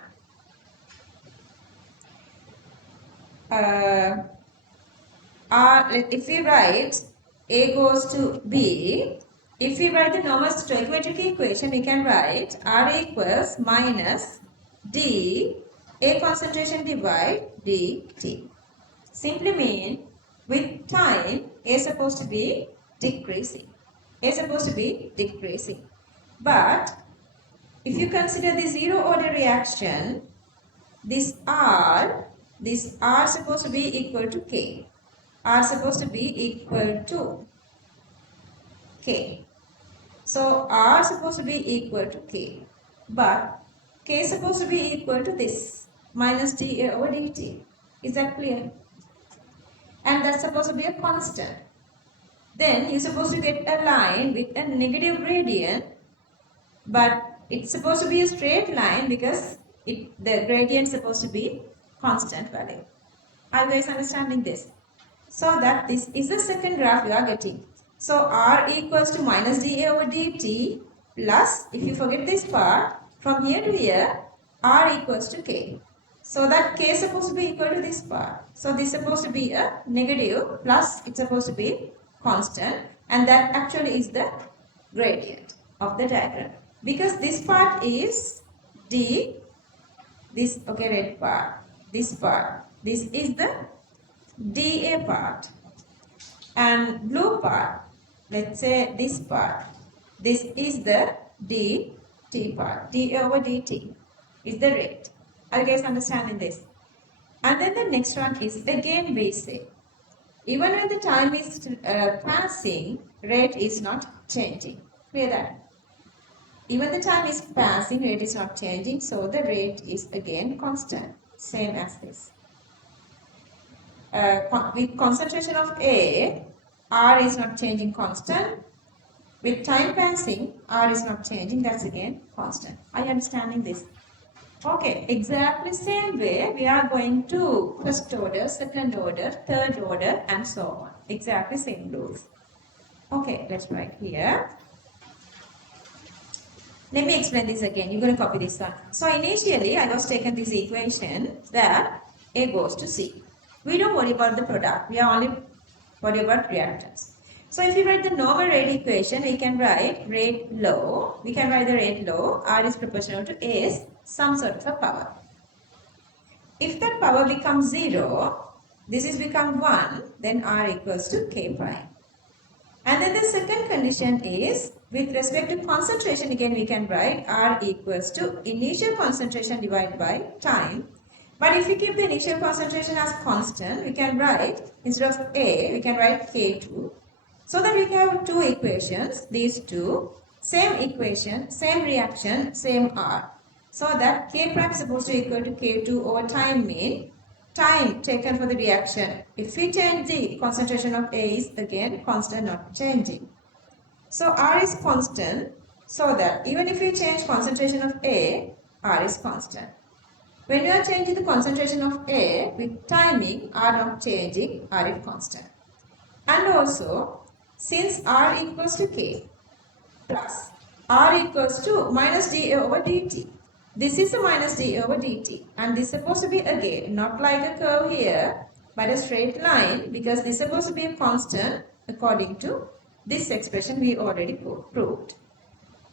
If we write A goes to B, if we write the normal stoichiometric equation, we can write R equals minus D, A concentration divide dt. Simply mean with time, A is supposed to be decreasing. A is supposed to be decreasing. But if you consider the zero order reaction, this R is supposed to be equal to K. R is supposed to be equal to K. So R is supposed to be equal to K. But K is supposed to be equal to this minus dA over dt. Is that clear? And that's supposed to be a constant. Then you're supposed to get a line with a negative gradient, but it's supposed to be a straight line because the gradient is supposed to be constant value. Are you guys understanding this? So that this is the second graph you are getting. So R equals to minus dA over dt plus, if you forget this part, from here to here, R equals to K. So that K is supposed to be equal to this part. So this is supposed to be a negative plus it's supposed to be constant, and that actually is the gradient of the diagram. Because this part is D, this, okay, red part, this part, this is the dA part, and blue part, let's say this part, this is the dt part, dA over dt is the rate. Are you guys understanding this? And then the next one is again we say, even when the time is passing, rate is not changing. Clear that? Even the time is passing, rate is not changing, so the rate is again constant, same as this. With concentration of A, R is not changing, constant. With time passing, R is not changing, that's again constant. Are you understanding this? Okay, exactly same way we are going to first order, second order, third order and so on. Exactly same rules. Okay, let's write here. Let me explain this again. You're going to copy this one. So initially I was taken this equation that A goes to C. We don't worry about the product. We are only worried about reactants. So if you write the normal rate equation, we can write rate law. We can write the rate law. R is proportional to A's some sort of a power. If that power becomes 0, this is become 1, then R equals to K prime. And then the second condition is, with respect to concentration, again we can write R equals to initial concentration divided by time. But if we keep the initial concentration as constant, we can write, instead of A, we can write K2. So that we can have two equations, these two, same equation, same reaction, same R. So that K prime is supposed to equal to K2 over time mean time taken for the reaction. If we change the concentration of A is again constant, not changing. So R is constant, so that even if you change concentration of A, R is constant. When you are changing the concentration of A with timing, R not changing, R is constant. And also, since R equals to K plus R equals to minus dA over dt. This is a minus dA over dt, and this is supposed to be again not like a curve here, but a straight line, because this is supposed to be a constant according to this expression we already proved.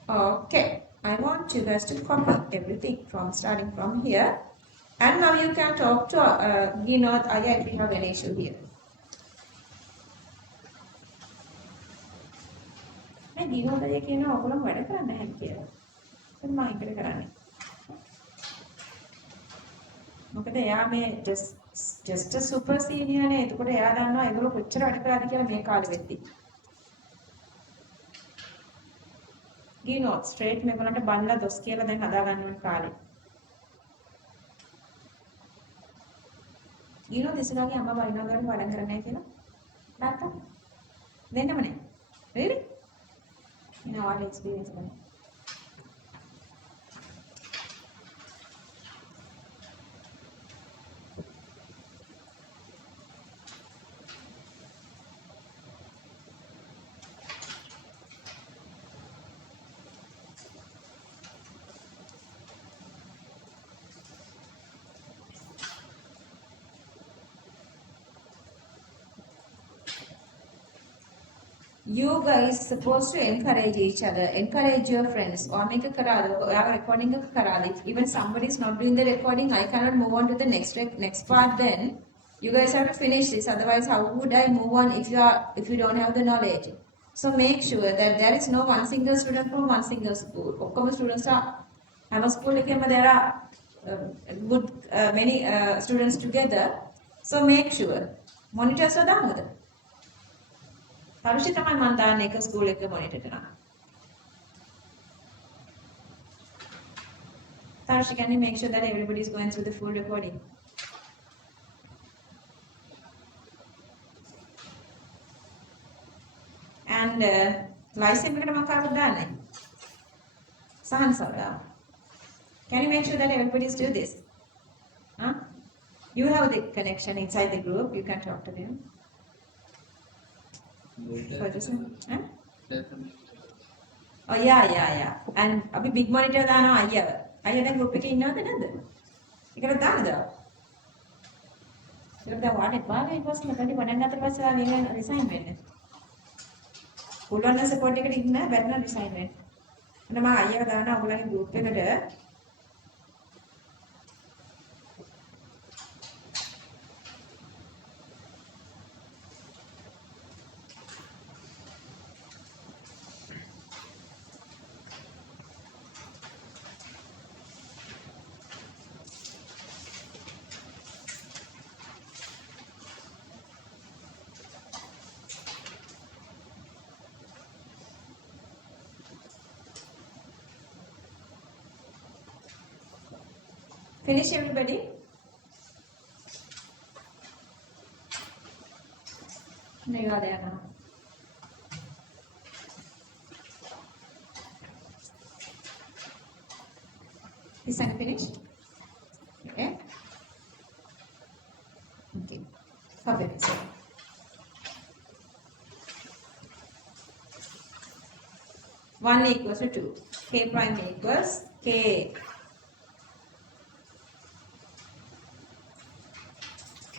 Okay, I want you guys to copy everything from starting from here, and now you can talk to Aya if you have any issue here. මේ දිනෝදය කියන ඔයගොල්ලෝ වැඩ කරන්න හැටි කියලා. ඒක මම ඉකට කරන්නේ. මොකද එයා මේ just a super senior නේ. එතකොට එයා දන්නවා ඒගොල්ලෝ කොච්චර වැඩ කරාද කියලා මේ කාලෙ වෙද්දි. ගිනෝ ස්ට්‍රේට් මේගොල්ලන්ට බන්ලා දොස් කියලා දැන් හදා ගන්න ඕන කාලේ. ගිනෝ දිසුනාගේ අම්මා වයින්වගාරේ වැඩ කරන්නේ කියලා. තාත්තා දෙන්නම නේ. Really? You know what experience man. You guys supposed to encourage each other, encourage your friends, or make a karala, or have a recording of karala. If even somebody is not doing the recording, I cannot move on to the next part. Then you guys have to finish this. Otherwise, how would I move on if you don't have the knowledge? So make sure that there is no one single student from one single school. Okkama students are have a school there are good many students together. So make sure monitors are done with it. Harushi තමයි මම දාන්න එක school එක monitor කරනවා. Harushi, can you make sure that everybody is going through the full recording? And license එකට මම කාටද දාන්නේ? සහන් sir. Can you make sure that everybody is do this? Huh? You have the connection inside the group. You can talk to them. Huh? Oh yeah. And අපි big monitor දානවා අයියව. අයියා දැන් group එකේ ඉන්නවද නැද්ද? ඒකට දාන්නද? ඒක දැන් වාගේ ඉවස්න කඩි පණ ගන්නතර පස්සේ ආ මේක රිසයින් වෙන්න. පුළුවන් සපෝට් එකට ඉන්න බැරි නම් රිසයින් වෙන්න. එන්න මම අයියව දානවා ඔයගොල්ලන්ගේ group එකට. Finish everybody? No, you are there now. Is that finished? Okay. Okay. Perfect. One equals to 2. K prime equals K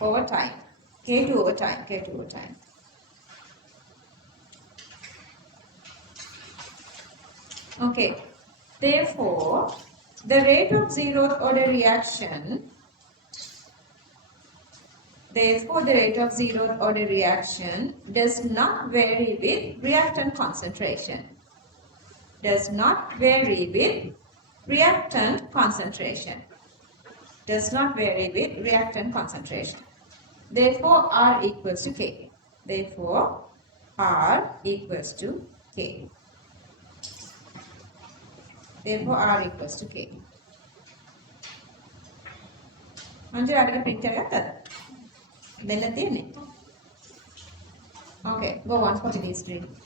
over time. K2 over time. K2 over time. Okay. Therefore, the rate of zeroth order reaction. Therefore, the rate of zeroth order reaction does not vary with reactant concentration. Does not vary with reactant concentration. Does not vary with reactant concentration. Therefore, R equals to K. Therefore, R equals to K. Therefore, R equals to K. මංජුලාට print කරගත්තද? දෙන්න තියෙන්නේ. Okay, go on for today's reading.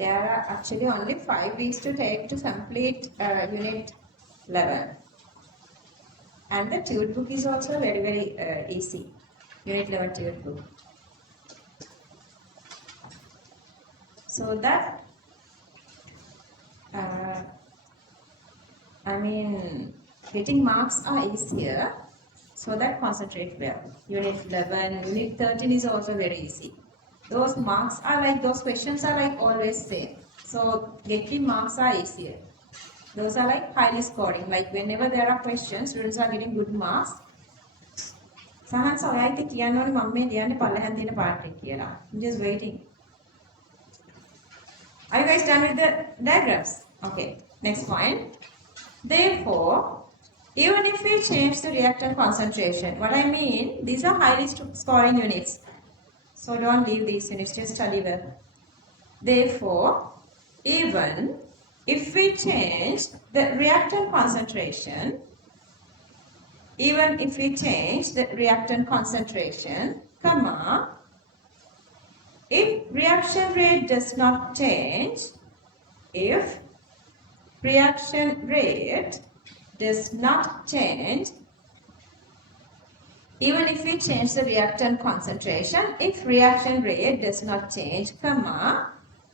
There are actually only 5 weeks to take to complete unit 11. And the tude book is also very easy. Unit 11 tude book. So that, getting marks are easier. So that concentrate well. Unit 11, unit 13 is also very easy. Those marks are like, those questions are like always same. So getting marks are easier. Those are like highly scoring. Like whenever there are questions, students are getting good marks. I'm just waiting. Are you guys done with the diagrams? Okay, next point. Therefore, even if we change the reactant concentration, what I mean, these are highly scoring units. So don't leave these units, just study well. Therefore, even if we change the reactant concentration, comma, if reaction rate does not change, even if reaction rate does not change, comma,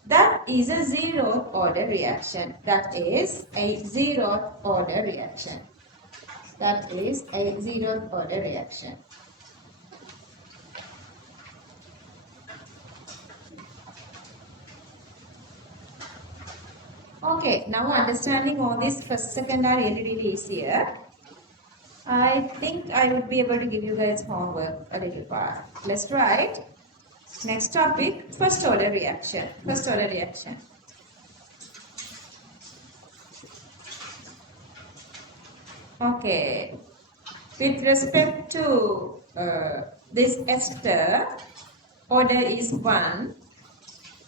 that is a zeroth order reaction. That is a zeroth order reaction. Okay, now understanding all this first, second are really easier. I think I would be able to give you guys homework a little part. Let's write. Next topic, first order reaction. Okay. With respect to this ester, order is 1.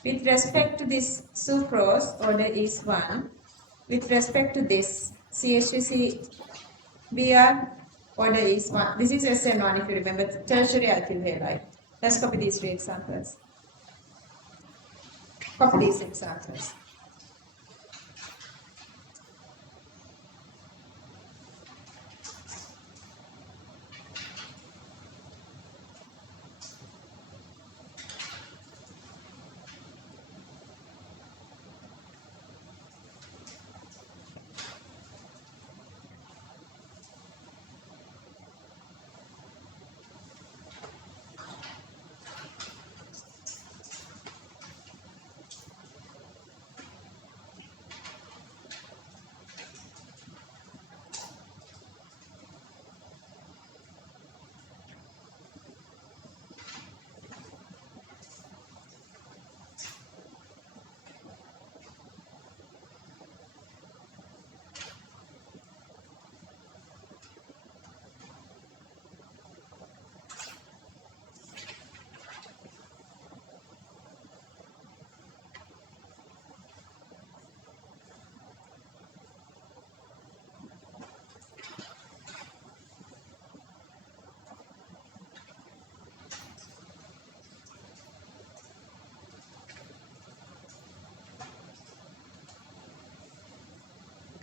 With respect to this sucrose, order is 1. With respect to this CH3CBr, order is 1. This is SN1 if you remember, tertiary alkyl halide. Let's copy these 3 examples.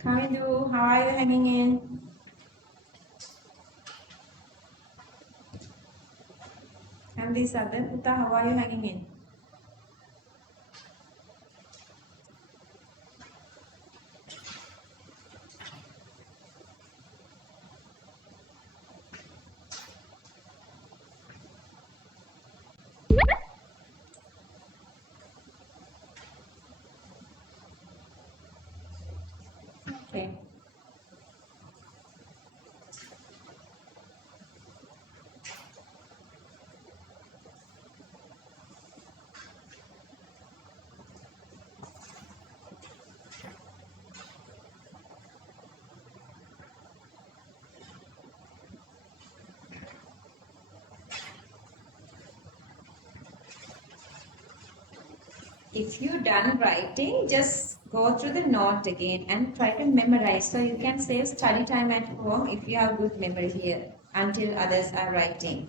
Kamidu, how are you hanging in? And this other Puta, how are you hanging in? Okay. If you're done writing, just go through the note again and try to memorize. So you can save study time at home if you have good memory here until others are writing.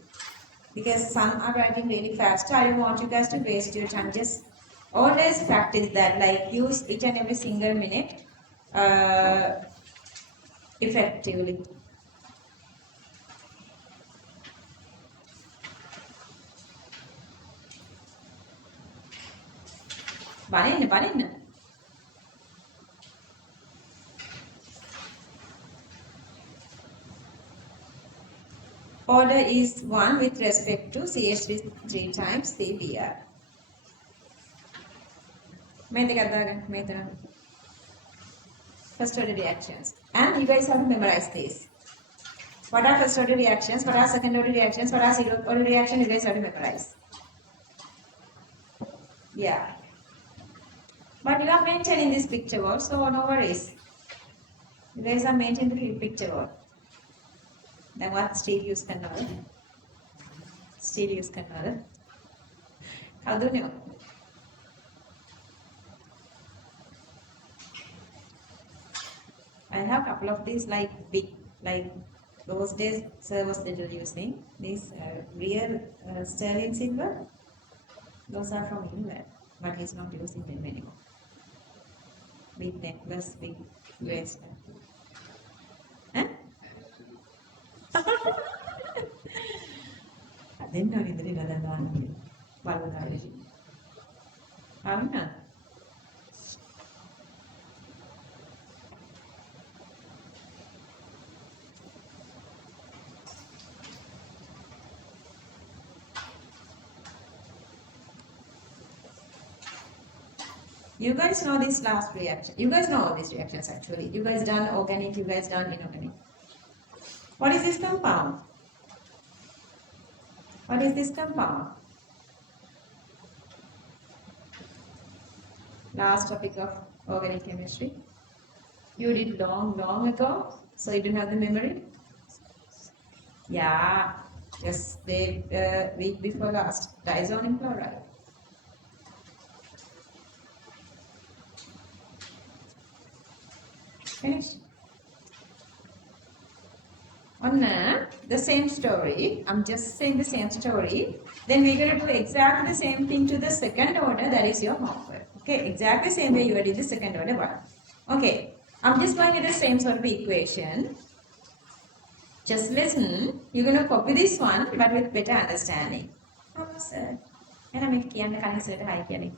Because some are writing really fast. So I don't want you guys to waste your time. Just always practice that. Like use each and every single minute effectively. බලන්න. Order is 1 with respect to CH 3 times CBR. First order reactions. And you guys have to memorize this. What are first order reactions? What are second order reactions? What are zero order reactions? You guys have to memorize. Yeah. But you are maintaining this picture word, so no worries. You guys are maintaining the picture word. Then what Steve use කරනවද? Steve use කරනවද? කවුද? I have a couple of these like big, like those days servers that are using these real sterling silver. Those are from England, but he's not using them anymore. Big necklace, big bracelet. Huh? Then no, you didn't know. You guys know this last reaction. You guys know all these reactions actually. You guys done organic, you guys done inorganic. What is this compound? What is this compound? Last topic of organic chemistry. You did long ago, so you didn't have the memory. Yeah, just the week before last, diazonium chloride. Finished. On the same story, I'm just saying the same story. Then we're going to do exactly the same thing to the second order. That is your homework. Okay, exactly the same way you did the second order one. Okay, I'm just going to the same sort of equation. Just listen. You're going to copy this one, but with better understanding. Oh, sir. And I'm going to say hi, Kelly.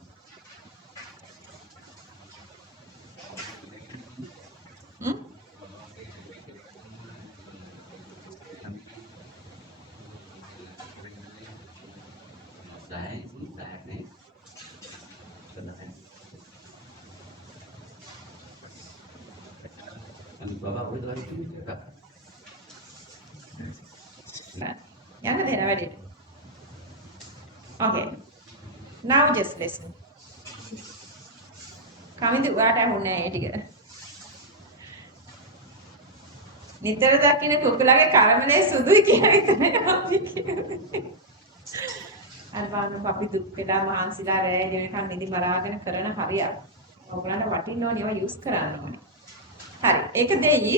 Okay. Now just listen. Kamidu වාට ඇහුන්නේ ඒ ටික. නිතර දකින්න කුකුලගේ කරමලේ සුදුයි කියන එක තමයි අපි කියන්නේ. අර බලන්න අපි දුක් වෙලා මහන්සිලා රැය වෙනකන් නිදි මරාගෙන කරන හරියක්. ඔයගලන්ට වටින්න ඕනේ ඒවා යූස් කරන්න ඕනේ. හරි. ඒක දෙයි.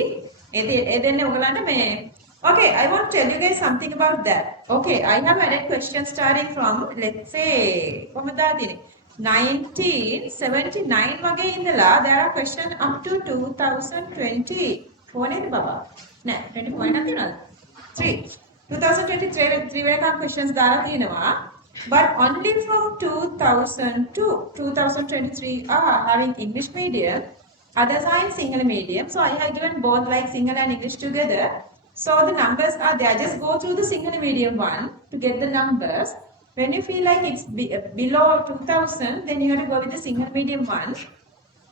ඒ දෙන්නේ ඔයගලන්ට මේ Okay, I want to tell you guys something about that. Okay, I have added questions starting from, let's say, 1979 වගේ ඉඳලා there are question up to 2020 4 බබා නෑ 24 නම් තියෙනවද 3 2023 වෙනකම් questions දාලා තියෙනවා but only from 2000 to 2023 are having English medium, others are in Sinhala medium. So I have given both like Sinhala and English together. So the numbers are there. Just go through the Sinhala medium one to get the numbers. When you feel like it's below 2000, then you have to go with the Sinhala medium one.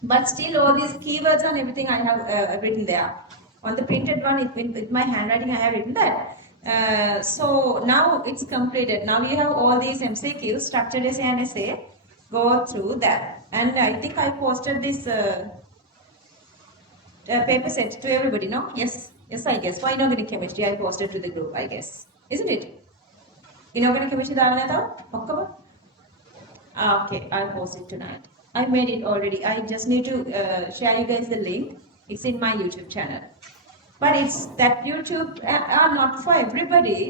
But still all these keywords and everything I have written there. On the printed one, with my handwriting, I have written that. So now it's completed. Now you have all these MCQs, structured essay and essay. Go through that. And I think I posted this paper set to everybody, no? Yes, yes, I guess. For inorganic chemistry, I posted to the group, I guess. Isn't it? Inorganic chemistry, okay, I'll post it tonight. I made it already. I just need to share you guys the link. It's in my YouTube channel. But it's that YouTube are not for everybody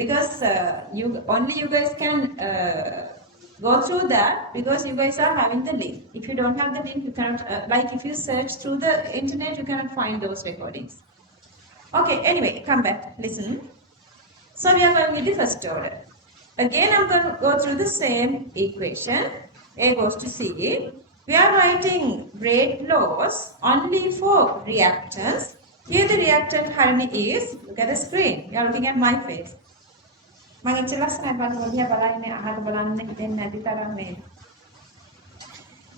because only you guys can go through that because you guys are having the link. If you don't have the link, you cannot, like if you search through the internet, you cannot find those recordings. Okay, anyway, come back, listen. So we are going with the first order. Again, I'm going to go through the same equation. A goes to C. We are writing rate laws only for reactants. Here the reactant harmony is, look at the screen. You are looking at my face.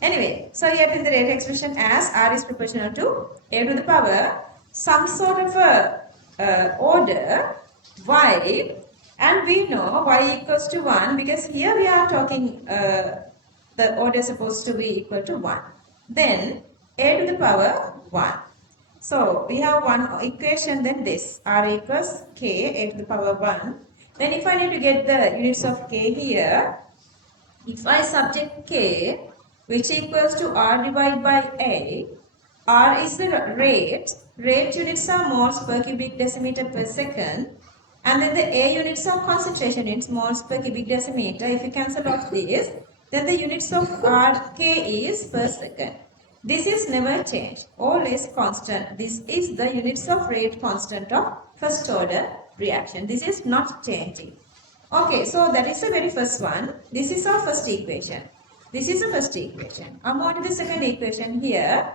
Anyway, so here in the rate expression as R is proportional to A to the power some sort of a order Y, and we know Y equals to 1 because here we are talking the order is supposed to be equal to 1. Then A to the power 1. So we have one equation, then this R equals K, A to the power 1. Then if I need to get the units of K here, if I subject K, which equals to R divided by A, R is the rate. Rate units are moles per cubic decimeter per second. And then the A units are concentration units, moles per cubic decimeter. If you cancel off this, then the units of RK is per second. This is never changed, always constant. This is the units of rate constant of first order reaction. This is not changing. Okay, so that is the very first one. This is our first equation. This is the first equation. I'm on to the second equation here.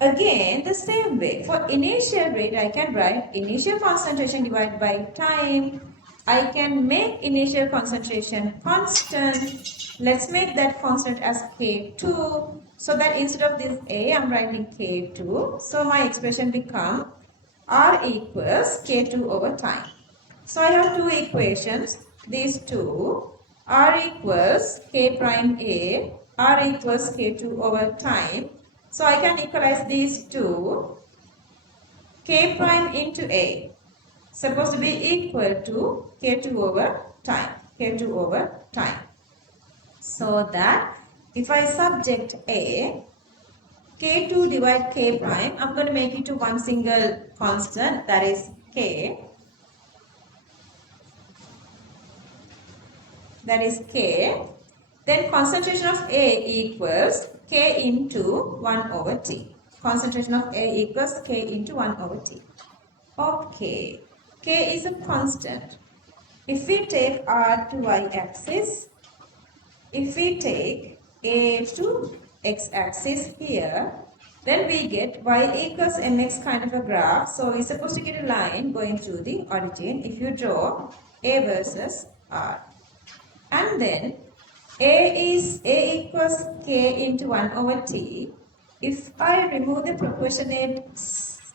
Again, the same way. For initial rate, I can write initial concentration divided by time. I can make initial concentration constant. Let's make that constant as K2. So that instead of this A, I'm writing K2. So my expression becomes R equals K2 over time. So I have two equations. These two. R equals K prime A. R equals K2 over time. So I can equalize these two. K prime into A. Supposed to be equal to K2 over time. K2 over time. So that if I subject A, K2 divide K prime, I'm going to make it to one single constant, that is K. That is K. Then concentration of A equals K into 1 over T. Concentration of A equals K into 1 over T. Okay. K is a constant. If we take R to Y axis, if we take A to X axis here, then we get Y equals MX kind of a graph. So we're supposed to get a line going to the origin. If you draw A versus R. And then A equals K into 1 over T. If I remove the proportionate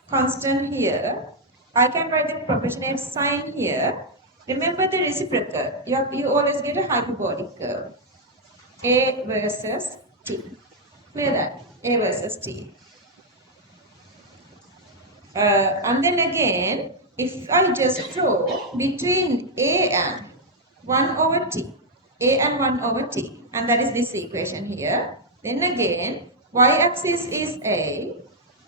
constant here, I can write the proportionate sign here. Remember the reciprocal. You always get a hyperbolic curve. A versus T. Clear that? A versus T. And then again, if I just draw between A and 1 over T. A and 1 over T. And that is this equation here. Then again, y-axis is A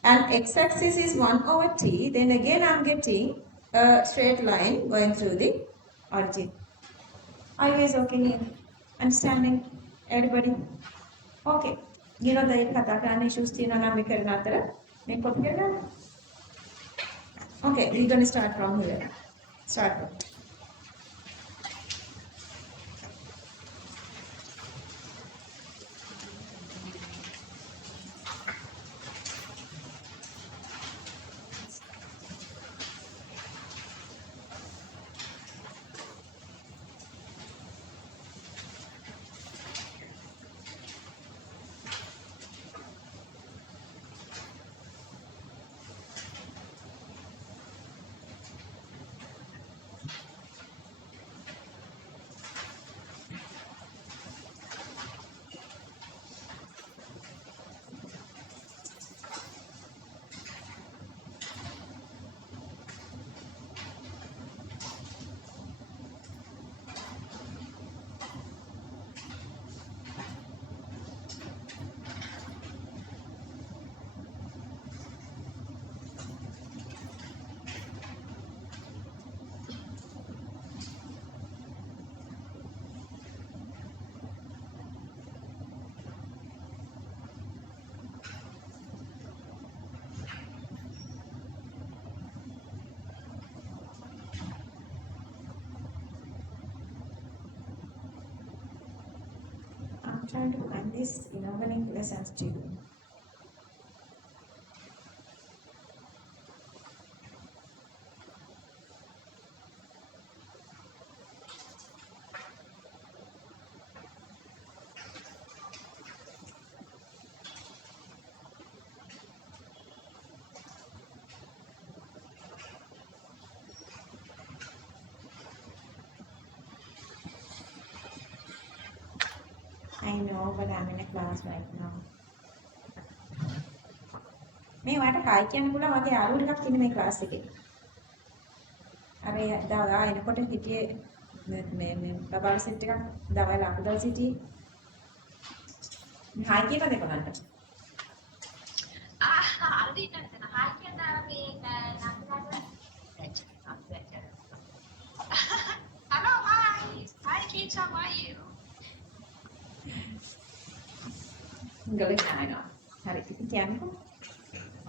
and x-axis is 1 over T. Then again, I'm getting a straight line going through the origin. Are you guys okay here? Understanding? Everybody? Okay. You know the කතා කරන්න issues තියෙනවා නම් මේ කරන අතර මේ copy කරගන්න. Okay, we're going to start from here. Start from. I'm trying to find this inorganic lessons to you. I know, but I'm in a class right now. මේ වාට හායි කියන්න පුළුවන් වගේ යාළුවෝ ටිකක් ඉන්නේ මේ ක්ලාස් එකේ. අර දවල් එනකොට හිටියේ මේ බබාල සෙට් එකක් දවල් අපදල් සිටියේ. හායි කියනද කොහොමද? හරි නේද? හායි කියන මේ Hello, hi. Hi, kids, how are you? English නෑ. හරි කියන්නකෝ.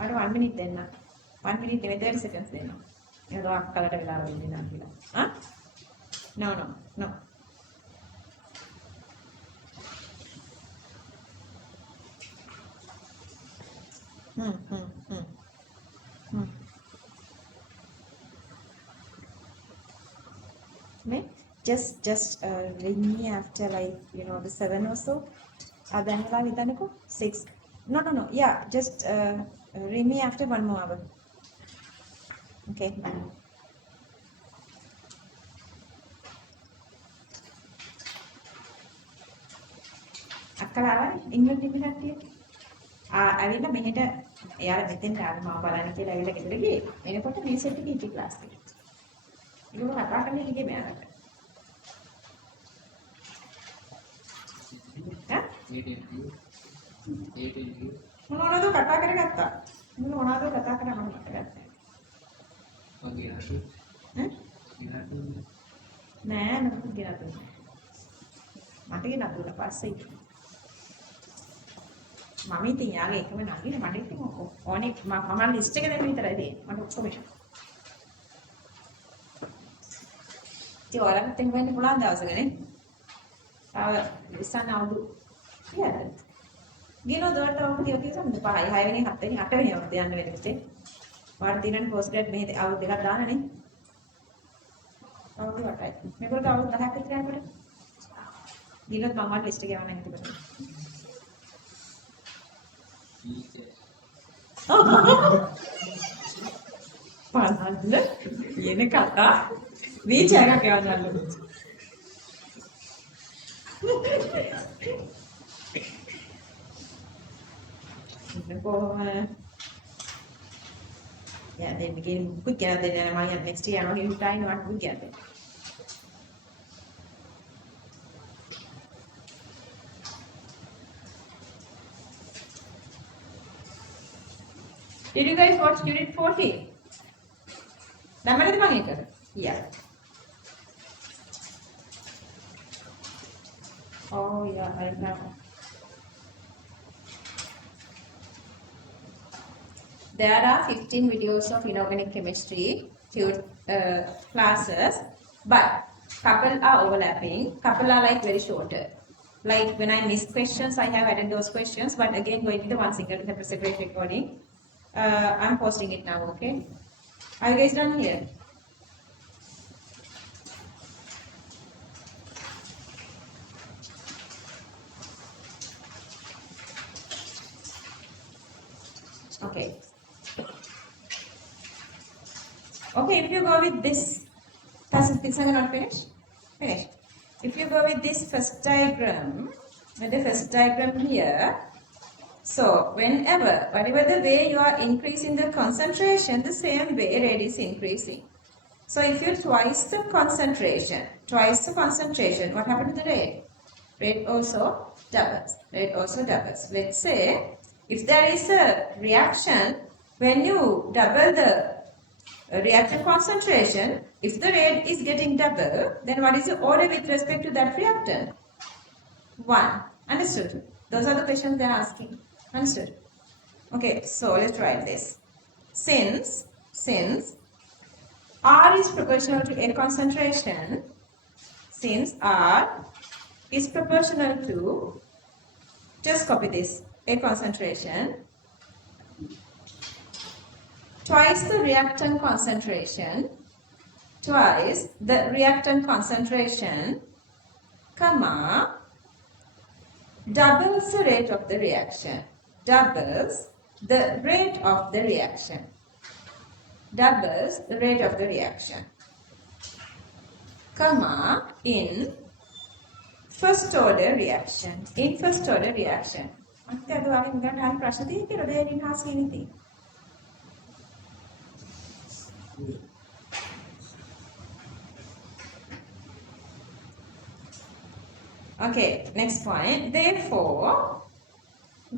අර 1 minute දෙන්න. 1 minute නෙවෙයි 30 seconds දෙන්න. ඒක අක්කලට වෙලාව වෙන්නේ නැහැ කියලා. ආ? No. Me? Just ring me after like the 7 or so. Then we'll have 6. No. Yeah, just ring me after 1 more hour. Okay. අක්කලා ඉංග්‍රීසි ටික කට්ටිය. ඇවිල්ලා මෙහෙට එයාලා මෙතෙන් ආවම මම බලන්න කියලා ඇවිල්ලා ගෙදර ගියේ. එනකොට මේ සෙට් එකේ ඉති ක්ලාස් එකේ. ඒක කතා කරන්නේ ඉගේ මෙයාලට. මොනවද කතා කරගත්තා? මොනවද කතා කරා මම මතක ගත්තා. වගේ අසු. නෑ නමුත් ගෙනතුනේ. මට ගෙනතුන පස්සේ මම ඉතින් යාගේ එකම නගින මට ඉතින් ඕනේ මම ලිස්ට් එක දෙන්න විතරයි දෙන්නේ. මට ඔක්කොම එක. ඉතින් ඔයාලට එන්න වෙන්න පුළුවන් දවසකනේ. ඉස්සන් අවුරුදු කීයද? ගිනෝ දවල්ට අවුරුදු කීයද සම්ද 5යි 6 වෙනි 7 වෙනි 8 වෙනි අවුරුද්ද යන්න වෙන විදිහට. වාට දිනන පෝස්ට් ග්‍රෑඩ් මෙහෙ අවුරුදු දෙකක් දානනේ. අවුරුදු 8යි. මේකට අවුරුදු 10ක් විතර යනකොට. දිනත් මම ලිස්ට් එක යවන්න හිතුවා. පනන්න කියන කතා වීචර් එකක් යවන්නලු. Yeah, then begin quick and then I next year I'm going to try not to get it. Did you guys watch Unit 40? Yeah. Oh, Oh yeah, I know. There are 15 videos of inorganic chemistry classes, but couple are overlapping, couple are like very shorter. Like when I miss questions, I have added those questions, but again going to the one single separate recording. I'm posting it now, okay? Are you guys done here? Okay. Okay, if you go with this, this I'm not finished? Finished. If you go with this first diagram, here, so whenever, whatever the way you are increasing the concentration, the same way rate is increasing. So if you twice the concentration, what happened to the rate? Rate also doubles. Let's say if there is a reaction, when you double the reactant concentration, if the rate is getting double, then what is the order with respect to that reactant? 1. Understood? Those are the questions they are asking. Understood? Okay, so let's write this. Since R is proportional to A concentration, since R is proportional to, just copy this, A concentration, twice the reactant concentration, comma, doubles the rate of the reaction. Comma, in first order reaction. අන්ත අද වගේ නිකන් හරි ප්‍රශ්න තියෙන්නේ කියලා they didn't ask anything. Okay, next point. Therefore,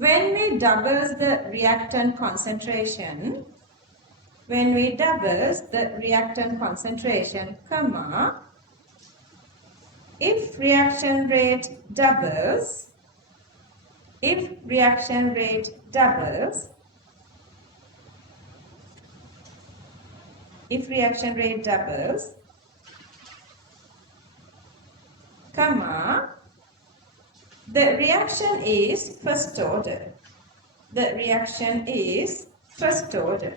when we doubles the reactant concentration, comma, if reaction rate doubles, comma, the reaction is first order. The reaction is first order.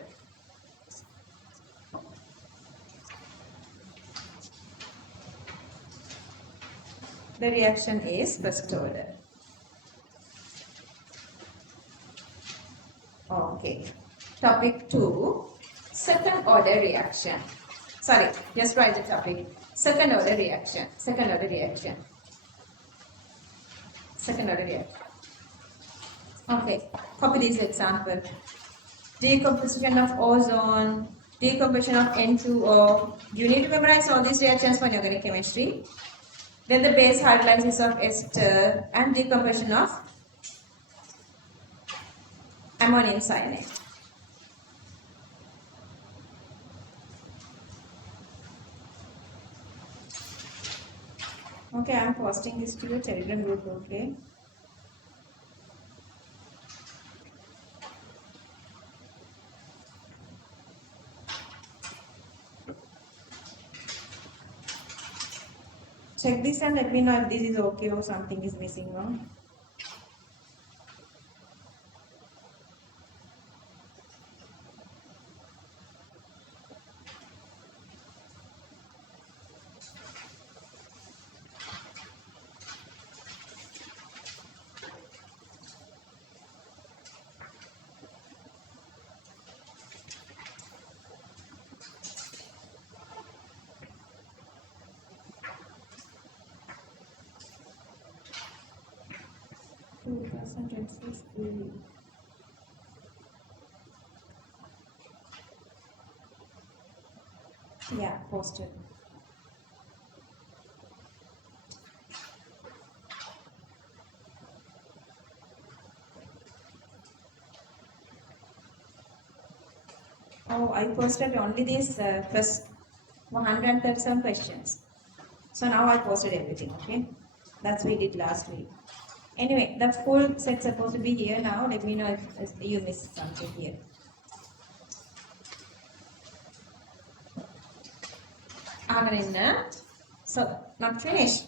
Okay. Topic 2, second order reaction. Sorry, just write the topic. Second order reaction. Okay, copy this example. Decomposition of ozone, decomposition of N2O. You need to memorize all these reactions for organic chemistry. Then the base hydrolysis of ester and decomposition of ammonium cyanide. Okay, I'm posting this to your Telegram group, okay? Check this and let me know if this is okay or something is missing, no? Yeah, posted. Oh, I posted only these first 137 questions. So now I posted everything, okay? That's what we did last week. Anyway, the full set's supposed to be here now. Let me know if you missed something here. So, not finished.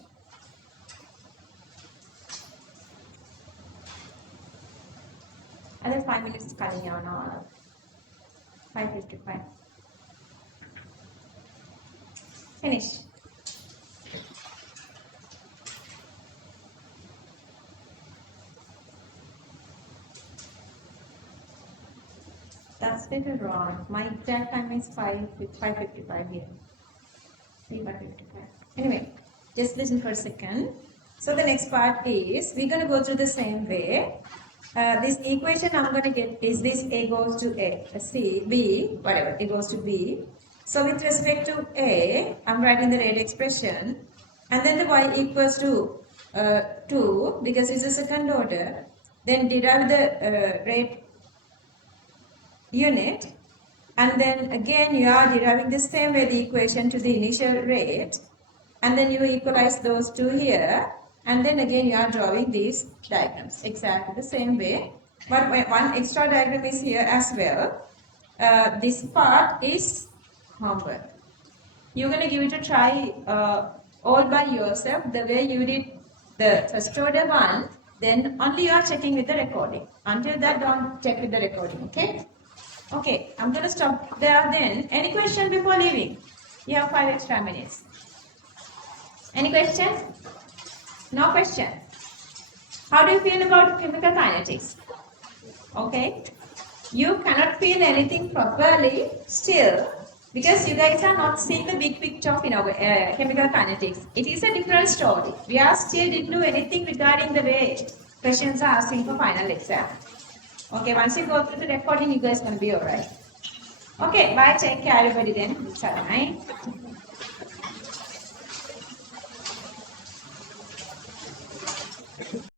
Other 5 minutes cutting out now. 5:55. Finish. That's little wrong. My exact time is 5:55 here. 5:55. Anyway, just listen for a second. So the next part is we're going to go through the same way. This equation I'm going to get is this A goes to A, C, B, whatever, it goes to B. So with respect to A, I'm writing the rate expression, and then the y equals to 2 because it's a second order. Then derive the rate unit, and then again you are deriving the same way the equation to the initial rate, and then you equalize those two here, and then again you are drawing these diagrams exactly the same way. But one extra diagram is here as well. This part is homework. You're going to give it a try all by yourself the way you did the first order one. Then only you are checking with the recording. Until that, don't check with the recording. Okay? Okay, I'm going to stop there then. Any question before leaving? You have 5 extra minutes. Any questions? No question. How do you feel about chemical kinetics? Okay. You cannot feel anything properly still because you guys are not seeing the big picture of chemical kinetics. It is a different story. We are still didn't do anything regarding the way questions are asking for final exam. Okay, once you go through the recording, you guys going to be alright. Okay, bye. Take care, everybody then. Bye.